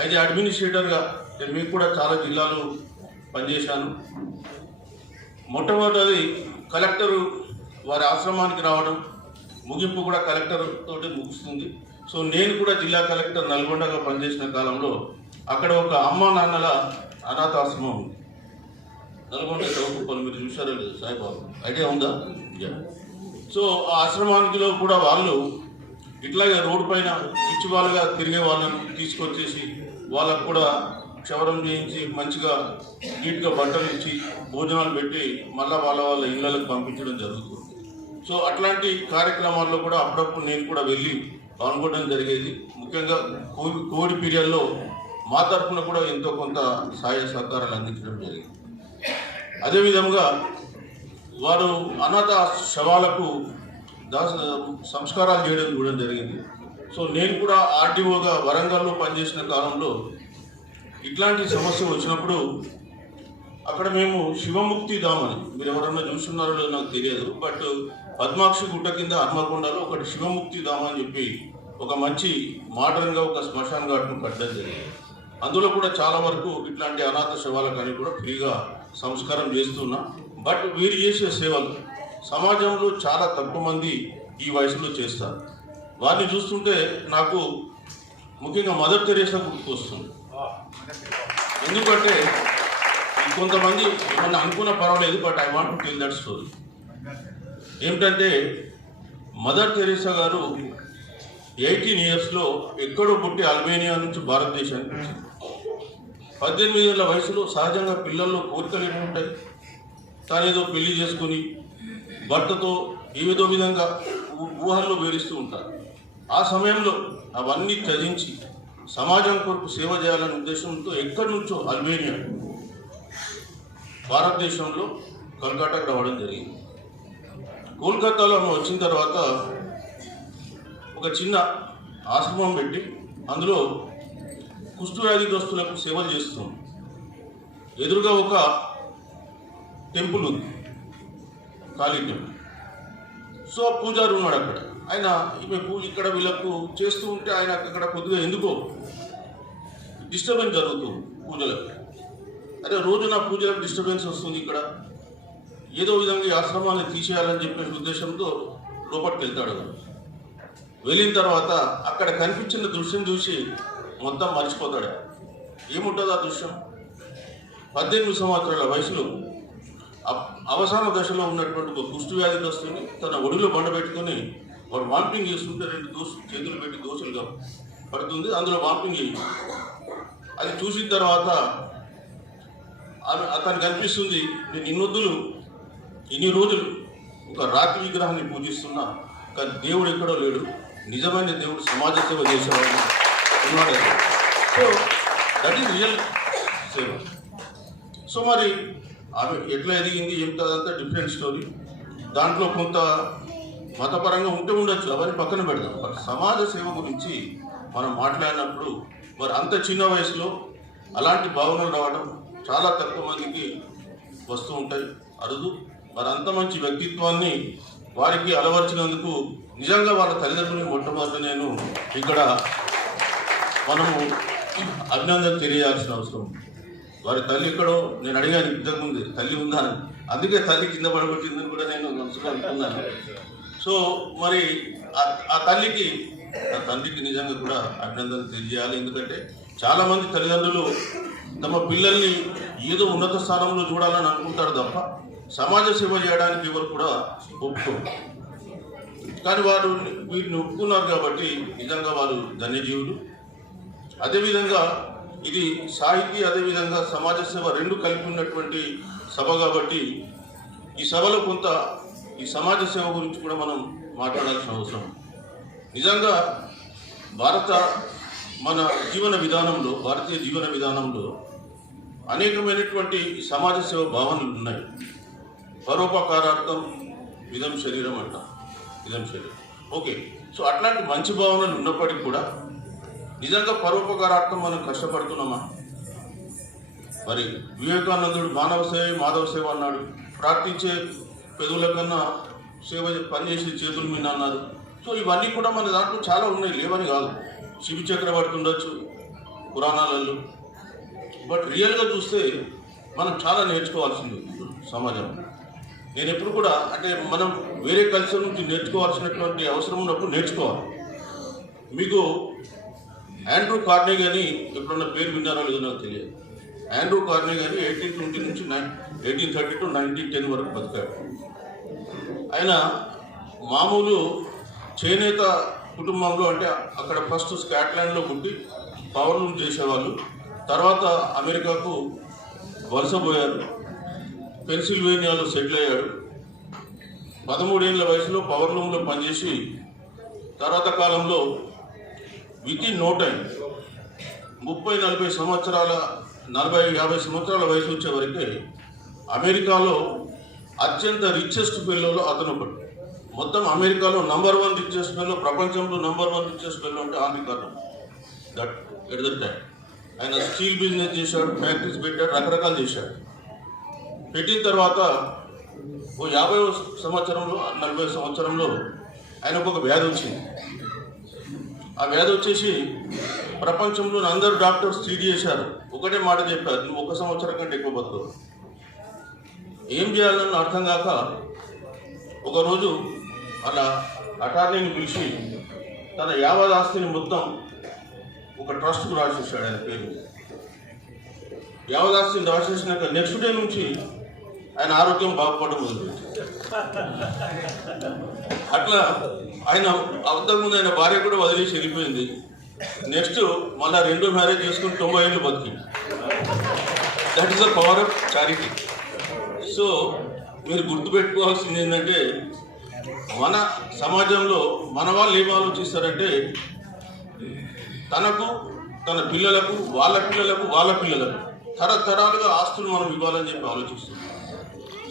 అయితే అడ్మినిస్ట్రేటర్గా నేను మీకు కూడా చాలా జిల్లాలు పనిచేశాను. మొట్టమొదటిది కలెక్టరు వారి ఆశ్రమానికి రావడం, ముగింపు కూడా కలెక్టర్ తోటి ముగుస్తుంది. సో నేను కూడా జిల్లా కలెక్టర్ నల్గొండగా పనిచేసిన కాలంలో అక్కడ ఒక అమ్మా నాన్నల అనాథాశ్రమం ఉంది. నల్గొండ చౌకుప్పలు మీరు చూసారో లేదు, సాయిబాబు ఐడియా ఉందా? సో ఆ ఆశ్రమానికిలో కూడా వాళ్ళు ఇట్లాగే రోడ్డు పైన పిచ్చి వాళ్ళుగా తిరిగే వాళ్ళను తీసుకొచ్చేసి వాళ్ళకు కూడా క్షవరం చేయించి మంచిగా నీట్గా బట్టలు ఇచ్చి భోజనాలు పెట్టి మళ్ళీ వాళ్ళ ఇళ్ళకు పంపించడం జరుగుతుంది. సో అట్లాంటి కార్యక్రమాల్లో కూడా అప్పుడప్పుడు నేను కూడా వెళ్ళి పాల్గొనడం జరిగేది. ముఖ్యంగా కోవిడ్ పీరియడ్లో మా తరఫున కూడా ఎంతో కొంత సహాయ సహకారాలు అందించడం జరిగింది. అదేవిధంగా వారు అనాథ శవాలకు సంస్కారాలు చేయడం కూడా జరిగింది. సో నేను కూడా ఆర్టీఓగా వరంగల్లో పనిచేసిన కాలంలో ఇట్లాంటి సమస్య వచ్చినప్పుడు అక్కడ మేము శివముక్తి ధామ్ అని, మీరు ఎవరన్నా చూస్తున్నారో లేదో నాకు తెలియదు, బట్ పద్మాక్షి గుట్ట కింద హన్మకొండలో ఒకటి శివముక్తి ధామ్ అని చెప్పి ఒక మంచి మోడర్న్గా ఒక శ్మశాన్ ఘాట్ను కట్టడం జరిగింది. అందులో కూడా చాలా వరకు ఇట్లాంటి అనాథ శవాలకని కూడా ఫ్రీగా సంస్కారం చేస్తున్నా. బట్ వీరు చేసే సేవలు సమాజంలో చాలా తక్కువ మంది ఈ వయసులో చేస్తారు. వారిని చూస్తుంటే నాకు ముఖ్యంగా మదర్ తెరేసా గుర్తుకొస్తుంది. ఎందుకంటే కొంతమంది ఏమన్నా అనుకున్న పర్వాలేదు, but I want to tell that story. ఏమిటంటే మదర్ తెరేసా గారు 18 ఇయర్స్లో ఎక్కడో పుట్టి అల్బేనియా నుంచి భారతదేశానికి వచ్చింది. 18 ఏళ్ళ వయసులో సహజంగా పిల్లల్లో కోరికలు ఏమి ఉంటాయి, తానేదో పెళ్లి చేసుకుని భర్తతో ఏదో విధంగా ఊహల్లో వేరిస్తూ ఉంటారు. ఆ సమయంలో అవన్నీ త్యజించి సమాజం కొరకు సేవ చేయాలనే ఉద్దేశంతో ఎక్కడి నుంచో అల్బేనియా భారతదేశంలో కలకట్టాకు రావడం జరిగింది. కోల్కతాలో వచ్చిన తర్వాత ఒక చిన్న ఆశ్రమం పెట్టి అందులో కుష్ఠవ్యాధిగ్రస్తులకు సేవలు చేస్తుంది. ఎదురుగా ఒక టెంపుల్ ఉంది, కాళీ టెంపుల్. సో పూజారి ఉన్నాడు అక్కడ. ఆయన ఈమె ఇక్కడ వీళ్ళకు చేస్తూ ఉంటే ఆయన అక్కడ కొద్దిగా ఎందుకో డిస్టర్బెన్స్ జరుగుతుంది పూజలకు. అదే రోజు నా పూజలకు డిస్టర్బెన్స్ వస్తుంది, ఇక్కడ ఏదో విధంగా ఈ ఆశ్రమాన్ని తీసేయాలని చెప్పే ఉద్దేశంతో లోపలికి వెళ్తాడు. వెళ్ళిన తర్వాత అక్కడ కనిపించిన దృశ్యం చూసి మొత్తం మర్చిపోతాడు. ఏముంటుంది ఆ దృశ్యం? 18 సంవత్సరాల వయసులో అవసాన దశలో ఉన్నటువంటి ఒక కుష్ఠవ్యాధిగ్రస్తుని తన ఒడిలో బండబెట్టుకొని వాడు వాంపింగ్ చేస్తుంటే 2 చేతులు పెట్టి దోశలుగా పడుతుంది, అందులో వాంపింగ్ చేయి. అది చూసిన తర్వాత అతనికి అనిపిస్తుంది, నేను ఇన్ని రోజులు ఒక రాతి విగ్రహాన్ని పూజిస్తున్నా, కానీ దేవుడు ఎక్కడో లేడు, నిజమైన దేవుడు సమాజ సేవ చేసేవాడు ఉన్నాడు. సో దట్ ఈస్ రియల్ సేవ. సో మరి ఆమె ఎట్లా ఎదిగింది ఏమిటి అదంతా డిఫరెంట్ స్టోరీ. దాంట్లో కొంత మతపరంగా ఉంటే ఉండొచ్చు, అవన్నీ పక్కన పెడదాం. బట్ సమాజ సేవ గురించి మనం మాట్లాడినప్పుడు మరి అంత చిన్న వయసులో అలాంటి భావనలు రావడం చాలా తక్కువ మందికి వస్తూ ఉంటాయి, అరుదు. మరి అంత మంచి వ్యక్తిత్వాన్ని వారికి అలవర్చినందుకు నిజంగా వాళ్ళ తల్లిదండ్రులను మొట్టమొదటి నేను ఇక్కడ మనము అభినందన తెలియాల్సిన అవసరం. వారి తల్లి ఎక్కడో నేను అడిగాను ఇంతకుముందు, తల్లి ఉందా అని. అందుకే తల్లి కింద పడగొట్టిందని కూడా నేను మనసులో అనుకున్నాను. సో మరి ఆ తండ్రికి నిజంగా కూడా అభినందన తెలియజేయాలి. ఎందుకంటే చాలామంది తల్లిదండ్రులు తమ పిల్లల్ని ఏదో ఉన్నత స్థానంలో చూడాలని అనుకుంటారు తప్ప సమాజ సేవ చేయడానికి ఎవరు కూడా ఒప్పుకోరు. కానీ వారు వీటిని ఒప్పుకున్నారు కాబట్టి నిజంగా వారు ధన్యజీవులు. అదేవిధంగా ఇది సాహితీ, అదేవిధంగా సమాజ సేవ రెండు కలిపి ఉన్నటువంటి సభ కాబట్టి ఈ సభలో కొంత ఈ సమాజ సేవ గురించి కూడా మనం మాట్లాడాల్సిన అవసరం. నిజంగా భారతీయ జీవన విధానంలో అనేకమైనటువంటి సమాజ సేవ భావనలు ఉన్నాయి. పరోపకారార్థం ఇదం శరీరం అంట, ఇదం శరీరం. ఓకే, సో అట్లాంటి మంచి భావనలు ఉన్నప్పటికీ కూడా నిజంగా పరోపకారార్థం మనం కష్టపడుతున్నామా? మరి వివేకానందుడు మానవ సేవ మాధవ సేవ అన్నాడు. ప్రార్థించే పెదవుల కన్నా సేవ పనిచేసే చేతుల మీద అన్నారు. సో ఇవన్నీ కూడా మన దాంట్లో చాలా ఉన్నాయి, లేవని కాదు. శివి చక్రవర్తి ఉండొచ్చు పురాణాలలో, బట్ రియల్గా చూస్తే మనం చాలా నేర్చుకోవాల్సింది సమాజం. నేను ఎప్పుడు కూడా అంటే మనం వేరే కల్చర్ నుంచి నేర్చుకోవాల్సినటువంటి అవసరం ఉన్నప్పుడు నేర్చుకోవాలి. మీకు ఆండ్రూ కార్నెగీ అని ఎప్పుడన్నా పేరు విన్నారో లేదో నాకు తెలియదు. ఆండ్రూ కార్నెగీ అని 1820 నుంచి 1830 to 1910 వరకు బతికాడు. ఆయన మామూలు చేనేత కుటుంబంలో, అంటే అక్కడ ఫస్ట్ స్కాట్లాండ్లో పుట్టి పవర్లూమ్ చేసేవాళ్ళు. తర్వాత అమెరికాకు వలసపోయారు, పెన్సిల్వేనియాలో సెటిల్ అయ్యాడు. 13 ఏళ్ళ వయసులో పవర్లూమ్లో పనిచేసి తర్వాత కాలంలో వితిన్ నో టైం 30-40 సంవత్సరాల 40-50 సంవత్సరాల వయసు వచ్చే వరకే అమెరికాలో అత్యంత రిచెస్ట్ ఫెలోలో అతను ఒకటి. మొత్తం అమెరికాలో నంబర్ 1 రిచెస్ట్ ఫెలో, ప్రపంచంలో నంబర్ 1 రిచెస్ట్ ఫెలో అంటే army Carnegie. That at that time ఆయన స్టీల్ బిజినెస్ చేశాడు, ఫ్యాక్టరీస్ పెట్టాడు, రకరకాలు చేశాడు. పెట్టిన తర్వాత ఓ 50వ సంవత్సరంలో 40వ సంవత్సరంలో ఆయనకు ఒక వ్యాధి వచ్చింది. ఆ వ్యాధి వచ్చేసి ప్రపంచంలో అందరూ డాక్టర్స్ ట్రీట్ చేశారు. ఒకటే మాట చెప్పారు, నువ్వు 1 సంవత్సరం కంటే ఎక్కువ బతుకు. ఏం చేయాలని అర్థం కాక ఒకరోజు అలా అటార్నీని పిలిచి తన యావత్ ఆస్తిని మొత్తం ఒక ట్రస్ట్కు రాసేసాడు ఆయన పేరు. యావత్ ఆస్తిని రాసేసినాక నెక్స్ట్ డే నుంచి ఆయన ఆరోగ్యం బాగుపడడం మొదలుపెట్టింది. అట్లా ఆయన అంతకుముందు ఆయన భార్య కూడా వదిలేసి వెళ్ళిపోయింది. నెక్స్ట్ మళ్ళీ 2వ మ్యారేజ్ చేసుకుని 90 ఏళ్ళు బతికింది. That is the power of charity. So మీరు గుర్తుపెట్టుకోవాల్సింది ఏంటంటే మన సమాజంలో మన వాళ్ళు ఏం ఆలోచిస్తారంటే తనకు, తన పిల్లలకు, వాళ్ళ పిల్లలకు, వాళ్ళ పిల్లలకు తరతరాలుగా ఆస్తులు మనం ఇవ్వాలని చెప్పి ఆలోచిస్తున్నాం.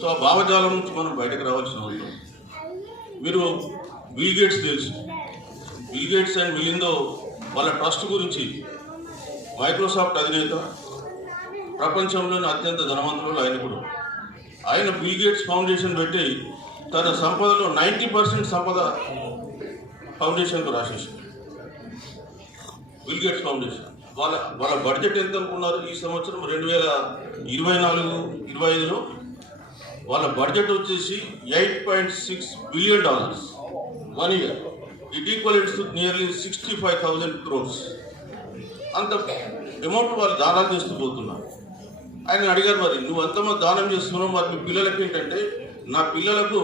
సో ఆ భావజాలం నుంచి మనం బయటకు రావాల్సిన అవసరం. మీరు బిల్ గేట్స్ తెలుసు, బిల్ గేట్స్ అండ్ మిలిందో వాళ్ళ ట్రస్ట్ గురించి మైక్రోసాఫ్ట్ అధినేత, ప్రపంచంలోని అత్యంత ధనవంతులు ఆయన కూడా. ఆయన బిల్ గేట్స్ ఫౌండేషన్ పెట్టి తన సంపదలో 90% సంపద ఫౌండేషన్కు రాసేసారు. బిల్ గేట్స్ ఫౌండేషన్ వాళ్ళ బడ్జెట్ ఎంత అనుకున్నారు? ఈ సంవత్సరం 2024-25లో వాళ్ళ బడ్జెట్ వచ్చేసి $8.6 billion 1 year. It equals to nearly 65,000 crores. అంత అమౌంట్ వాళ్ళు దానాలు చేస్తూ పోతున్నారు. ఆయన అడిగారు, మరి నువ్వు అంతమంది దానం చేస్తున్నావు, మరి మీ పిల్లలకి ఏంటంటే, నా పిల్లలకు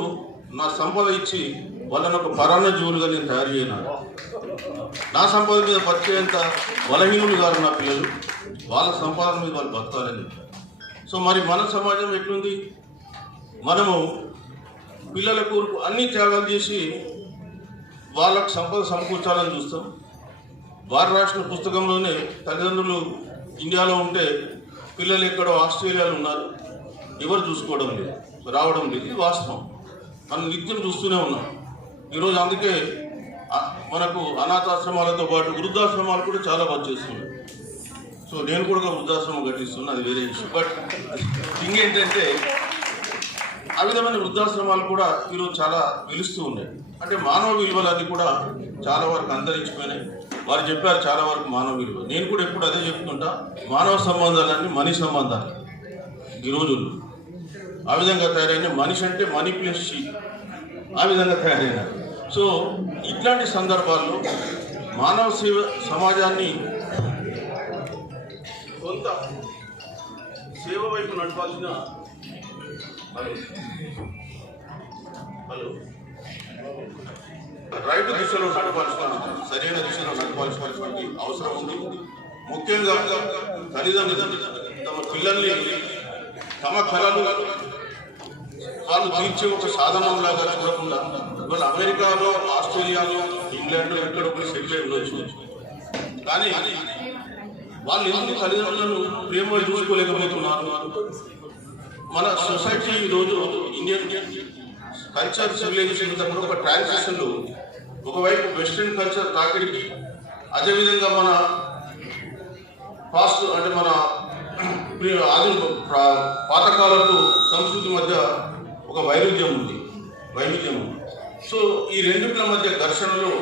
నా సంపద ఇచ్చి వాళ్ళని ఒక పరాన్న జీవులుగా నేను తయారు చేయను. నా సంపద మీద బతికేంత బలహీనులు కాదు నా పిల్లలు, వాళ్ళ సంపాదన మీద వాళ్ళు బతకాలని. సో మరి మన సమాజం ఎట్లుంది? మనము పిల్లలకు అన్ని త్యాగాలు చేసి వాళ్ళకు సంపద సమకూర్చాలని చూస్తాం. వారు రాసిన పుస్తకంలోనే తల్లిదండ్రులు ఇండియాలో ఉంటే పిల్లలు ఎక్కడో ఆస్ట్రేలియాలో ఉన్నారు, ఎవరు చూసుకోవడం లేదు, రావడం లేదు. ఇది వాస్తవం, మనం నిత్యం చూస్తూనే ఉన్నాం. ఈరోజు అందుకే మనకు అనాథాశ్రమాలతో పాటు వృద్ధాశ్రమాలు కూడా చాలా బాగా చేస్తున్నాయి. సో నేను కూడా ఒక వృద్ధాశ్రమం కట్టిస్తున్నా, అది వేరే ఇష్యూ. బట్ థింగ్ ఏంటంటే ఆ విధమైన వృద్ధాశ్రమాలు కూడా ఈరోజు చాలా వెలుస్తూ ఉన్నాయి. అంటే మానవ విలువలన్నీ కూడా చాలా వరకు అంతరించిపోయినాయి. వారు చెప్పారు చాలా వరకు మానవ విలువ. నేను కూడా ఎప్పుడు అదే చెప్తుంటా, మానవ సంబంధాలన్నీ మనిషి సంబంధాలు ఈ రోజుల్లో ఆ విధంగా తయారైన. మనిషి అంటే మనీ ప్లస్ షీ, ఆ విధంగా తయారైన. సో ఇట్లాంటి సందర్భాల్లో మానవ సేవ సమాజాన్ని కొంత సేవ వైపు నడపాల్సిన రైతు దిశలో నడపాల్సిన, సరైన దిశలో నడపాల్సినటువంటి అవసరం ఉంది. ముఖ్యంగా తల్లిదండ్రులు తమ పిల్లల్ని తమ కళలు వాళ్ళు తీర్చే ఒక సాధనంలాగా చూడకుండా, ఇవాళ అమెరికాలో, ఆస్ట్రేలియాలో, ఇంగ్లాండ్లో ఎక్కడ ఒకటి సెటిల్ అయి ఉండొచ్చు, కానీ వాళ్ళు ఎందుకు తల్లిదండ్రులను ప్రేమగా చూసుకోలేకపోతున్నారు? మన సొసైటీ ఈరోజు ఇండియన్ కల్చర్ సివిలైజేషన్ ఒక ట్రాన్సిషన్లో ఒకవైపు వెస్ట్రన్ కల్చర్ తాకిడికి, అదేవిధంగా మన పాస్ట్ అంటే మన పాతకాలపు సంస్కృతి మధ్య ఒక వైరుధ్యం ఉంది. సో ఈ రెండింటిల మధ్య ఘర్షణలో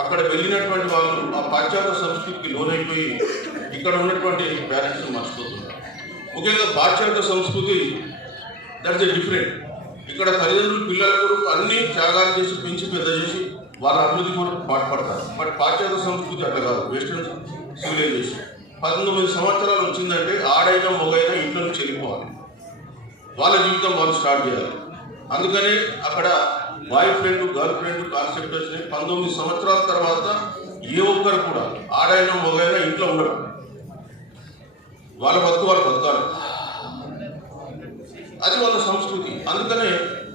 అక్కడ వెళ్ళినటువంటి వాళ్ళు ఆ పాశ్చాత్య సంస్కృతికి లోనైపోయి ఇక్కడ ఉన్నటువంటి పేరెంట్స్ మర్చిపోతున్నారు. ముఖ్యంగా పాశ్చాత్య సంస్కృతి దట్స్ ఎ డిఫరెంట్. ఇక్కడ తల్లిదండ్రులు పిల్లల కొరకు అన్ని త్యాగాలు చేసి పెంచి పెద్ద చేసి వాళ్ళ అభివృద్ధి కొరకు పాటుపడతారు. బట్ పాశ్చాత్య సంస్కృతి అట్లా కాదు. వెస్ట్రన్ సివిలైజేషన్ 19 సంవత్సరాలు వచ్చిందంటే ఆడైనా మొగైనా ఇంట్లో నుంచి వెళ్ళిపోవాలి, వాళ్ళ జీవితం వాళ్ళు స్టార్ట్ చేయాలి. అందుకనే అక్కడ boy friend girl friend concept వచ్చినాయి. 19 సంవత్సరాల తర్వాత ఏ ఒక్కరు కూడా ఆడైనా మొగైనా ఇంట్లో ఉండరు, వాళ్ళ బతుకు వాళ్ళు బతకాలి. అది వాళ్ళ సంస్కృతి. అందుకనే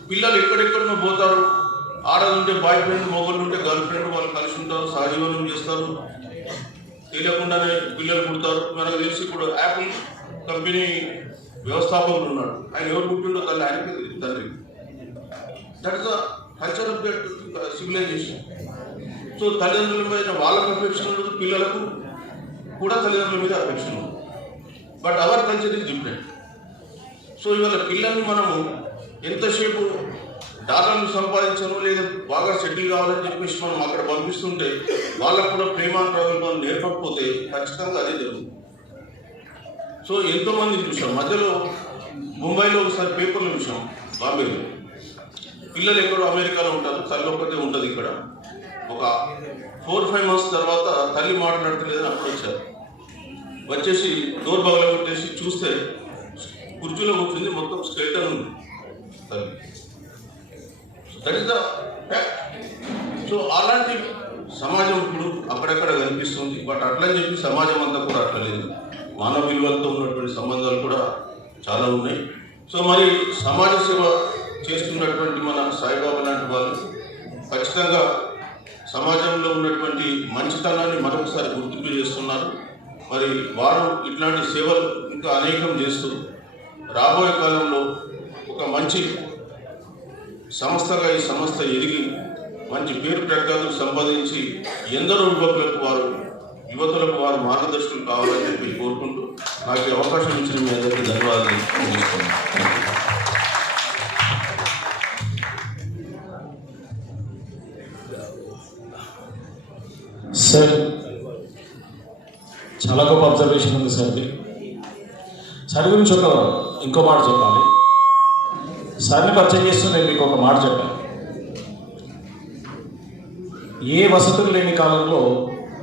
పిల్లలు ఎక్కడెక్కడో పోతారు. ఆడలుంటే బాయ్ ఫ్రెండ్, మొగలు ఉంటే గర్ల్ ఫ్రెండ్, వాళ్ళు కలిసి ఉంటారు, సహజీవనం చేస్తారు, తెలియకుండానే పిల్లలు పుడతారు. మనకు తెలిసి ఇప్పుడు యాపిల్ కంపెనీ వ్యవస్థాపకులు ఉన్నాడు, ఆయన ఎవరు పుట్టిండో తల్లి ఆయనకే తెలియదు, తండ్రి. That is the culture of that civilisation. So తల్లిదండ్రుల మీద వాళ్ళకు అఫెక్షన్ ఉండదు, పిల్లలకు కూడా తల్లిదండ్రుల మీద అఫెక్షన్ ఉండదు. But our culture is different. So ఇవాళ పిల్లల్ని మనము ఎంతసేపు డాలర్లు సంపాదించను లేదా బాగా సెటిల్ కావాలని చెప్పేసి మనం అక్కడ పంపిస్తుంటే వాళ్ళకు కూడా ప్రేమానురాగాలు నేర్పకపోతే ఖచ్చితంగా అదే జరుగుతుంది. సో ఎంతోమంది చూసాం, మధ్యలో ముంబైలో ఒకసారి పేపర్లు చూసాం, బాంబేలో పిల్లలు ఎక్కడో అమెరికాలో ఉంటారు, తల్లి ఒక్కటే ఉంటుంది ఇక్కడ. ఒక 4-5 months తర్వాత తల్లి మాట్లాడతలేదని అప్పుడు వచ్చారు. వచ్చేసి డోర్ బగల కొట్టేసి చూస్తే కుర్చీలో కూర్చుంది, మొత్తం స్కెల్టన్ ఉంది తల్లి. That is the fact. So అలాంటి సమాజం ఇప్పుడు అక్కడక్కడ కనిపిస్తుంది. బట్ అట్లని చెప్పి సమాజం అంతా కూడా అట్లా లేదు. మానవ విలువలతో ఉన్నటువంటి సంబంధాలు కూడా చాలా ఉన్నాయి. సో మరి సమాజ సేవ చేస్తున్నటువంటి మన సాయిబాబా లాంటి వాళ్ళు ఖచ్చితంగా సమాజంలో ఉన్నటువంటి మంచితనాన్ని మరొకసారి గుర్తింపు చేస్తున్నారు. మరి వారు ఇట్లాంటి సేవలు ఇంకా అనేకం చేస్తూ రాబోయే కాలంలో ఒక మంచి సంస్థగా ఈ సంస్థ ఎదిగి మంచి పేరు ప్రఖ్యాతులు సంపాదించి ఎందరో యువతులకు వారు మార్గదర్శకులు కావాలని చెప్పి కోరుకుంటూ నాకు ఈ అవకాశం ఇచ్చిన మీ అందరికీ ధన్యవాదాలు తెలుస్తున్నాను. సార్ చాలా గొప్ప అబ్జర్వేషన్ ఉంది సార్. సార్ గురించి ఇంకో మాట చెప్పాలి. సార్ని పరిచయం చేస్తూ నేను మీకు ఒక మాట చెప్పాను. ఏ వసతులు లేని కాలంలో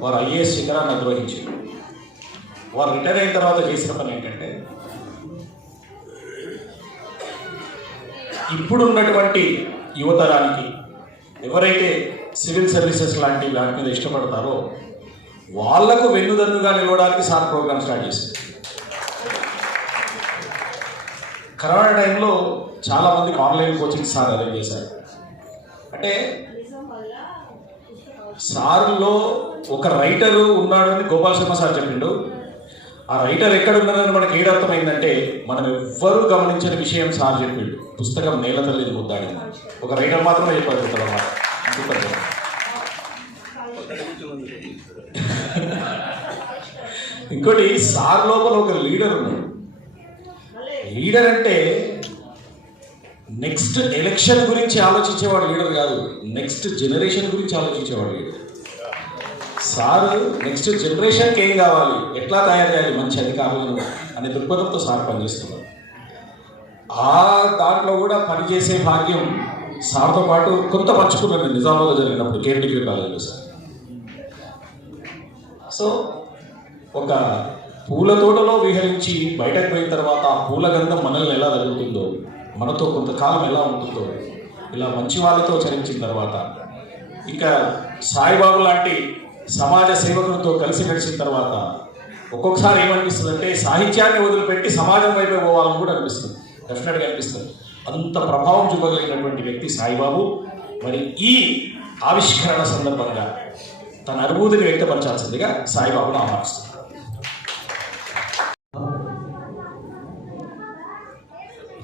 వారు ఐఏఎస్ శిఖరాన్ని అధిరోహించారు. వారు రిటైర్ అయిన తర్వాత చేసిన పని ఏంటంటే ఇప్పుడున్నటువంటి యువతరానికి ఎవరైతే సివిల్ సర్వీసెస్ లాంటి వాటి మీద ఇష్టపడతారో వాళ్లకు వెన్నుదన్నుగా నిలవడానికి సార్ ప్రోగ్రామ్ స్టార్ట్ చేశారు. కరోనా టైంలో చాలామందికి ఆన్లైన్ కోచింగ్ సార్ అరేంజ్ చేశారు. అంటే సార్లో ఒక రైటరు ఉన్నాడు అని గోపాల్ శర్మ సార్ చెప్పిండు. ఆ రైటర్ ఎక్కడ ఉన్నారని మనకి ఏడర్థమైందంటే మనం ఎవ్వరూ గమనించిన విషయం సార్ చెప్పిండు. పుస్తకం నేల తల్లిని ముద్దాడి ఒక రైటర్ మాత్రమే చెప్పారు. ఇంకోటి సార్ లోపల ఒక లీడర్ ఉన్నాడు. లీడర్ అంటే నెక్స్ట్ ఎలక్షన్ గురించి ఆలోచించేవాడు లీడర్ కాదు, నెక్స్ట్ జనరేషన్ గురించి ఆలోచించేవాడు లీడర్. సార్ నెక్స్ట్ జనరేషన్కి ఏం కావాలి, ఎట్లా తయారు చేయాలి మంచి అధికారులను అనే దృక్పథంతో సార్ పనిచేస్తున్నారు. ఆ దాంట్లో కూడా పనిచేసే భాగ్యం సార్తో పాటు కొంత పంచుకున్నాను నిజామాబాద్లో జరిగినప్పుడు కేర్ డిగ్రీ కాలేజీలో సార్. సో ఒక పూల తోటలో విహరించి బయటకు పోయిన తర్వాత ఆ పూల గంధం మనల్ని ఎలా తగులుతుందో, మనతో కొంతకాలం ఎలా ఉంటుందో, ఇలా మంచి వాళ్ళతో చరించిన తర్వాత ఇంకా సాయిబాబు లాంటి సమాజ సేవకులతో కలిసి నడిచిన తర్వాత ఒక్కొక్కసారి ఏమనిపిస్తుంది అంటే సాహిత్యాన్ని వదిలిపెట్టి సమాజం వైపే పోవాలని కూడా అనిపిస్తుంది. డెఫినెట్గా అనిపిస్తుంది. అంత ప్రభావం చూపగలిగినటువంటి వ్యక్తి సాయిబాబు. మరి ఈ ఆవిష్కరణ సందర్భంగా తన అనుభూతిని వ్యక్తపరచాల్సిందిగా సాయిబాబును ఆహ్వానిస్తుంది.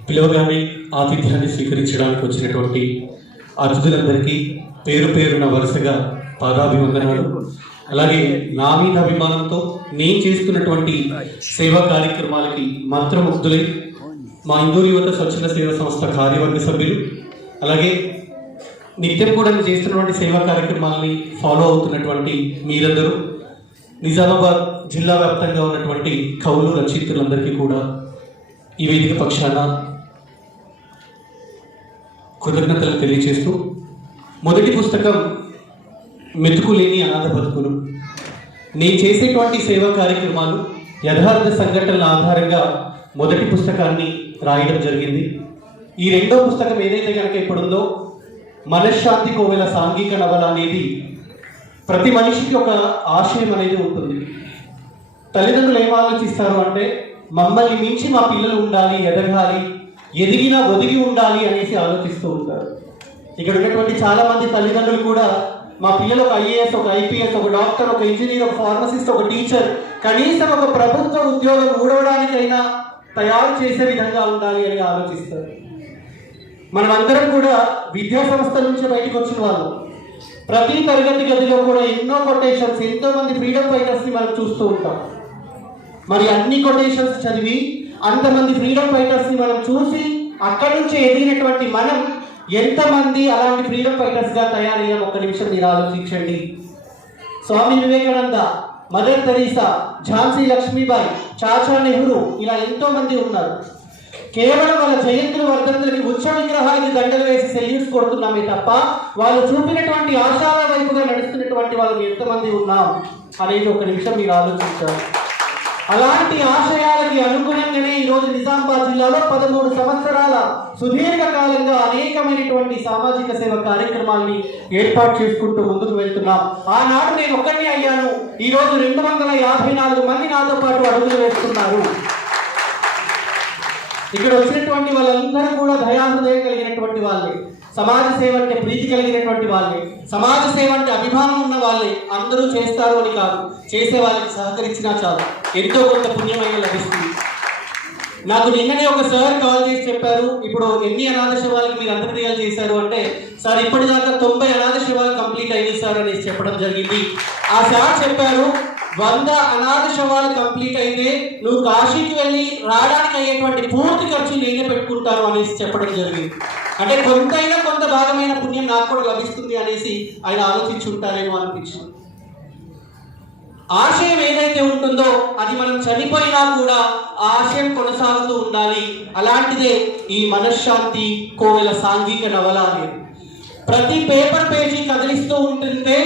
పిలవగానే ఆతిథ్యాన్ని స్వీకరించడానికి వచ్చినటువంటి అతిథులందరికీ పేరు పేరున వరుసగా పాదాభివందనాలు. అలాగే నా మీద అభిమానంతో నేను చేస్తున్నటువంటి సేవా కార్యక్రమాలకి మంత్రముగ్ధులై మా ఇందూరు యువత స్వచ్ఛంద సేవా సంస్థ కార్యవర్గ సభ్యులు, అలాగే నిత్యం కూడా చేస్తున్నటువంటి సేవా కార్యక్రమాలని ఫాలో అవుతున్నటువంటి మీరందరూ, నిజామాబాద్ జిల్లా వ్యాప్తంగా ఉన్నటువంటి కవులు రచయితులందరికీ కూడా ఈ వేదిక పక్షాన కృతజ్ఞతలు తెలియజేస్తూ, మొదటి పుస్తకం మెతుకులేని అనాథ బతుకులు. నేను చేసేటువంటి సేవా కార్యక్రమాలు యథార్థ సంఘటనల ఆధారంగా మొదటి పుస్తకాన్ని రాయడం జరిగింది. ఈ రెండో పుస్తకం ఏదైతే కనుక ఇప్పుడుందో మనశ్శాంతి కోవెల సాంఘిక నవల అనేది ప్రతి మనిషికి ఒక ఆశయం అనేది ఉంటుంది. తల్లిదండ్రులు ఏం ఆలోచిస్తారు అంటే మమ్మల్ని మించి మా పిల్లలు ఉండాలి, ఎదగాలి, ఎదిగినా ఒదిగి ఉండాలి అనేసి ఆలోచిస్తూ ఉంటారు. ఇక్కడ ఉన్నటువంటి చాలా మంది తల్లిదండ్రులు కూడా మా పిల్లలు ఒక ఐఏఎస్, ఒక ఐపీఎస్, ఒక డాక్టర్, ఒక ఇంజనీర్, ఒక ఫార్మసిస్ట్, ఒక టీచర్, కనీసం ఒక ప్రభుత్వ ఉద్యోగం ఊడవడానికైనా తయారు చేసే విధంగా ఉండాలి అని ఆలోచిస్తారు. మనం అందరం కూడా విద్యా సంస్థ నుంచి బయటకు వచ్చిన వాళ్ళు. ప్రతి తరగతి గదిలో కూడా ఎన్నో కొటేషన్స్, ఎంతో మంది ఫ్రీడమ్ ఫైటర్స్ని మనం చూస్తూ ఉంటాం. మరి అన్ని కొటేషన్స్ చదివి అంతమంది ఫ్రీడమ్ ఫైటర్స్ని మనం చూసి అక్కడి నుంచి ఎదిగినటువంటి మనం ఎంతమంది అలాంటి ఫ్రీడమ్ ఫైటర్స్గా తయారయ్యాం ఒక్క నిమిషం మీరు ఆలోచించండి. స్వామి వివేకానంద, మదర్ తెరీసా, ఝాన్సీ లక్ష్మీబాయి, చాచా నెహ్రూ, ఇలా ఎంతో మంది ఉన్నారు. కేవలం వాళ్ళ జయంతులు వర్ధంతులకి ఉచ్చ విగ్రహానికి దండలు వేసి సెల్యూట్స్ కొడుతున్నామే తప్ప వాళ్ళు చూపినటువంటి ఆశాల వైపుగా నడుస్తున్నటువంటి వాళ్ళు ఎంతమంది ఉన్నాం అనేది ఒక నిమిషం మీరు ఆలోచించారు. అలాంటి ఆశయాలకి అనుగుణంగానే ఈరోజు నిజామాబాద్ జిల్లాలో 13 సంవత్సరాల సుదీర్ఘకాలంగా అనేకమైనటువంటి సామాజిక సేవ కార్యక్రమాల్ని ఏర్పాటు చేసుకుంటూ ముందుకు వెళ్తున్నాం. ఆనాడు నేను ఒక్కడిని అయ్యాను, ఈరోజు 254 మంది నాతో పాటు అడుగులు వేస్తున్నారు. ఇక్కడ వచ్చినటువంటి వాళ్ళందరూ కూడా దయాహృదయం కలిగినటువంటి వాళ్ళే, సమాజ సేవ అంటే ప్రీతి కలిగినటువంటి వాళ్ళే, సమాజ సేవ అంటే అభిమానం ఉన్న వాళ్ళే. అందరూ చేస్తారు అని కాదు, చేసే వాళ్ళకి సహకరించినా చాలు, ఎంతో కొంత పుణ్యమైన లభిస్తుంది. నాకు నిన్ననే ఒక సార్ కాల్ చేసి చెప్పారు, ఇప్పుడు ఎన్ని అనాథ శవాలకు మీరు అంత్యక్రియలు చేశారు అంటే, సార్ ఇప్పటిదాకా 90 అనాథ శవాలు కంప్లీట్ అయ్యింది సార్ అనేసి చెప్పడం జరిగింది. ఆ సార్ చెప్పారు, 100 అనాథ శవాలు కంప్లీట్ అయితే నువ్వు కాశీకి వెళ్ళి రావడానికి అయ్యేటువంటి పూర్తి ఖర్చు నేనే పెట్టుకుంటాను అనేసి చెప్పడం జరిగింది. అంటే కొంతైనా కొంత భాగమైన పుణ్యం నాకు కూడా లభిస్తుంది అనేసి ఆయన ఆలోచించుంటారేమో అనిపించింది. ఆశయం ఏదైతే ఉంటుందో అది మనం చనిపోయినా కూడా ఆ ఆశయం కొనసాగుతూ ఉండాలి. అలాంటిదే ఈ మనశ్శాంతి కోవెల సాంఘిక నవల అనేది. ప్రతి పేపర్ పేజీ కదిలిస్తూ ఉంటుంటే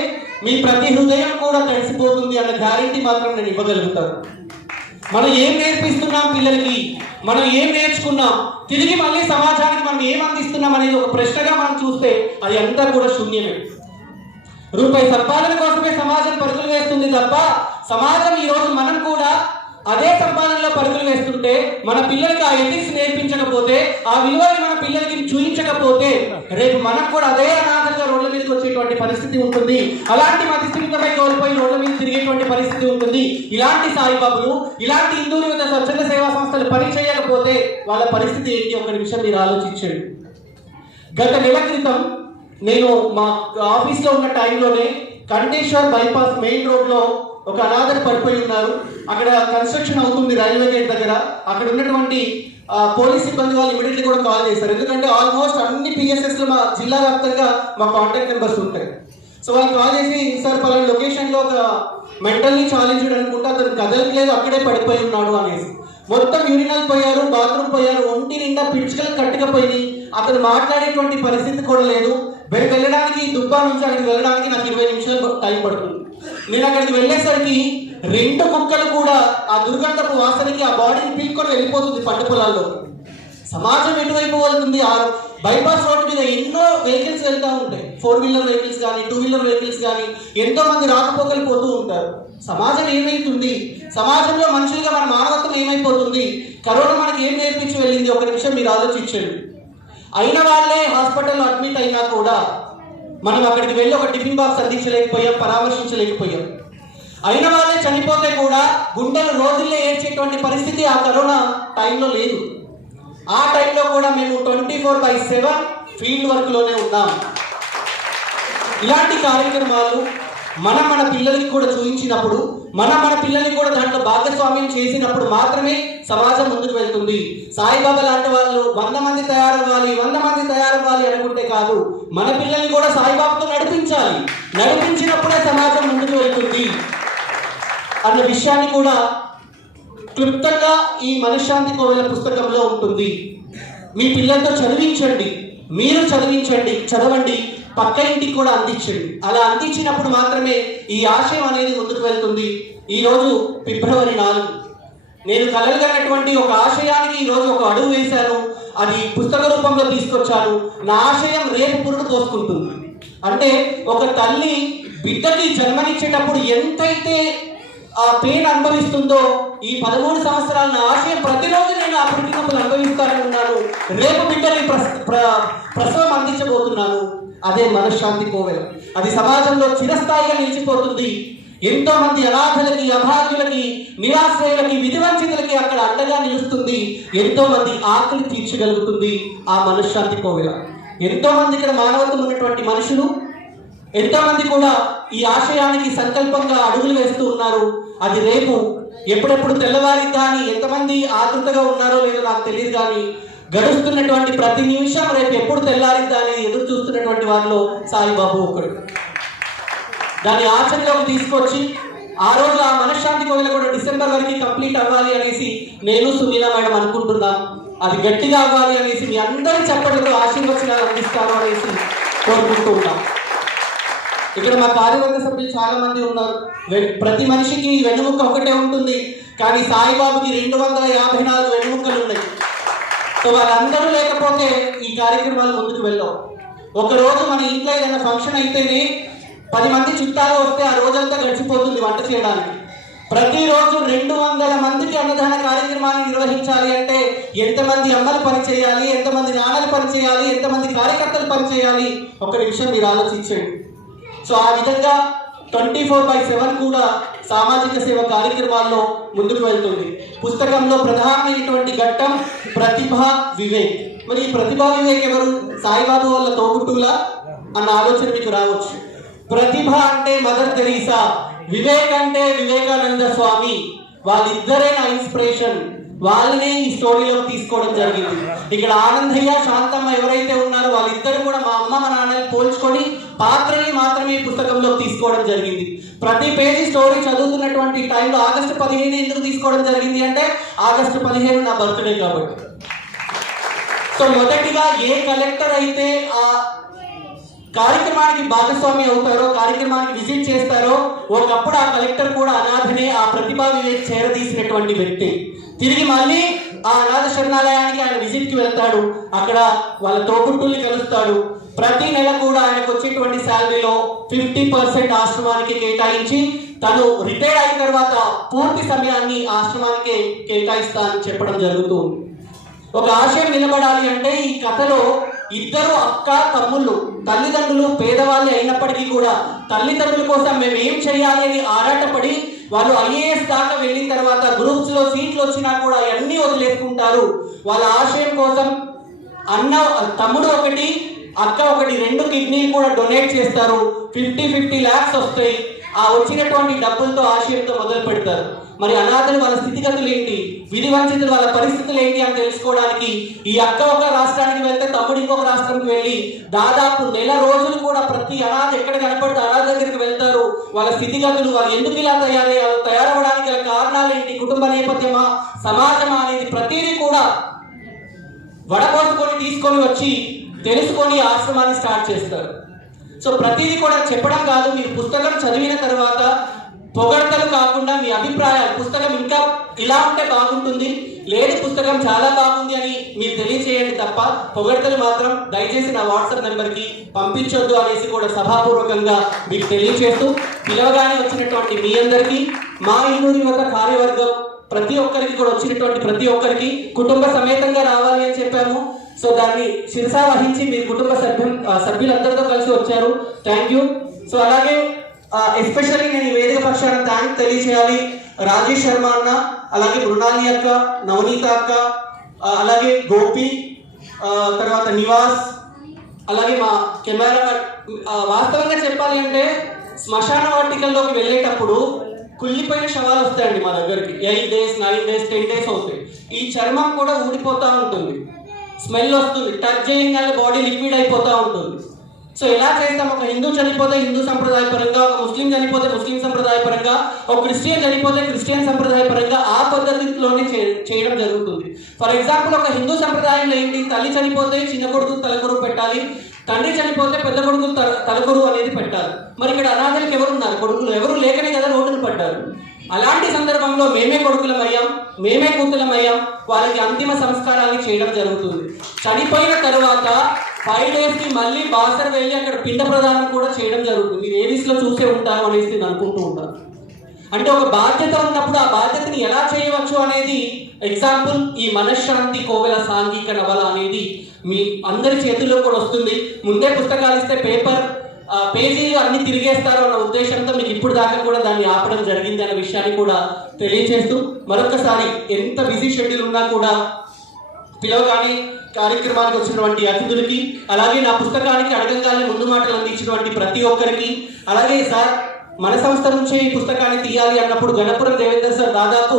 మీ ప్రతి హృదయం కూడా తడిసిపోతుంది అన్న గ్యారెంటీ మాత్రం నేను ఇవ్వగలుగుతాను. మనం ఏం నేర్పిస్తున్నాం పిల్లలకి, మనం ఏం నేర్చుకున్నాం, తిరిగి మళ్ళీ సమాజానికి మనం ఏం అందిస్తున్నాం అనేది ఒక ప్రశ్నగా మనం చూస్తే అది అంతా కూడా శూన్యమే. రూపాయి సంపాదన కోసమే సమాజం పరుగులు వేస్తుంది తప్ప సమాజం ఈరోజు మనం కూడా అదే సంపాదనలో పరుగులు వేస్తుంటే మన పిల్లలకి ఆ ఎథిక్స్ నేర్పించకపోతే, ఆ విలువని మన పిల్లలకి చూపించకపోతే రేపు మనం కూడా అదే అనాథంగా రోడ్ల మీదకి వచ్చేటువంటి పరిస్థితి ఉంటుంది. అలాంటి మతిస్థిమితమై కోల్పోయి రోడ్ల మీద తిరిగేటువంటి పరిస్థితి ఉంటుంది. ఇలాంటి సాయిబాబులు, ఇలాంటి హిందూ వివిధ స్వచ్ఛంద సేవా సంస్థలు పని చేయకపోతే వాళ్ళ పరిస్థితి ఏంటి ఒక నిమిషం మీరు ఆలోచించండి. గత నెల క్రితం నేను మా ఆఫీస్లో ఉన్న టైంలోనే కంటేశ్వర్ బైపాస్ మెయిన్ రోడ్లో ఒక అనాథలు పడిపోయి ఉన్నారు. అక్కడ కన్స్ట్రక్షన్ అవుతుంది రైల్వే గేట్ దగ్గర. అక్కడ ఉన్నటువంటి పోలీస్ సిబ్బంది వాళ్ళు ఇమీడియట్లీ కూడా కాల్ చేశారు. ఎందుకంటే ఆల్మోస్ట్ అన్ని పిఎస్ఎస్లో మా జిల్లా వ్యాప్తంగా మా కాంటాక్ట్ నెంబర్స్ ఉంటాయి. సో వాళ్ళు కాల్ చేసి, సార్ పలానా లొకేషన్లో ఒక మెంటల్లీ ఛాలెంజ్డ్ అనుకుంటా, అతను కదలట్లేదు, అక్కడే పడిపోయి ఉన్నాడు అనేసి. మొత్తం యూరినల్ పోయారు, బాత్రూమ్ పోయారు, ఒంటి నిండా పిడుచుకలు కట్టుకపోయి అతను మాట్లాడేటువంటి పరిస్థితి కూడా లేదు. వెళ్ళడానికి దుబ్బా నుంచి అక్కడికి వెళ్ళడానికి నాకు 20 నిమిషాలు టైం పడుతుంది. నేను అక్కడికి వెళ్ళేసరికి 2 కుక్కలు కూడా ఆ దుర్గంధపు వాసనకి ఆ బాడీని పీక్కొని వెళ్ళిపోతుంది పంట పొలాల్లో. సమాజం ఎటువైపు వెళ్తుంది? ఆ బైపాస్ రోడ్డు మీద ఎన్నో వెహికల్స్ వెళ్తూ ఉంటాయి, 4 వీలర్ వెహికల్స్ కానీ 2 వీలర్ వెహికల్స్ కానీ ఎంతో మంది రాకపోకలు పోతూ ఉంటారు. సమాజం ఏమైతుంది? సమాజంలో మనుషులుగా మన మానవత్వం ఏమైపోతుంది? కరోనా మనకి ఏం నేర్పించి వెళ్ళింది ఒక నిమిషం మీరు ఆలోచించండి. అయిన వాళ్ళే హాస్పిటల్లో అడ్మిట్ అయినా కూడా మనం అక్కడికి వెళ్ళి ఒక టిఫిన్ బాక్స్ అందించలేకపోయాం, పరామర్శించలేకపోయాం. అయిన వాళ్ళే చనిపోతే కూడా గుండెలు రోజుల్లో ఏడ్చేటువంటి పరిస్థితి ఆ కరోనా టైంలో లేదు. ఆ టైంలో కూడా మేము 24/7 ఫీల్డ్ వర్క్లోనే ఉన్నాం. ఇలాంటి కార్యక్రమాలు మన పిల్లలకి కూడా చూపించినప్పుడు, మన పిల్లల్ని కూడా దాంట్లో భాగస్వామ్యం చేసినప్పుడు మాత్రమే సమాజం ముందుకు వెళ్తుంది. సాయిబాబా లాంటి వాళ్ళు 100 మంది తయారవ్వాలి, 100 మంది తయారవ్వాలి అనుకుంటే కాదు, మన పిల్లల్ని కూడా సాయిబాబాతో నడిపించాలి. నడిపించినప్పుడే సమాజం ముందుకు వెళ్తుంది అన్న విషయాన్ని కూడా క్లుప్తంగా ఈ మనశ్శాంతి కోవెల పుస్తకంలో ఉంటుంది. మీ పిల్లలతో చదివించండి, మీరు చదవండి, పక్క ఇంటికి కూడా అందించండి. అలా అందించినప్పుడు మాత్రమే ఈ ఆశయం అనేది ముందుకు వెళ్తుంది. ఈరోజు ఫిబ్రవరి 4 నేను కలగనటువంటి ఒక ఆశయానికి ఈరోజు ఒక అడుగు వేశాను. అది పుస్తక రూపంలో తీసుకొచ్చాను. నా ఆశయం రేపు పురుడు పోసుకుంటుంది. అంటే ఒక తల్లి బిడ్డకి జన్మనిచ్చేటప్పుడు ఎంతైతే ఆ పెయిన్ అనుభవిస్తుందో, ఈ 13 సంవత్సరాల నా ఆశయం ప్రతిరోజు నేను ఆ పుట్టినప్పుడు అనుభవిస్తానని ఉన్నాను. రేపు బిడ్డని ప్రసవం అందించబోతున్నాను. అదే మనశ్శాంతి కోవెల. అది సమాజంలో చిరస్థాయిగా నిలిచిపోతుంది. ఎంతో మంది అనాథలకి, అభాగ్యులకి, నిరాశ్రయులకి, విధివంచితులకి అక్కడ అండగా నిలుస్తుంది. ఎంతో మంది ఆకలి తీర్చగలుగుతుంది ఆ మనశ్శాంతి కోవెల. ఎంతో మంది ఇక్కడ మానవత్వం ఉన్నటువంటి మనుషులు, ఎంతో మంది కూడా ఈ ఆశయానికి సంకల్పంగా అడుగులు వేస్తూ ఉన్నారు. అది రేపు ఎప్పుడెప్పుడు తెల్లవారిద్దా అని ఎంతమంది ఆతృతగా ఉన్నారో లేదో నాకు తెలియదు, కానీ గడుస్తున్నటువంటి ప్రతి నిమిషం రేపు ఎప్పుడు తెల్లారిద్దా అని ఎదురు చూస్తున్నటువంటి వారిలో సాయిబాబు ఒకడు. దాన్ని ఆచరణలోకి తీసుకొచ్చి ఆ రోజు ఆ మనశ్శాంతి కోవెల కూడా డిసెంబర్ వరకు కంప్లీట్ అవ్వాలి అనేసి నేను సునీల మేడం అనుకుంటున్నాం. అది గట్టిగా అవ్వాలి అనేసి మీ అందరి చప్పట్లతో ఆశీర్వచనాలు అందిస్తారు అనేసి కోరుకుంటూ ఉంటాం. ఇక్కడ మా కార్యవర్గ సభ్యులు చాలా మంది ఉన్నారు. ప్రతి మనిషికి వెన్నుముక్క ఒకటే ఉంటుంది, కానీ సాయిబాబుకి 254 వెన్నుముక్కలు ఉన్నాయి. సో వాళ్ళందరూ లేకపోతే ఈ కార్యక్రమాలు ముందుకు వెళ్ళవు. ఒకరోజు మన ఇంట్లో ఏదైనా ఫంక్షన్ అయితేనే 10 మంది చుట్టాలు వస్తే ఆ రోజంతా గడిచిపోతుంది వంట చేయడానికి. ప్రతిరోజు 200 మందికి అన్నదాన కార్యక్రమాన్ని నిర్వహించాలి అంటే ఎంతమంది అమ్మలు పనిచేయాలి, ఎంతమంది నాన్నలు పనిచేయాలి, ఎంతమంది కార్యకర్తలు పనిచేయాలి, ఒక నిమిషం మీరు ఆలోచించండి. సో ఆ విధంగా 24/7 కూడా సామాజిక సేవ కార్యక్రమాల్లో ముందుకు వెళ్తుంది. పుస్తకంలో ప్రధానమైనటువంటి ఘట్టం ప్రతిభ వివేక్. మరి ఈ ప్రతిభ వివేక్ ఎవరు? సాయిబాబు వల్ల తోబుట్టులా అన్న ఆలోచన మీకు రావచ్చు. ప్రతిభ అంటే మదర్ తెరీసా, వివేక్ అంటే వివేకానంద స్వామి. వాళ్ళిద్దరే నా ఇన్స్పిరేషన్. వాళ్ళనే ఈ స్టోరీలోకి తీసుకోవడం జరిగింది. ఇక్కడ ఆనందయ్య, శాంతమ్మ ఎవరైతే ఉన్నారో వాళ్ళిద్దరు కూడా మా అమ్మ మా నాన్నని పోల్చుకొని పాత్రని మాత్రమే ఈ పుస్తకంలోకి తీసుకోవడం జరిగింది. ప్రతి పేజీ స్టోరీ చదువుతున్నటువంటి టైంలో ఆగస్టు 15 ఎందుకు తీసుకోవడం జరిగింది అంటే ఆగస్టు 15 నా బర్త్డే కాబట్టి. సో మొదటిగా ఏ కలెక్టర్ అయితే ఆ కార్యక్రమానికి భాగస్వామి అవుతారో, కార్యక్రమానికి విజిట్ చేస్తారో, ఒకప్పుడు ఆ కలెక్టర్ కూడా అనాథనే ఆ ప్రతిభా వివేక్ చేరదీసినటువంటి వ్యక్తి. తిరిగి మళ్ళీ ఆ అనాథ శరణాలయానికి ఆయన విజిట్కి వెళ్తాడు. అక్కడ వాళ్ళ తోబుట్టుల్ని కలుస్తాడు. ప్రతి నెల కూడా ఆయనకు వచ్చేటువంటి శాలరీలో 50% ఆశ్రమానికి కేటాయించి తను రిటైర్ అయిన తర్వాత పూర్తి సమయాన్ని ఆశ్రమానికి కేటాయిస్తా అని చెప్పడం జరుగుతుంది. ఒక ఆశయం నిలబడాలి అంటే ఈ కథలో ఇద్దరు అక్క తమ్ముళ్ళు, తల్లిదండ్రులు పేదవాళ్ళు అయినప్పటికీ కూడా తల్లిదండ్రుల కోసం మేము ఏం చేయాలి అని ఆరాటపడి వాళ్ళు IAS దాకా వెళ్ళిన తర్వాత గ్రూప్స్ లో సీట్లు వచ్చినా కూడా అన్నీ వదిలేసుకుంటారు. వాళ్ళ ఆశయం కోసం తమ్ముడు ఒకటి, అక్క ఒకటి, 2 కిడ్నీలు కూడా డొనేట్ చేస్తారు. 50 lakhs వస్తాయి. ఆ వచ్చినటువంటి డబ్బులతో ఆశయంతో మొదలు పెడతారు. మరి అనాథలు వాళ్ళ స్థితిగతులు ఏంటి, విధి వంచితులు వాళ్ళ పరిస్థితులు ఏంటి అని తెలుసుకోవడానికి ఈ అక్క ఒక రాష్ట్రానికి వెళ్తే తమ్ముడు ఇంకొక రాష్ట్రానికి వెళ్ళి దాదాపు 1 రోజులు కూడా ప్రతి అనాథ ఎక్కడ కనపడితే అనాథ దగ్గరికి వెళ్తారు. వాళ్ళ స్థితిగతులు, వాళ్ళు ఎందుకు ఇలా తయారవడానికి గల కారణాలు ఏంటి, కుటుంబ నేపథ్యమా, సమాజమా అనేది ప్రతిదీ కూడా వడపోసుకొని తీసుకొని వచ్చి తెలుసుకొని ఆశ్రమాన్ని స్టార్ట్ చేస్తారు. సో ప్రతిదీ కూడా చెప్పడం కాదు, మీరు పుస్తకం చదివిన తర్వాత పొగడ్తలు కాకుండా మీ అభిప్రాయాలు, పుస్తకం ఇంకా ఇలా ఉంటే బాగుంటుంది, లేదు పుస్తకం చాలా బాగుంది అని మీరు తెలియచేయండి తప్ప పొగడ్తలు మాత్రం దయచేసి నా వాట్సాప్ నెంబర్కి పంపించొద్దు అనేసి కూడా సభాపూర్వకంగా మీకు తెలియచేస్తూ, పిలవగానే వచ్చినటువంటి మీ అందరికీ మా ఇన్నూరు యువత కార్యవర్గం ప్రతి ఒక్కరికి కూడా వచ్చినటువంటి ప్రతి ఒక్కరికి కుటుంబ సమేతంగా రావాలి అని చెప్పాము. సో దాన్ని శిరసా వహించి మీ కుటుంబ సభ్యులందరితో కలిసి వచ్చారు. Thank you. సో అలాగే ఎస్పెషల్లీ నేను ఈ వేదిక పక్షాన థ్యాంక్ తెలియచేయాలి రాజేష్ శర్మ అన్న, అలాగే మృణాలి అక్క, నవనీత అక్క, అలాగే గోపి, తర్వాత నివాస్, అలాగే మా కెమెరా. వాస్తవంగా చెప్పాలి అంటే శ్మశాన వాటికల్లోకి వెళ్ళేటప్పుడు కుళ్ళిపోయిన శవాలు వస్తాయండి మా దగ్గరికి. 8 days 9 days 10 days అవుతాయి. ఈ చర్మం కూడా ఊడిపోతూ ఉంటుంది, స్మెల్ వస్తుంది, టచ్ చేయగానే బాడీ లిక్విడ్ అయిపోతూ ఉంటుంది. సో ఎలా చేస్తాం, ఒక హిందూ చనిపోతే హిందూ సంప్రదాయ పరంగా, ఒక ముస్లిం చనిపోతే ముస్లిం సంప్రదాయ పరంగా, ఒక క్రిస్టియన్ చనిపోతే క్రిస్టియన్ సంప్రదాయ పరంగా ఆ పద్ధతిలోనే చేయడం జరుగుతుంది. ఫర్ ఎగ్జాంపుల్ ఒక హిందూ సంప్రదాయంలో ఏంటి, తల్లి చనిపోతే చిన్న కొడుకు తలకొరు పెట్టాలి, తండ్రి చనిపోతే పెద్ద కొడుకు తలకొరు అనేది పెట్టాలి. మరి ఇక్కడ అనాథలకు ఎవరు ఉన్నారు, కొడుకులు ఎవరు లేకనే కదా రోడ్డును పడ్డారు. అలాంటి సందర్భంలో మేమే కొడుకులమయ్యాం, మేమే కూతులమయ్యాం, వారికి అంతిమ సంస్కారాన్ని చేయడం జరుగుతుంది. చనిపోయిన తర్వాత 5 days మళ్ళీ బాసర్ వెళ్ళి అక్కడ పిండ ప్రదానం కూడా చేయడం జరుగుతుంది. మీరు ఏవిస్లో చూసే ఉంటారు అనేసి నేను అనుకుంటూ ఉంటాను. అంటే ఒక బాధ్యత ఉన్నప్పుడు ఆ బాధ్యతని ఎలా చేయవచ్చు అనేది ఎగ్జాంపుల్ ఈ మనశ్శాంతి కోవెల సాంఘిక నవల అనేది మీ అందరి చేతుల్లో కూడా వస్తుంది. ముందే పుస్తకాలు ఇస్తే పేజీలు అన్ని తిరిగేస్తారు అన్న ఉద్దేశంతో మీకు ఇప్పుడు దాకా కూడా దాన్ని ఆపడం జరిగింది అనే విషయాన్ని కూడా తెలియజేస్తూ, మరొకసారి ఎంత బిజీ షెడ్యూల్ ఉన్నా కూడా పిలవగానే కార్యక్రమానికి వచ్చినటువంటి అతిథులకి, అలాగే నా పుస్తకానికి అడగంగానే ముందు మాటలు అందించినటువంటి ప్రతి ఒక్కరికి, అలాగే సార్ మన సంస్థ నుంచే ఈ పుస్తకాన్ని తీయాలి అన్నప్పుడు గణపురం దేవేందర్ సార్ దాదాపు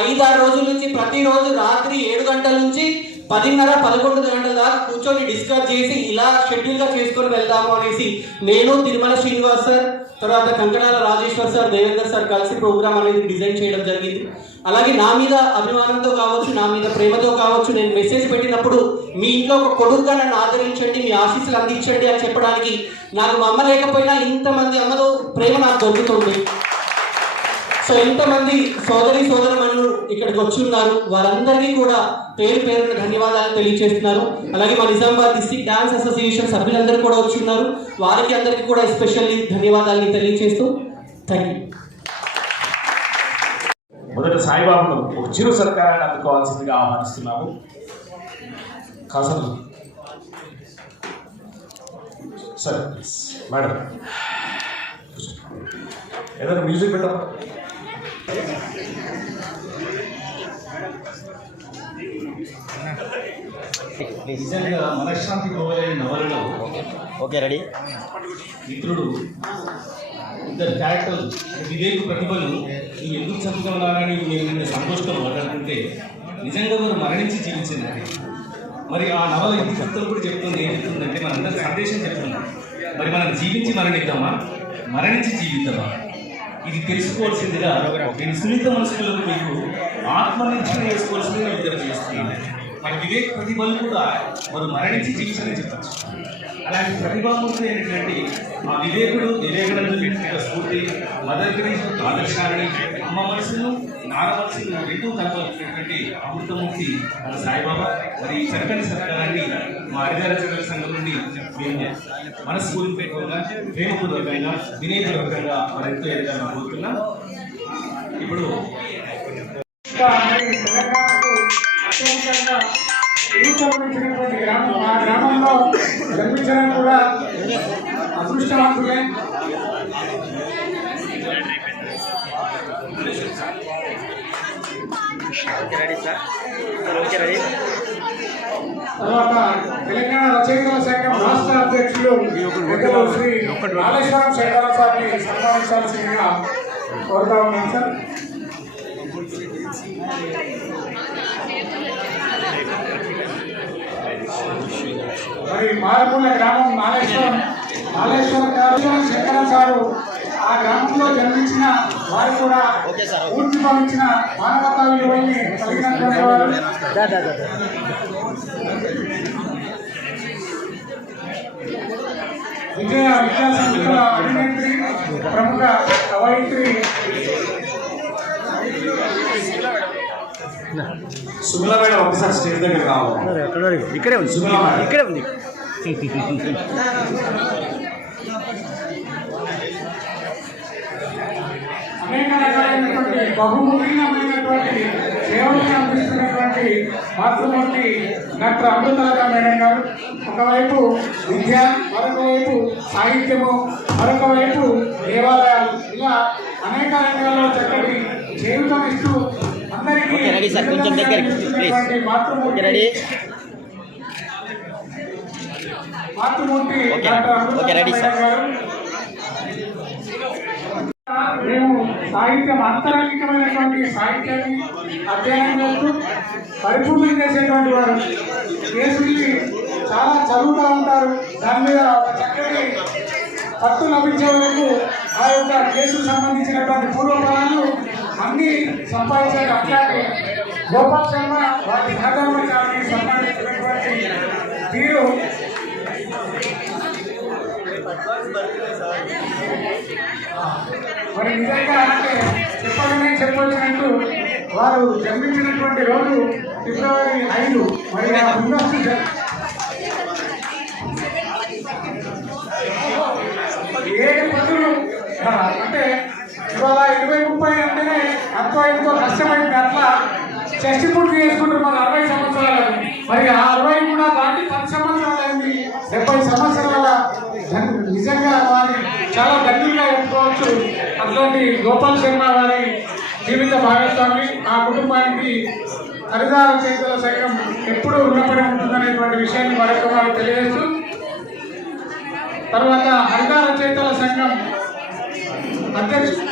5-6 రోజుల నుంచి ప్రతిరోజు రాత్రి 7 గంటల నుంచి 10:30-11 గంటల దాకా కూర్చొని డిస్కస్ చేసి ఇలా షెడ్యూల్గా చేసుకొని వెళ్దాము అనేసి నేను, తిరుమల శ్రీనివాస్ సార్, తర్వాత కంకణాల రాజేశ్వర్ సార్, దేవేందర్ సార్ కలిసి ప్రోగ్రామ్ అనేది డిజైన్ చేయడం జరిగింది. అలాగే నా మీద అభిమానంతో కావచ్చు, నా మీద ప్రేమతో కావచ్చు, నేను మెసేజ్ పెట్టినప్పుడు మీ ఇంట్లో ఒక కొడుకుగా నన్ను ఆదరించండి, మీ ఆశీస్సులు అందించండి అని చెప్పడానికి నాకు మా అమ్మ లేకపోయినా ఇంతమంది అమ్మతో ప్రేమ నాకు దొరుకుతుంది. సో ఇంతమంది సోదరమణులు ఇక్కడికి వచ్చి ఉన్నారు, వారందరికీ కూడా పేరు పేరున ధన్యవాదాలు తెలియజేస్తున్నారు. అలాగే మా నిజామాబాద్ డిస్ట్రిక్ట్ డాన్స్ అసోసియేషన్ సభ్యులందరూ కూడా వచ్చి ఉన్నారు, వారికి అందరికీ కూడా ఎస్పెషల్లీ ధన్యవాదాలని తెలియజేస్తూ థ్యాంక్ యూ. మొదట సాయిబాబాను ఒక చిరు సత్కారాన్ని అందుకోవాల్సిందిగా ఆహ్వానిస్తున్నాము. కాసలు సరే మేడం, ఏదైనా మ్యూజిక్ పెట్టామా? నిజంగా మనశ్శాంతి కోవలేని నవలలో ఓకే రెడీ మిత్రుడు ఇద్దరు క్యారెక్టర్ వివేక్ ప్రతిభను నువ్వు ఎందుకు చదువుతున్నానని నేను సంతోషంతో మాట్లాడుతుంటే నిజంగా వారు మరణించి జీవించింది. మరి ఆ నవల ఇది చెప్తాను కూడా చెప్తుంది, ఏం చెప్తుందంటే మనందరి సందేశం చెప్తున్నాం. మరి మనం జీవించి మరణిద్దామా, మరణించి జీవిద్దామా, ఇది తెలుసుకోవాల్సిందిగా నేను సునీత మనసులకు మీకు ఆత్మనిర్భరం చేసుకోవాల్సింది నేను ఇద్దరు చేస్తున్నాను. మరి వివేక్ ప్రతిభలు కూడా వారు మరణించి జీవించని చెప్పచ్చు. అలాంటి ప్రతిభామూర్తి అయినటువంటి ఆ వివేకానందుని వ్యక్తిగత స్ఫూర్తి, మదర్ తెరీసా ఆదర్శాన్ని, అమ్మ మనసును నాన్న మనసును రెండూ కలపలిసినటువంటి అమృతమూర్తి మన సాయిబాబా. మరి ఈ చక్కని సత్కారాన్ని మా హరిదార చంద్ర సంఘం నుండి మేము మనస్ఫూర్తిపూర్వకంగా, ప్రేమపూర్వకంగా, వినయపూర్వకంగా మరి ఎంతో ఎదగాలని కోరుతున్నాం. ఇప్పుడు ఆ గ్రామంలో జన్మించడం కూడా అదృష్టవంతులే. తర్వాత తెలంగాణ రచయితల సంఘం రాష్ట్ర అధ్యక్షులు శ్రీ కాళేశ్వరం శేఖర సార్ని సన్మానించాల్సిందిగా కోరుతా ఉన్నాను సార్. మరి మారుమూల గ్రామం కాళేశ్వరం శేఖర సారు ఆ గ్రామంలో జన్మించిన వారు కూడా పూర్తి పంపించిన మానవతా విలువల్ని కలిగినటువంటి వారు. విద్యా సంస్థల అధినేత్రి, ప్రముఖ కవయిత్రి సుమిల మేడం ఒకసారి స్టేజ్ దగ్గర రావాలి. ఇక్కడే ఉంది సుమిల మేడం, ఇక్కడే ఉంది. అనేక రకాలైనటువంటి బహుముఖీనమైనటువంటి సేవలను అందిస్తున్నటువంటి మాతృమూర్తి డాక్టర్ అమృతలత మేడం గారు. ఒకవైపు విద్య, మరొక వైపు సాహిత్యము, మరొక వైపు దేవాలయాలు, ఇలా అనేక రంగాల్లో చక్కటి జీవితం ఇస్తూ అందరికీ మాతృమూర్తి డాక్టర్ అమృతలత మేడం గారు. మేము సాహిత్యం, అంతరంగికమైనటువంటి సాహిత్యాన్ని అధ్యయనం చేస్తూ పరిపూర్ణం చేసేటువంటి వారు. కేసుల్ని చాలా చదువుతూ ఉంటారు, దాని మీద ఒక చక్కటి పట్టు లభించే వరకు ఆ యొక్క కేసుకు సంబంధించినటువంటి పూర్వపరాలు అన్ని సంపాదించారు. అట్లాగే గోపాల్ శర్మ వాటి సహధర్మచారికి సంబంధించినటువంటి తీరు మరి నిజంగా అంటే చెప్పవలసినట్టు వారు జన్మించినటువంటి రోజు ఫిబ్రవరి 5. మరి ఆ ముందస్తు ఏడు పదులు అంటే ఇవాళ 20-30 అంటేనే ఎంతో ఎంతో కష్టమైంది. అట్లా చెస్ట్ పూర్తి చేసుకుంటున్నారు 60 సంవత్సరాలు. మరి ఆ 60 కూడా దాటి 10 సంవత్సరాలు అయింది. 70 సంవత్సరాల నిజంగా వారి చాలా ధన్యులుగా చెప్పుకోవచ్చు. అట్లాంటి గోపాల్ శర్మ వారి జీవిత భాగస్వామి, ఆ కుటుంబానికి హరిదార చేతుల సంఘం ఎప్పుడూ రుణపడి ఉంటుందనేటువంటి విషయాన్ని మరొక వారు తెలియజేస్తూ, తర్వాత హరిదార చేతుల సంఘం అధ్యక్షుడు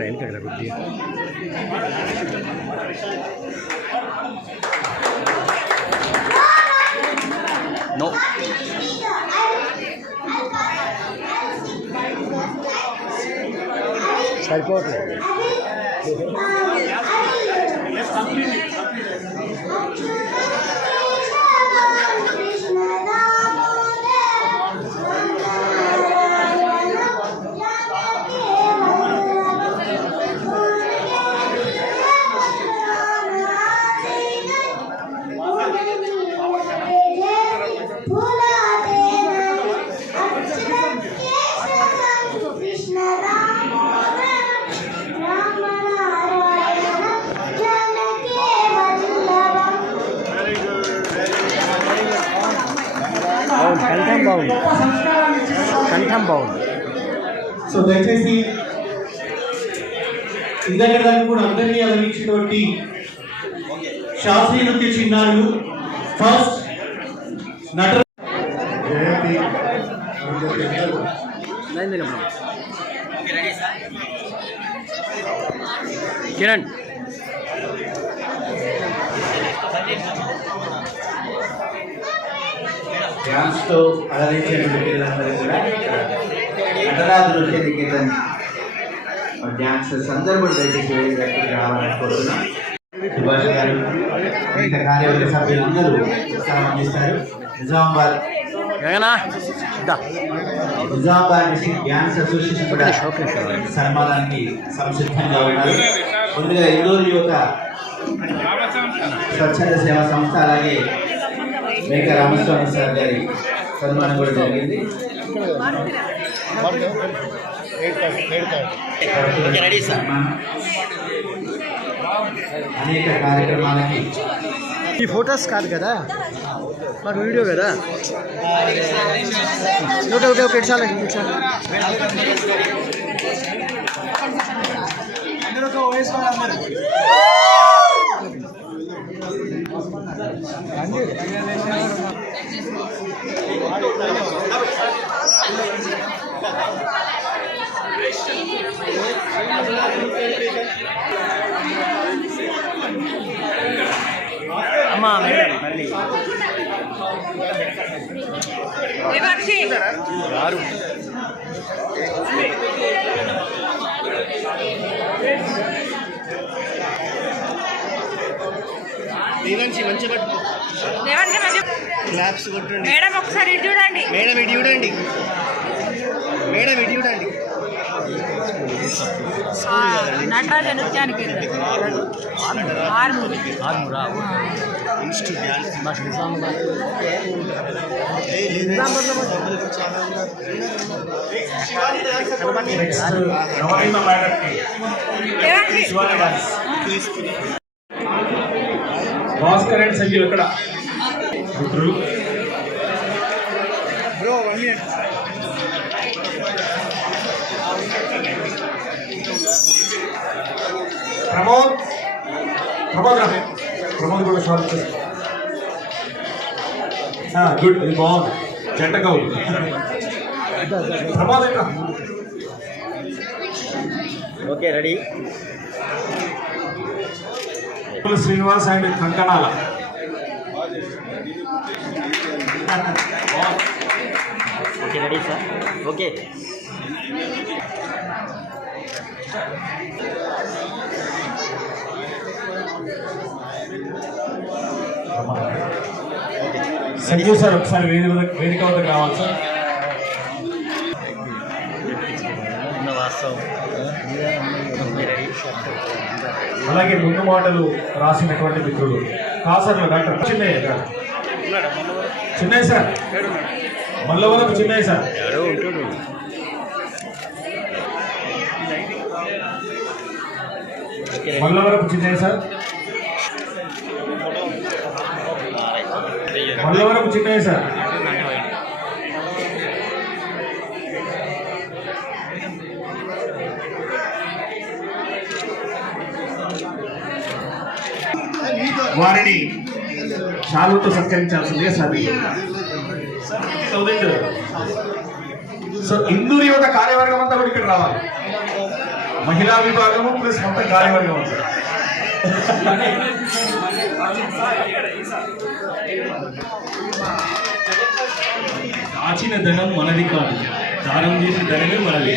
వెనక కొద్దిగా నో సరిపోతుంది. కంఠం బాగుంది, కంఠం బాగుంది. సో దయచేసి ఇందాక దాకా కూడా అందరినీ అలరించినటువంటి శాస్త్రీయ నృత్య చిన్నారులు ఫస్ట్ నట కిరణ్ డ్యాన్స్తో అలరించినటువంటి పిల్లలందరూ కూడా నటరాజు నృత్య నికేతన్ డ్యాన్సర్స్ అందరూ కూడా దయచేసి వేదికకి రావాలని కోరుతున్నాం. సుభాష్ గారు మిగతా కార్యవర్గ సభ్యులందరూ ఉత్సాహం అందిస్తారు. నిజామాబాద్ డిస్ట్రిక్ట్ డ్యాన్స్ అసోసియేషన్ కూడా సన్మానానికి సంసిద్ధంగా ఉన్నారు. ముందుగా ఇందూరు యువత స్వచ్ఛంద సేవా సంస్థ అలాగే మేక రామస్వామి సార్ గారి సన్మానం కూడా జరిగింది. అనేక కార్యక్రమాలకి ఈ ఫొటోస్ కాదు కదా, మాకు వీడియో కదా. ఓకే ఓకే చాలు అమ్మా మళ్ళీ రారు. మంచిగా క్లాప్స్ కొట్టండి మేడం. ఒకసారి ఇటు చూడండి మేడం, ఇటు చూడండి మేడం, ఇటు చూడండి. నటరాజ నృత్యానికి ఇన్స్టిట్యూట్ డ్యాన్స్ మాకు నిజామాబాద్ భాస్కర్ అండ్ సంజీవ్ ఎక్కడ బ్రో 1 minute. ప్రమోద్ ప్రమోద్ కూడా షార్ట్ గుడ్, ఇది బాగుంది, జంటగా ఉంది. Pramod okay ready. Srinivas and Kankanala okay ready sir. Okay Sanjeev sir ఒకసారి వేదిక వద్దకు రావాలి సార్. అలాగే ముందు మాటలు రాసినటువంటి మిత్రులు కాసర్ల డాక్టర్ చిన్నయ్య గారు. Chinnayya sir, Mallavarapu Chinnayya sir. Mallavarapu Chinnayya sir. Chinnayya sir. వారిని శాలుతో సత్కరించాల్సిందిగా సార్. సో ఇందూరు యువత కార్యవర్గం అంతా కూడా ఇక్కడ రావాలి. మహిళా విభాగము ప్లస్ మొత్తం కార్యవర్గం అంతా. దాచిన ధనం మనది కాదు, దానం చేసిన ధనమే మనది.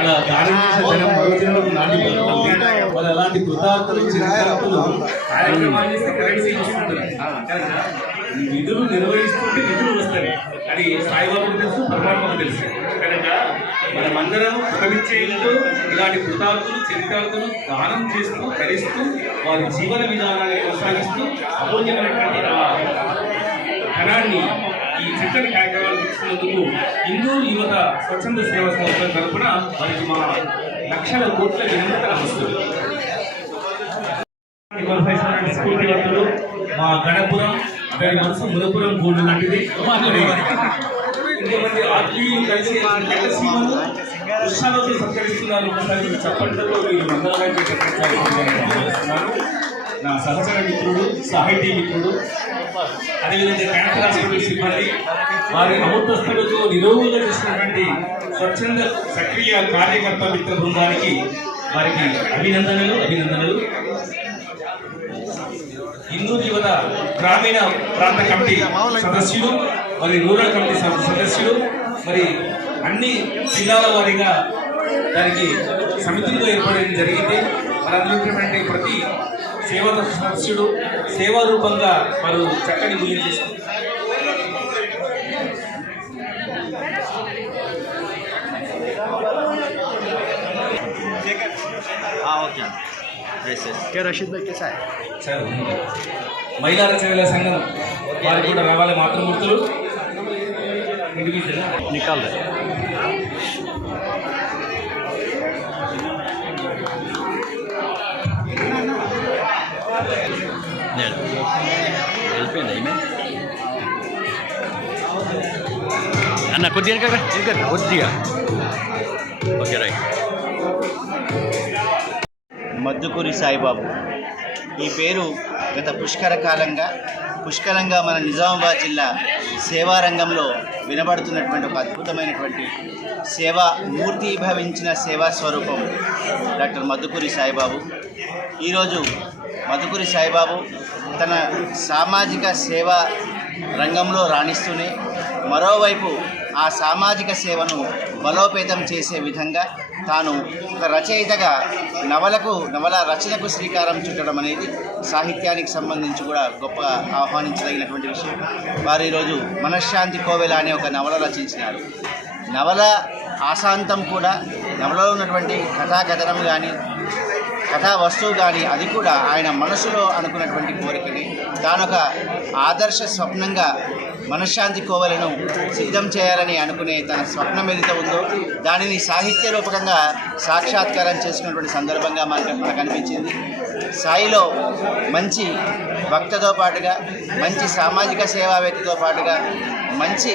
అలా దానం చేసిన ధనం మరోజులకు నాటిపోతుంది. వాళ్ళు అలాంటి కృతార్థులు చిరకార్థులు కార్యక్రమాలు చేస్తే కరెన్సీ వస్తుంటారు. ఈ విధులు నిర్వహిస్తుంటే నిధులు వస్తాయి. అది సాయిబాబుకు తెలుసు, పరమాత్మకు తెలుసు. కనుక మనమందరం ప్రకటించేందుకు ఇలాంటి కృతార్థులు చరితార్థులు దానం చేస్తూ ధరిస్తూ వారి జీవన విధానాన్ని కొనసాగిస్తూ అమూల్యమైనటువంటి ధనాన్ని ఈ చక్కని కార్యక్రమాలు తీసుకున్నందుకు ఇందూరు యువత స్వచ్ఛంద సేవా సంస్థ తరఫున వారికి మా లక్షల కోట్ల వినమ్రత నమస్కారం. స్కూల్ వర్తులు మా గణపురం అక్కడి మనసు మునపురం గోల్డ్ లాంటిది. ఇంతమంది ఆత్మీయులు కలిసి ఉత్సాహంతో సత్కరిస్తున్నారు. ఒకసారి చప్పట్లతో మీరు మందరాన్ని సత్కరిస్తున్నారు. నా సహచర మిత్రుడు, సాహితీ మిత్రుడు, అదేవిధంగా క్యాన్సర్ హాస్పిటల్ సిబ్బంది, వారి అమృతస్థులతో నిరోగులుగా చేసినటువంటి స్వచ్ఛంద సక్రియ కార్యకర్త మిత్ర బృందానికి వారికి అభినందనలు. ఇందూరు యువత గ్రామీణ ప్రాంత కమిటీ సదస్యులు, మరి రూరల్ కమిటీ సదస్యులు, మరి అన్ని జిల్లాల వారీగా దానికి సమితులుగా ఏర్పడడం జరిగింది. మరి ప్రతి సేవా సదస్యుడు సేవా రూపంగా వారు చక్కని మూల్యం చేశారు. సార్ మహిళా రచయితల సంఘం వారు కూడా రావాలి. మాతృమూర్తులు అన్న కొద్దిగా ఓకే రైట్. మద్దుకూరి సాయిబాబు ఈ పేరు గత పుష్కలంగా మన నిజామాబాద్ జిల్లా సేవా రంగంలో వినబడుతున్నటువంటి ఒక అద్భుతమైనటువంటి సేవా మూర్తిభవించిన సేవా స్వరూపం డాక్టర్ మద్దుకూరి సాయిబాబు. ఈరోజు మద్దుకూరి సాయిబాబు తన సామాజిక సేవా రంగంలో రాణిస్తూనే మరోవైపు ఆ సామాజిక సేవను బలోపేతం చేసే విధంగా తాను ఒక రచయితగా నవల రచనకు శ్రీకారం చుట్టడం అనేది సాహిత్యానికి సంబంధించి కూడా గొప్పగా ఆహ్వానించదగినటువంటి విషయం. వారు ఈరోజు మనశ్శాంతి కోవెల అనే ఒక నవల రచించినారు. నవల ఆశాంతం కూడా నవలలో ఉన్నటువంటి కథాకథనం కానీ కథా వస్తువు కానీ అది కూడా ఆయన మనసులో అనుకున్నటువంటి కోరికని తానొక ఆదర్శ స్వప్నంగా మనశ్శాంతి కోవెలను సిద్ధం చేయాలని అనుకునే తన స్వప్నం ఏదైతే ఉందో దానిని సాహిత్య రూపకంగా సాక్షాత్కారం చేసుకున్నటువంటి సందర్భంగా మనకు అనిపించింది. సాయిలో మంచి వక్తతో పాటుగా మంచి సామాజిక సేవావేత్తతో పాటుగా మంచి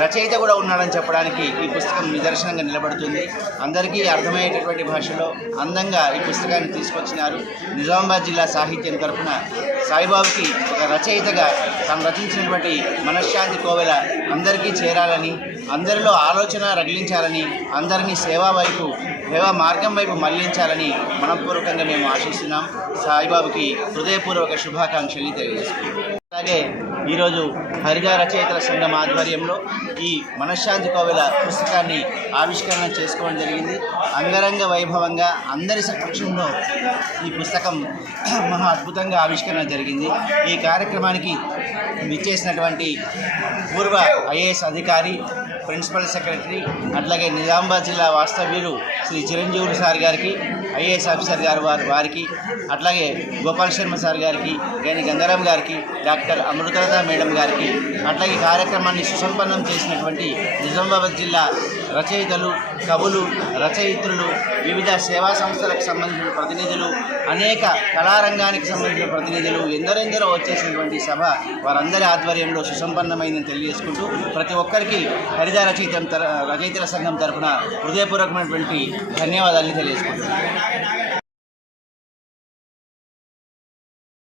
రచయిత కూడా ఉన్నాడని చెప్పడానికి ఈ పుస్తకం నిదర్శనంగా నిలబడుతుంది. అందరికీ అర్థమయ్యేటటువంటి భాషలో అందంగా ఈ పుస్తకాన్ని తీసుకొచ్చినారు. నిజామాబాద్ జిల్లా సాహిత్యం తరఫున సాయిబాబుకి ఒక రచయితగా తాను రచించినటువంటి మనశ్శాంతి కోవెల అందరికీ చేరాలని, అందరిలో ఆలోచన రగిలించాలని, అందరినీ సేవా మార్గం వైపు మళ్లించాలని మనపూర్వకంగా మేము ఆశిస్తున్నాం. సాయిబాబుకి హృదయపూర్వక శుభాకాంక్షలు తెలియజేస్తున్నాం. అలాగే ఈరోజు హరిజా రచయితల సంఘం ఆధ్వర్యంలో ఈ మనశ్శాంతి కోవెల పుస్తకాన్ని ఆవిష్కరణ చేసుకోవడం జరిగింది. అంగరంగ వైభవంగా అందరి సమక్షంలో ఈ పుస్తకం మహా అద్భుతంగా ఆవిష్కరణ జరిగింది. ఈ కార్యక్రమానికి విచ్చేసినటువంటి పూర్వ ఐఏఎస్ అధికారి, ప్రిన్సిపల్ సెక్రటరీ, అట్లాగే నిజామాబాద్ జిల్లా వాస్తవ్యులు శ్రీ చిరంజీవులు సార్ గారికి, ఐఏఎస్ ఆఫీసర్ గారు వారికి, అట్లాగే గోపాల్ శర్మ సార్ గారికి, గేని గంగారాం గారికి, డాక్టర్ అమృతలత మేడం గారికి, అట్లాగే కార్యక్రమాన్ని సుసంపన్నం చేసినటువంటి నిజామాబాద్ జిల్లా రచయితలు, కవులు, రచయిత్రులు, వివిధ సేవా సంస్థలకు సంబంధించిన ప్రతినిధులు, అనేక కళారంగానికి సంబంధించిన ప్రతినిధులు ఎందరెందరో వచ్చేసినటువంటి సభ వారందరి ఆధ్వర్యంలో సుసంపన్నమైందని తెలియజేసుకుంటూ ప్రతి ఒక్కరికి హరిత రచయితల సంఘం తరఫున హృదయపూర్వకమైనటువంటి ధన్యవాదాలను తెలియజేసుకుంటున్నాను.